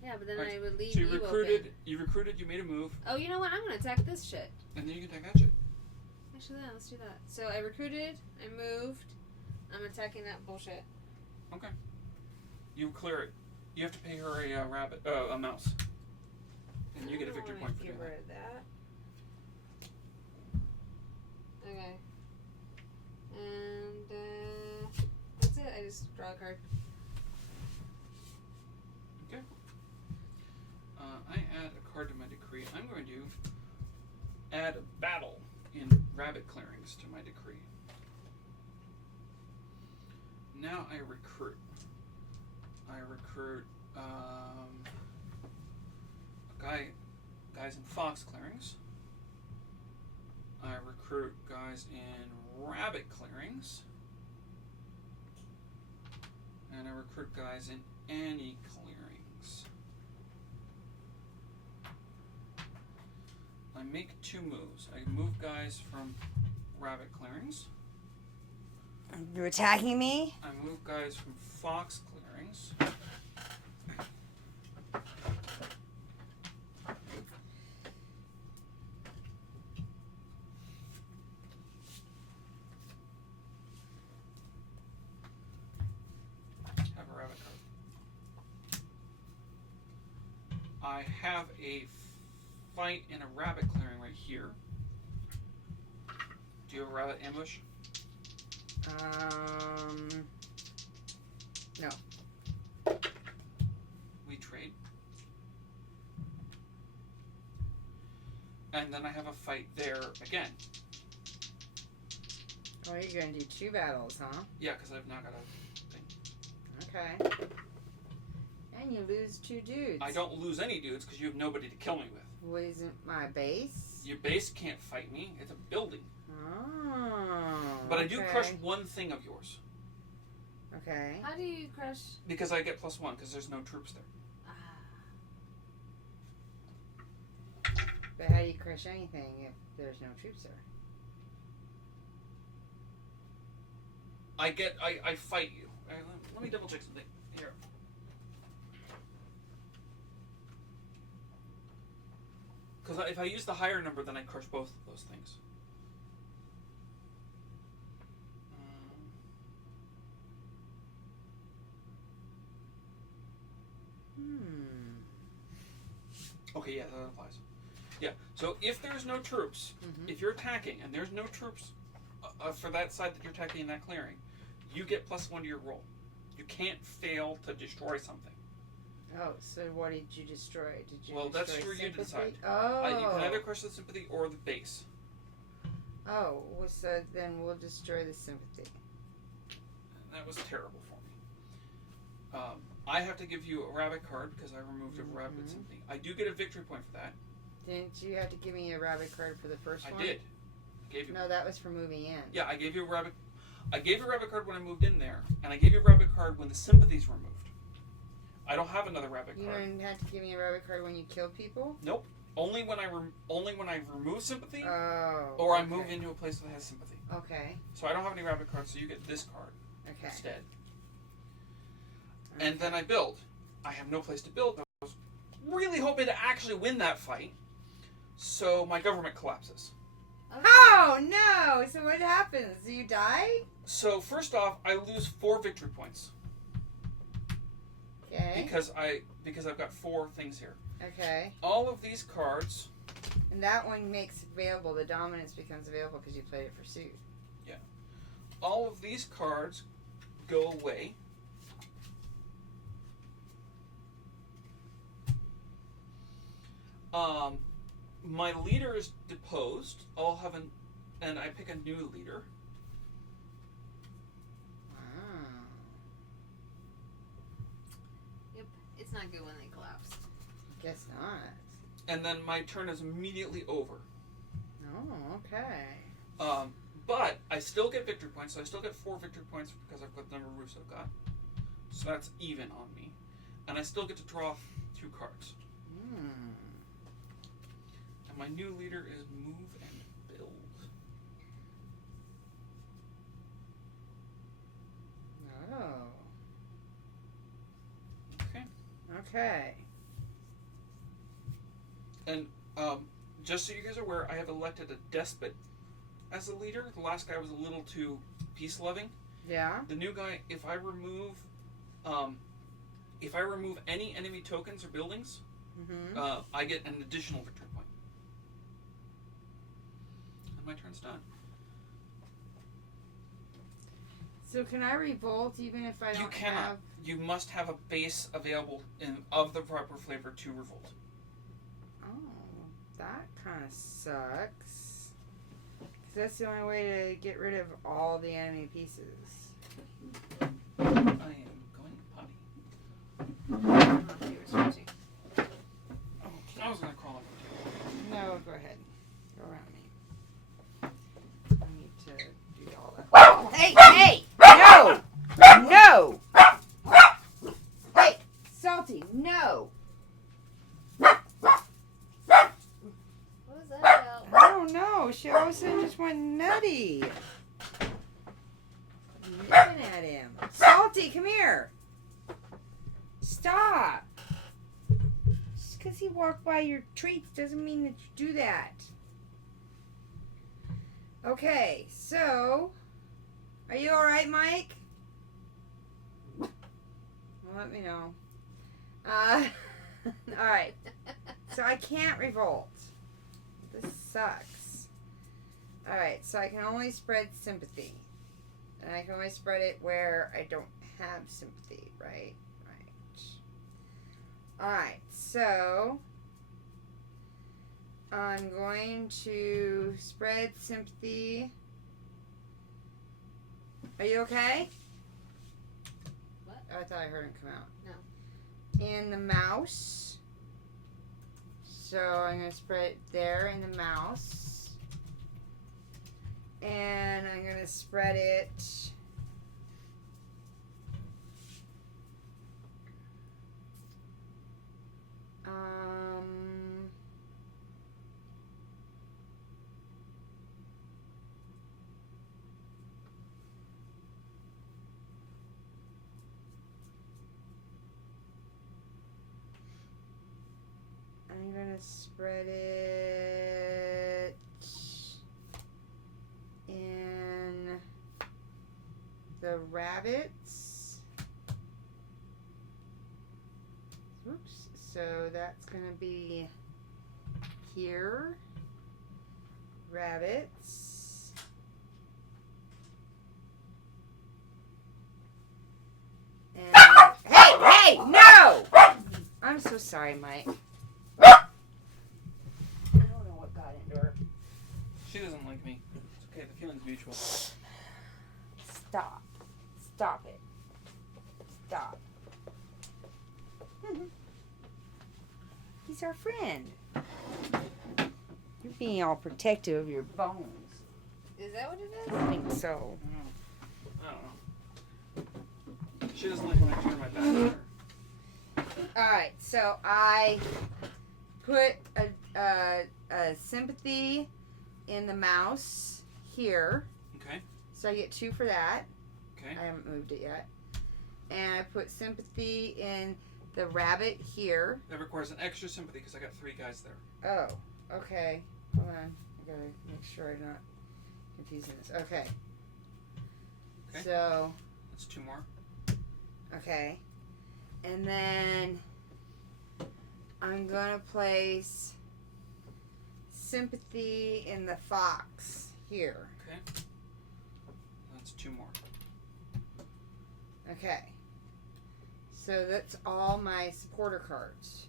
Yeah, but then Alright, I would leave So you recruited. open. You recruited. You made a move, Oh, you know what? I'm going to attack this shit. and then you can attack that shit. Actually, yeah, let's do that. So I recruited. I moved. I'm attacking that bullshit. Okay. You clear it. You have to pay her a mouse, and you get a victory point for Get doing rid that. of that. Okay. And choose. Draw a card. Okay. I add a card to my decree. I'm going to add a battle in rabbit clearings to my decree. Now I recruit. Guys in fox clearings. I recruit guys in rabbit clearings. And I recruit guys in any clearings. I make 2 moves. I move guys from rabbit clearings. You're attacking me? I move guys from fox clearings. Have a rabbit card. I have a fight in a rabbit clearing right here. Do you have a rabbit ambush? No. We trade. And then I have a fight there again. Oh, you're going to do 2 battles, huh? Yeah, because I've now got a thing. Okay. And you lose 2 dudes. I don't lose any dudes because you have nobody to kill me with. What isn't my base? Your base can't fight me. It's a building. Oh. But I do okay. crush 1 thing of yours. Okay. How do you crush? Because I get +1 because there's no troops there. But how do you crush anything if there's no troops there? I fight you. Let me double check something. Here. Because if I use the higher number, then I crush both of those things. Okay, yeah, that applies. Yeah, so if there's no troops, if you're attacking and there's no troops for that side that you're attacking in that clearing, you get +1 to your roll. You can't fail to destroy something. Oh, so what did you destroy? Did you Well, destroy that's for you to sympathy? decide. Oh. You can either crush the sympathy or the base. Oh, well, so then we'll destroy the sympathy. And that was terrible for me. I have to give you a rabbit card because I removed a rabbit sympathy. I do get a victory point for that. Didn't you have to give me a rabbit card for the first one? I did. I gave you. No, that was for moving in. Yeah, I gave you a rabbit. I gave you a rabbit card when I moved in there, and I gave you a rabbit card when the sympathies were moved. I don't have another rabbit You card. don't have to give me a rabbit card when you kill people? Nope. Only when I remove sympathy, Oh. or I move into a place that has sympathy. Okay. So I don't have any rabbit cards, so you get this card Okay. instead. And then I build. I have no place to build. I was really hoping to actually win that fight, so my government collapses. Okay. Oh, no! So what happens? Do you die? So first off, I lose 4 victory points Okay. because I've got 4 things here. Okay. All of these cards. And that one makes available, the dominance becomes available because you played it for suit. Yeah. All of these cards go away. My leader is deposed. And I pick a new leader. Wow. Yep. It's not good when they collapse. Guess not. And then my turn is immediately over. Oh, okay. But I still get victory points, so I still get 4 victory points because I've got the number Russo got. So that's even on me. And I still get to draw 2 cards. And my new leader is move and build. Oh. Okay. Okay. And just so you guys are aware, I have elected a despot as a leader. The last guy was a little too peace-loving. Yeah? The new guy, if I remove any enemy tokens or buildings, I get an additional victory point. And my turn's done. So can I revolt even if I don't You cannot. have... You must have a base available of the proper flavor to revolt. Oh, that kind of sucks. 'Cause that's the only way to get rid of all the enemy pieces. I am going potty. I was going to crawl over to you. No, go ahead. Go around me. I need to do all that. Hey, hey! No! No! Hey, Salty, no! What was that about? I don't know. She all of a sudden just went nutty. Looking at him. Salty, come here. Stop. Just because he walked by your treats doesn't mean that you do that. Okay, so... Are you alright, Mike? Well, let me know. Alright. So I can't revolt. This sucks. Alright, so I can only spread sympathy. And I can only spread it where I don't have sympathy, right? Right. Alright, so I'm going to spread sympathy. Are you okay? What? Oh, I thought I heard him come out. No. In the mouse. So I'm going to spread it there in the mouse. And I'm going to spread it I'm going to spread it in the rabbits. Oops. So that's going to be here. Rabbits. And hey, no! I'm so sorry, Mike. I don't know what got into her. She doesn't like me. It's okay. The feeling's mutual. Stop. Stop it. Stop. He's our friend. You're being all protective of your bones. Is that what it is? I think so. I don't know. She doesn't like when I turn my back on her. Alright, so I put a sympathy in the mouse here. Okay. So I get 2 for that. Okay. I haven't moved it yet. And I put sympathy in the rabbit here. That requires an extra sympathy because I got 3 guys there. Oh, okay. Hold on. I gotta make sure I'm not confusing this. Okay. Okay. So, That's 2 more. okay. And then I'm gonna place sympathy in the fox here. Okay. That's 2 more. Okay. So that's all my supporter cards.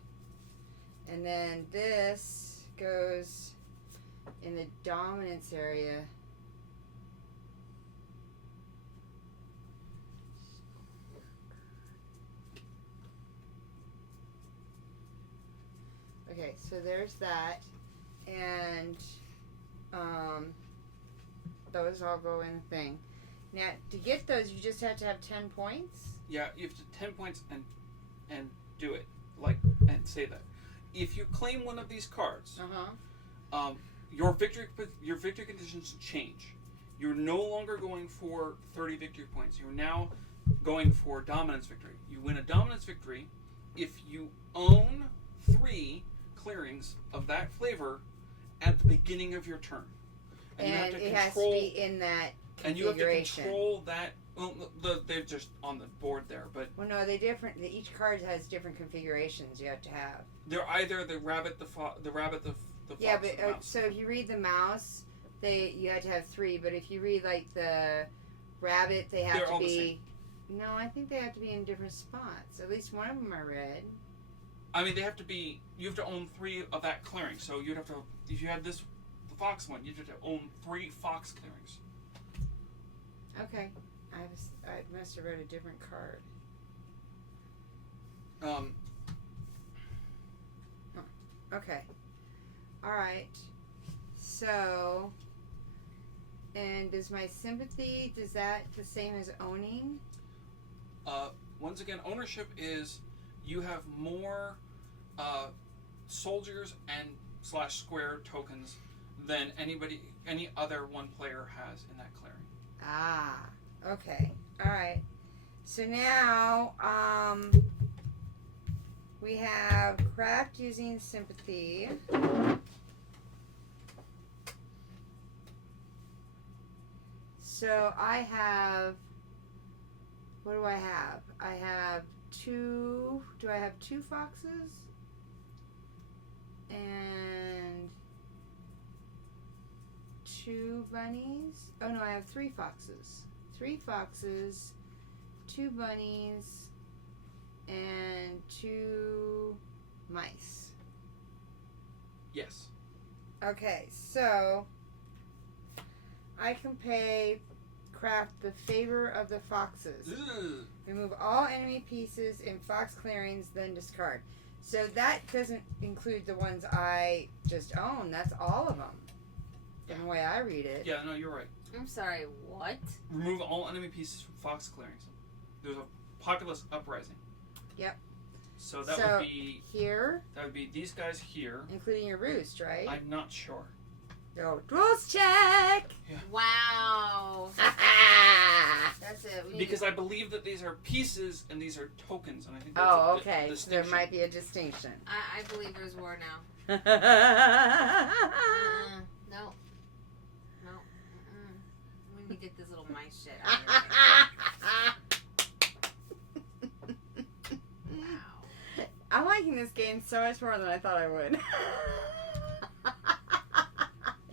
And then this goes in the dominance area. Okay, so there's that. And those all go in the thing. Now, to get those, you just have to have 10 points? Yeah, you have to 10 points and do it. And say that. If you claim one of these cards, your victory conditions change. You're no longer going for 30 victory points. You're now going for dominance victory. You win a dominance victory if you own 3 clearings of that flavor at the beginning of your turn. And you have to it has to be in that and you have to configuration. control that. Well, they're just on the board there, but Well, no, they're different. Each card has different configurations you have to have. they're either the rabbit, the fox, Yeah, or but the mouse. so if you read the mouse, you had to have 3. But if you read like the Rabbit, they have They're to all the be. No, I think they have to be in different spots. At least one of them I read. I mean, they have to be. You have to own 3 of that clearing. So you'd have to. If you had the fox one, you'd have to own 3 fox clearings. Okay. I must have read a different card. Okay. Alright. So, and does my sympathy, does that the same as owning? Once again, ownership is you have more soldiers and / square tokens than any other one player has in that clearing. Ah, okay. Alright. So now, we have craft using sympathy. So I have, what do I have? I have 2, do I have 2 foxes? And 2 bunnies? Oh no, I have 3 foxes. 3 foxes, 2 bunnies, and 2 mice. Yes. Okay, so I can craft the favor of the foxes. Ugh. Remove all enemy pieces in fox clearings, then discard. So that doesn't include the ones I just own. That's all of them. The way I read it. Yeah, no, you're right. I'm sorry, what? Remove all enemy pieces from fox clearings. There's a populous uprising. Yep. So that would be here. That would be these guys here. Including your roost, right? I'm not sure. Go rules check. Yeah. Wow. That's it. Because I believe that these are pieces and these are tokens, and I think that's okay. So there might be a distinction. I believe there's war now. No. No. We need to get this little mice shit out of here. Wow. I'm liking this game so much more than I thought I would. I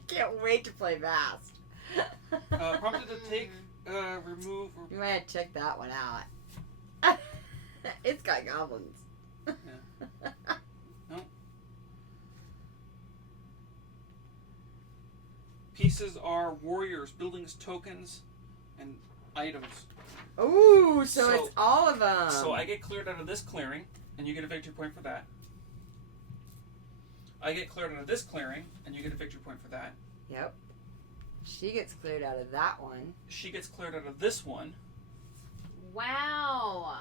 can't wait to play fast. Prompted to take, remove. Or... You might have to check that one out. It's got goblins. Yeah. No. Pieces are warriors, buildings, tokens, and items. Ooh, so it's all of them. So I get cleared out of this clearing, and you get a victory point for that. I get cleared out of this clearing, and you get a victory point for that. Yep. She gets cleared out of that one. She gets cleared out of this one. Wow.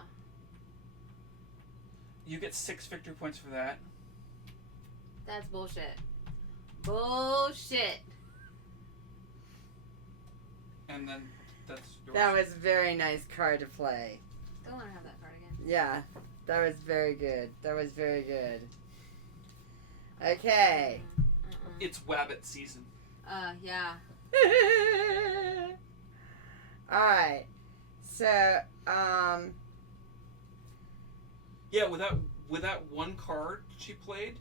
You get 6 victory points for that. That's bullshit. Bullshit. And then that's yours. That was a very nice card to play. Don't let her have that card again. Yeah, that was very good. That was very good. Okay. It's Wabbit season. Yeah. Alright. So, Yeah, with that one card she played,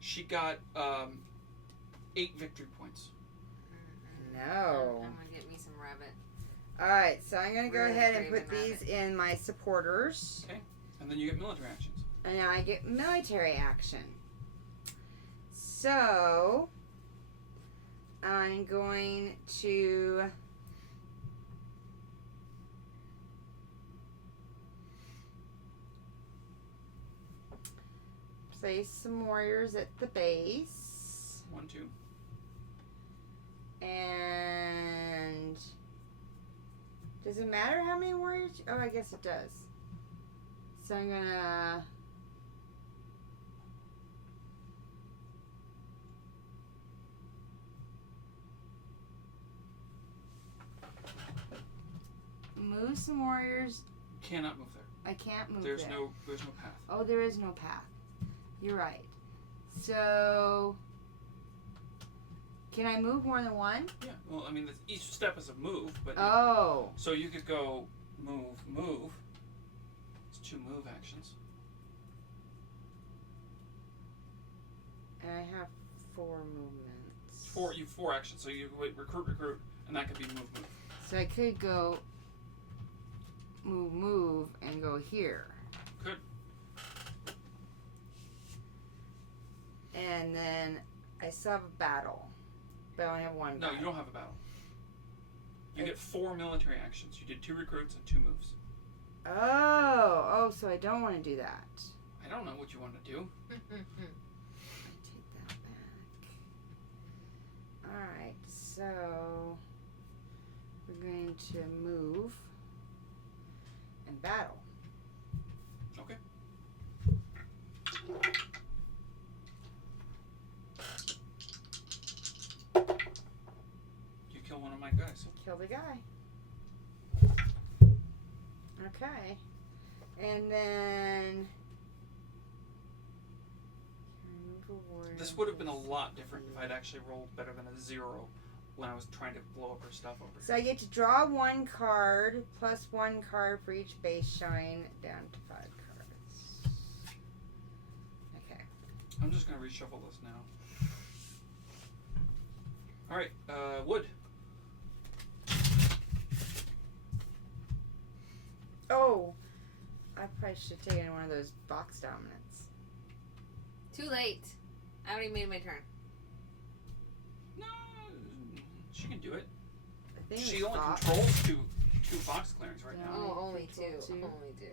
she got 8 victory points. no. I'm gonna get me some rabbit. Alright, so I'm going to go Really ahead and craving put these rabbit. in my supporters. Okay. And then you get military actions. And now I get military action. So, I'm going to place some warriors at the base. 1, 2. And does it matter how many warriors? Oh, I guess it does. So I'm gonna move some warriors. Cannot move there. I can't move There's there. no path. Oh, there is no path. You're right. So, can I move more than one? Yeah. Well, I mean, each step is a move, but Oh. so you could go move. It's 2 move actions. And I have 4 movements. 4 actions. So you wait, recruit, and that could be move. So I could go move, and go here. Good. And then I still have a battle. But I only have one No, battle. you don't have a battle. You get 4 military actions. You did 2 recruits and 2 moves. Oh, so I don't want to do that. I don't know what you want to do. I take that back. Alright, so we're going to move and battle. Okay. You kill one of my guys. Kill the guy. Okay. And then This would have been a lot different if I'd actually rolled better than a 0 when I was trying to blow up her stuff over So I get to draw 1 card plus 1 card for each base showing down to 5 cards. Okay. I'm just going to reshuffle this now. Alright, wood. Oh, I probably should have taken one of those box dominants. Too late. I already made my turn. No, she can do it. I think She it was only box. controls two fox clearings right now. Oh, only 2. Two. Only 2.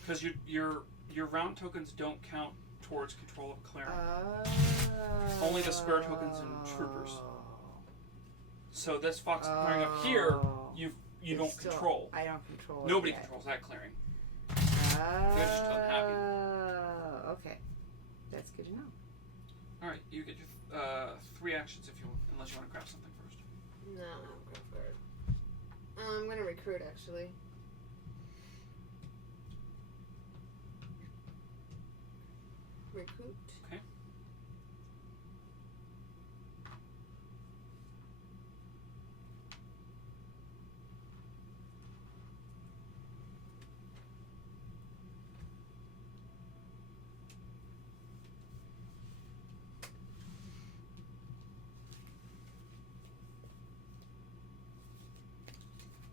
Because your round tokens don't count towards control of a clearing. Only the square tokens and troopers. So this fox clearing up here, you don't Still, control. I don't control. Nobody it yet. controls that clearing. Oh, They're just unhappy. okay. That's good to know. Alright, you get your 3 actions if you unless you want to grab something first. No, I'm going for it. I'm going to recruit, actually. Recruit. Okay.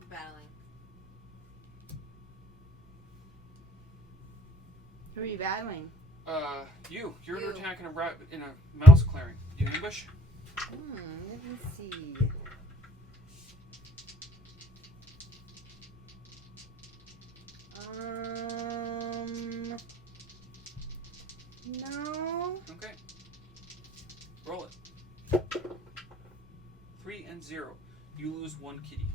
Battling. Who are you battling? You're You. attacking in a mouse clearing. You ambush? Let me see. No. Okay. Roll it. 3 and 0. You lose 1 kitty.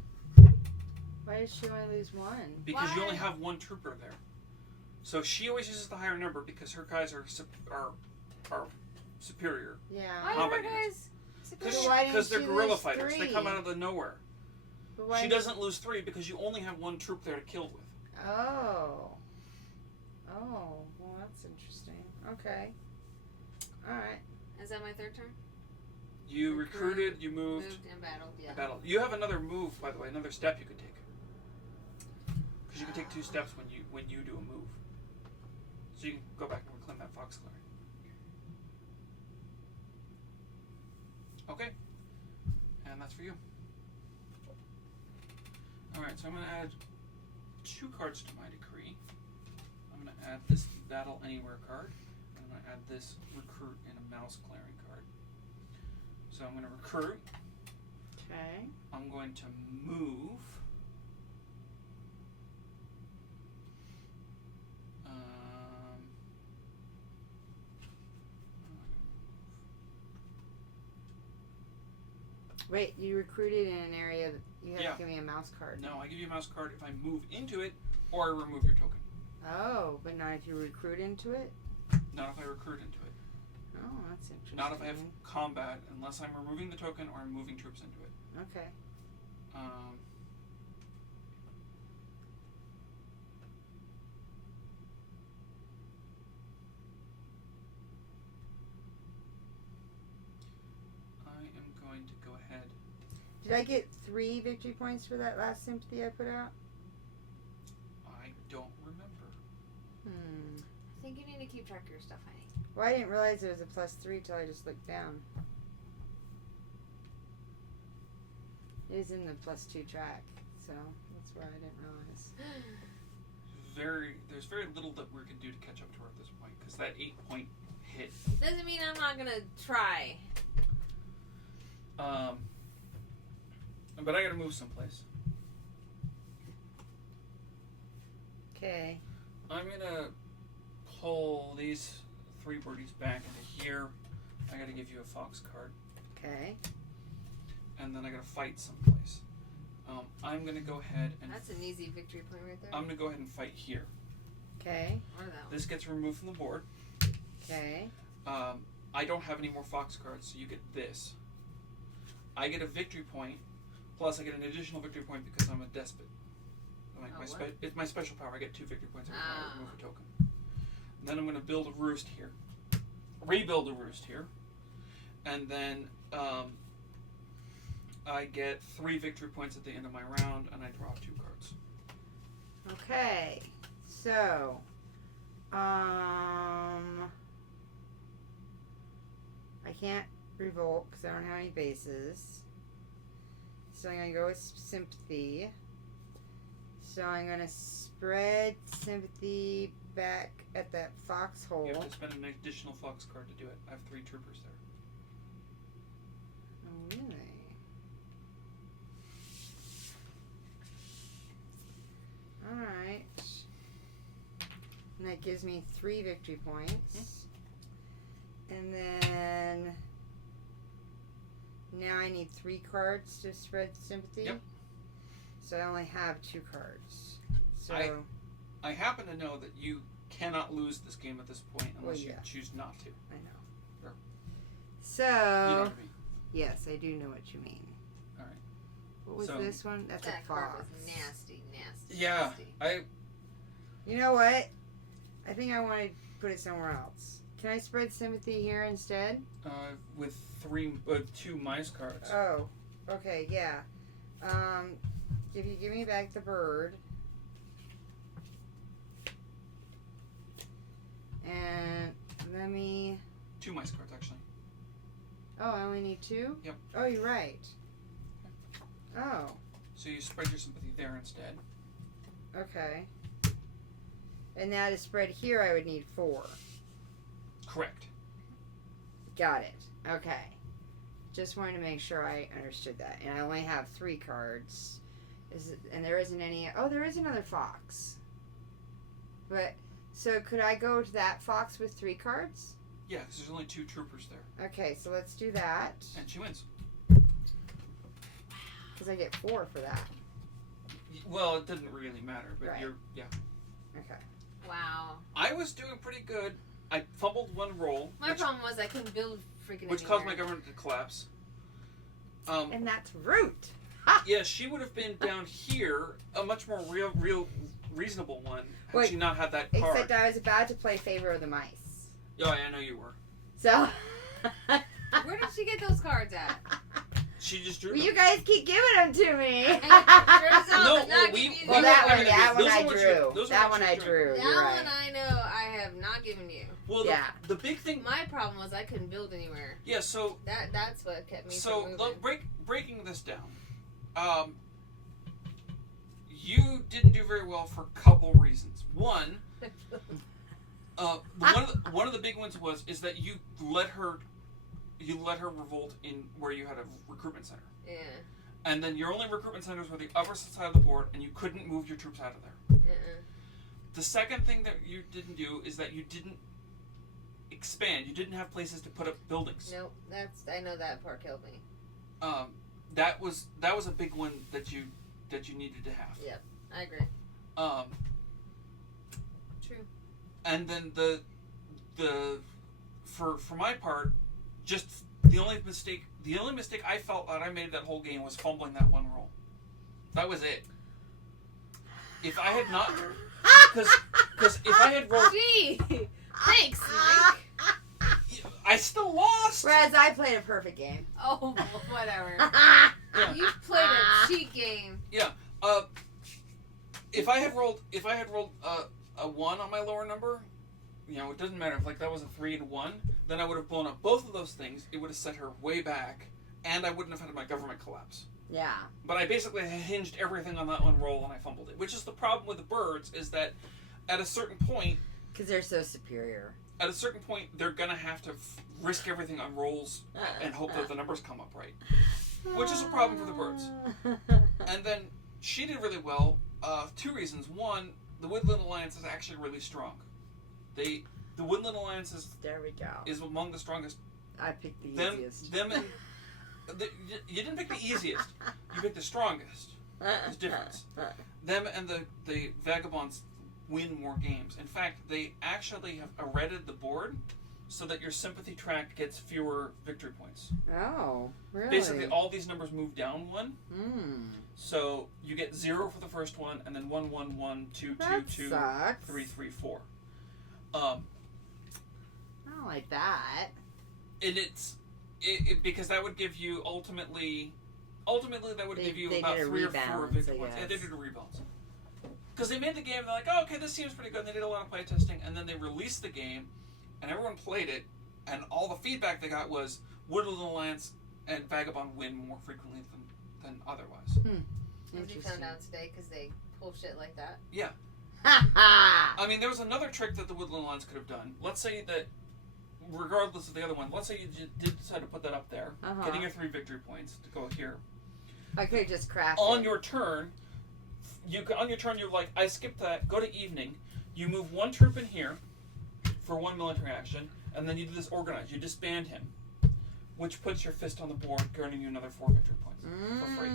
Why does she only lose 1? Because you Why? only have 1 trooper there. So she always uses the higher number because her guys are superior. Yeah. Why are Combat guys? why Because they're didn't she guerrilla lose fighters. They 3? come out of the nowhere. But why She did- doesn't lose 3 because you only have 1 troop there to kill with. Oh. Well, that's interesting. Okay. Alright. Is that my 3rd turn? You Recruit, recruited, you moved, and battled, yeah. battled. You have another move, by the way, another step you could take. Because you can take 2 steps when you do a move. So you can go back and reclaim that fox clearing. Okay. And that's for you. Alright, so I'm going to add 2 cards to my decree. I'm going to add this Battle Anywhere card. And I'm going to add this Recruit and a Mouse Clearing card. So I'm going to recruit. Okay. I'm going to move. Wait, you recruited in an area that you have Yeah. to give me a mouse card. No, I give you a mouse card if I move into it or I remove your token. Oh, but not if you recruit into it? Not if I recruit into it. Oh, that's interesting. Not if I have combat, unless I'm removing the token or I'm moving troops into it. Okay. I am going to go ahead. Did I get 3 victory points for that last sympathy I put out? I don't remember. I think you need to keep track of your stuff, honey. Well, I didn't realize it was a +3 till I just looked down. It is in the +2 track, so that's where I didn't realize. There's very little that we can do to catch up to her at this point, because that 8-point hit. Doesn't mean I'm not gonna try. But I gotta move someplace. Okay. I'm gonna pull these 3 birdies back into here. I gotta give you a fox card. Okay. And then I gotta fight someplace. I'm gonna go ahead and... That's an easy victory point right there. I'm gonna go ahead and fight here. Okay. Or that one. This gets removed from the board. Okay. I don't have any more fox cards, so you get this. I get a victory point, plus I get an additional victory point because I'm a despot. It's my special power. I get 2 victory points every time I remove a token. And then I'm going to build a roost here. Rebuild a roost here. And then I get 3 victory points at the end of my round, and I draw 2 cards. Okay. So, I can't revolt because I don't have any bases. So I'm going to go with sympathy. So I'm going to spread sympathy back at that foxhole. You have to spend an additional fox card to do it. I have 3 troopers there. Oh, really? Alright. And that gives me 3 victory points. And then now I need 3 cards to spread sympathy. Yep. So I only have 2 cards. So I happen to know that you cannot lose this game at this point unless you choose not to. I know. Sure. So You know what I mean. yes, I do know what you mean. All right. What was this one? That's that a card fox. was nasty. Yeah, You know what? I think I want to put it somewhere else. Can I spread sympathy here instead? With 2 mice cards. Oh, okay, yeah. If you give me back the bird, and let me. 2 mice cards, actually. Oh, I only need 2? Yep. Oh, you're right. Oh, So you spread your sympathy there instead. okay. And now to spread here, I would need 4. Correct. Got it. Okay. Just wanted to make sure I understood that. And I only have 3 cards. And there isn't any. Oh, there is another fox. But, so could I go to that fox with 3 cards? Yeah, because there's only 2 troopers there. Okay, so let's do that. And she wins. Because I get 4 for that. Well, it didn't really matter, but Right. yeah. Okay. Wow. I was doing pretty good. I fumbled 1 roll. My problem was I couldn't build freaking Which caused my government to collapse. And that's root. Yeah, she would have been down here, a much more reasonable one, had Wait, she not had that card. Except I was about to play Favor of the Mice. Oh, I know you were. So. Where did she get those cards at? She just drew Well, them. you guys keep giving them to me. No, Well, that one I drew. Those That were one what I you drew. drew. That You're right. one I know I have not given you. Well, Yeah. the big thing... My problem was I couldn't build anywhere. Yeah, so... That's what kept me So, from moving. breaking this down. You didn't do very well for a couple reasons. One, one of the big ones is that you let her revolt in where you had a recruitment center. Yeah. And then your only recruitment centers were the upper side of the board, and you couldn't move your troops out of there. The second thing that you didn't do is that you didn't expand. You didn't have places to put up buildings. Nope. I know that part killed me. That was a big one that you needed to have. Yep, I agree. True. And then for my part, just the only mistake I felt that I made that whole game was fumbling that 1 roll. That was it. If I had not, because if I had rolled, Gee, thanks, Mike. I still lost. Whereas I played a perfect game. Oh, whatever. Yeah. You played a cheat game. Yeah. If I had rolled a 1 on my lower number, it doesn't matter if that was a 3 and 1, then I would have blown up both of those things. It would have set her way back, and I wouldn't have had my government collapse. Yeah. But I basically hinged everything on that one roll and I fumbled it. Which is the problem with the birds, is that at a certain point... Because they're so superior. At a certain point, they're going to have to risk everything on rolls and hope that the numbers come up right. Which is a problem for the birds. And then she did really well. 2 reasons. One, the Woodland Alliance is actually really strong. The Woodland Alliance there we go. is among the strongest. I picked the easiest. You didn't pick the easiest. You picked the strongest. There's a difference. Them and the Vagabonds win more games. In fact, they actually have erected the board so that your sympathy track gets fewer victory points. Oh, really? Basically, all these numbers move down 1. Mm. So you get 0 for the first one, and then 1, 1, 1, 2, 2, 2, 3, 3, 4. I don't like that. And it's because that would give you ultimately that would give you about 3 or 4 victory points. Yeah, they did a rebalance. Because they made the game, they're like, oh, okay, this seems pretty good. And they did a lot of play testing, and then they released the game, and everyone played it, and all the feedback they got was Woodland Alliance and Vagabond win more frequently than otherwise. As you found out today, because they pull shit like that. Yeah. I mean, there was another trick that the Woodland Alliance could have done. Let's say that, regardless of the other one, let's say you did decide to put that up there, getting your 3 victory points to go here. I could have just crashed on your turn. You're like, I skipped that, go to evening, you move 1 troop in here for 1 military action, and then you do this organize. You disband him, which puts your fist on the board, earning you another 4 victory points for free.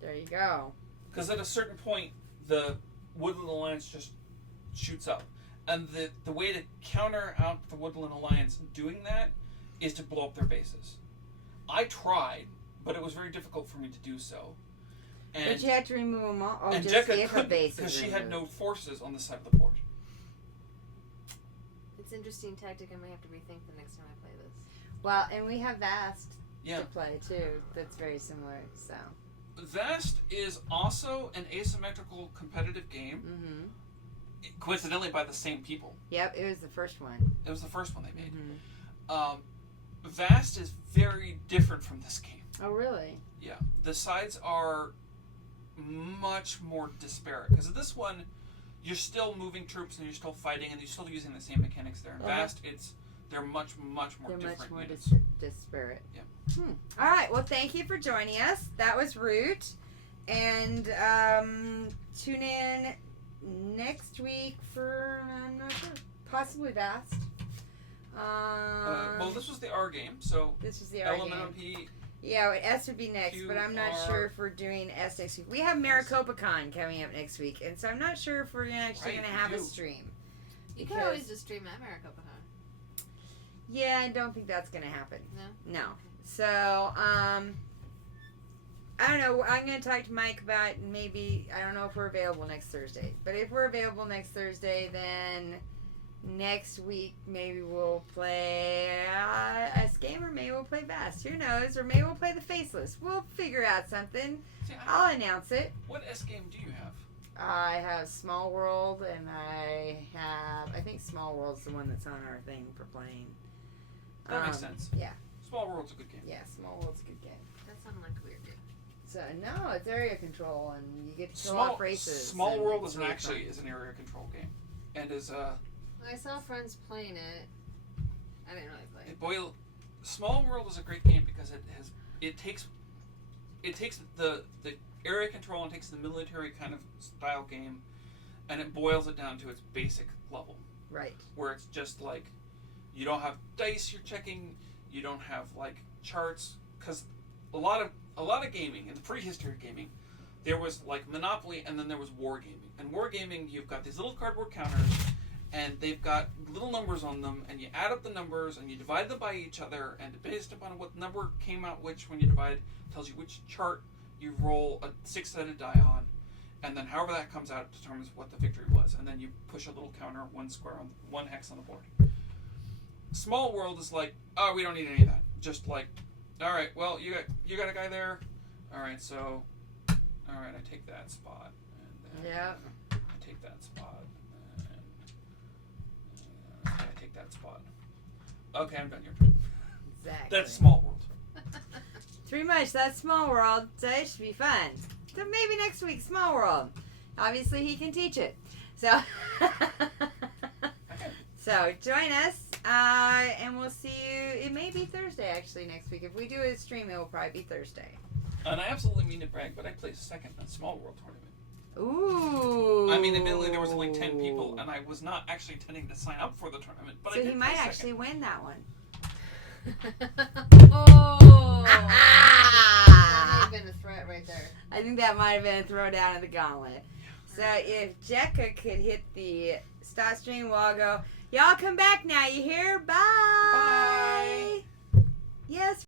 There you go. Because at a certain point, the Woodland Alliance just shoots up. And the way to counter out the Woodland Alliance doing that is to blow up their bases. I tried, but it was very difficult for me to do so. But you had to remove them all. Oh, and just Jekka if her couldn't, base because is she had removed. no forces on the side of the board. It's an interesting tactic. I might have to rethink the next time I play this. Well, and we have Vast Yeah. to play too. That's very similar. So Vast is also an asymmetrical competitive game, coincidentally by the same people. Yep, it was the first one. It was the first one they made. Vast is very different from this game. Oh, really? Yeah. The sides are much more disparate. Because of this one, you're still moving troops and you're still fighting and you're still using the same mechanics there. In Vast, they're much more different. They're much more units. disparate. Yeah. All right. Well, thank you for joining us. That was Root. And tune in next week for, I'm not sure, possibly Vast. Well, this was the R game, so this was the R game. LMNOP. Yeah, S would be next, but I'm not sure if we're doing S next week. We have MaricopaCon coming up next week, and so I'm not sure if we're actually going to have a stream. You can always just stream at MaricopaCon. Yeah, I don't think that's going to happen. No? No. So, I don't know. I'm going to talk to Mike about maybe, I don't know if we're available next Thursday. But if we're available next Thursday, then next week maybe we'll play S game, or maybe we'll play Vast. Who knows? Or maybe we'll play the Faceless. We'll figure out something. See, I'll announce it. What S game do you have? I have Small World, and I think Small World's the one that's on our thing for playing. That makes sense. Yeah. Small World's a good game. Yeah, Small World's a good game. That sounded like a weird game. So, no, it's area control, and you get to kill off races. Small World is an area control game. And is, I saw friends playing it. I didn't really play it. Small World is a great game because it takes the area control and takes the military kind of style game, and it boils it down to its basic level. Right. Where it's just like, you don't have dice you're checking, you don't have like charts, because a lot of gaming, in the prehistory of gaming, there was like Monopoly and then there was wargaming. And wargaming, you've got these little cardboard counters, and they've got little numbers on them, and you add up the numbers and you divide them by each other, and based upon what number came out which when you divide, tells you which chart you roll a 6-sided die on, and then however that comes out determines what the victory was, and then you push a little counter, one hex on the board. Small World is like, oh, we don't need any of that. Just like, all right, well, you got a guy there. All right, so, all right, I take that spot, and then I take that spot, and I take that spot. Okay, I'm done your turn. Exactly. That's Small World. 3 months. That's Small World, so it should be fun. So maybe next week, Small World. Obviously, he can teach it. So, so join us, and we'll see you. It may be Thursday actually next week. If we do a stream, it will probably be Thursday. And I absolutely mean to brag, but I placed second in the Small World tournament. Ooh. I mean, admittedly, there was only 10 people, and I was not actually intending to sign up for the tournament. But so I did he might place actually second. win that one. Oh. That might have been a threat right there. I think that might have been a throwdown of the gauntlet. So if Jekka could hit the stop stream, we'll all go, y'all come back now, you hear? Bye! Bye! Yes.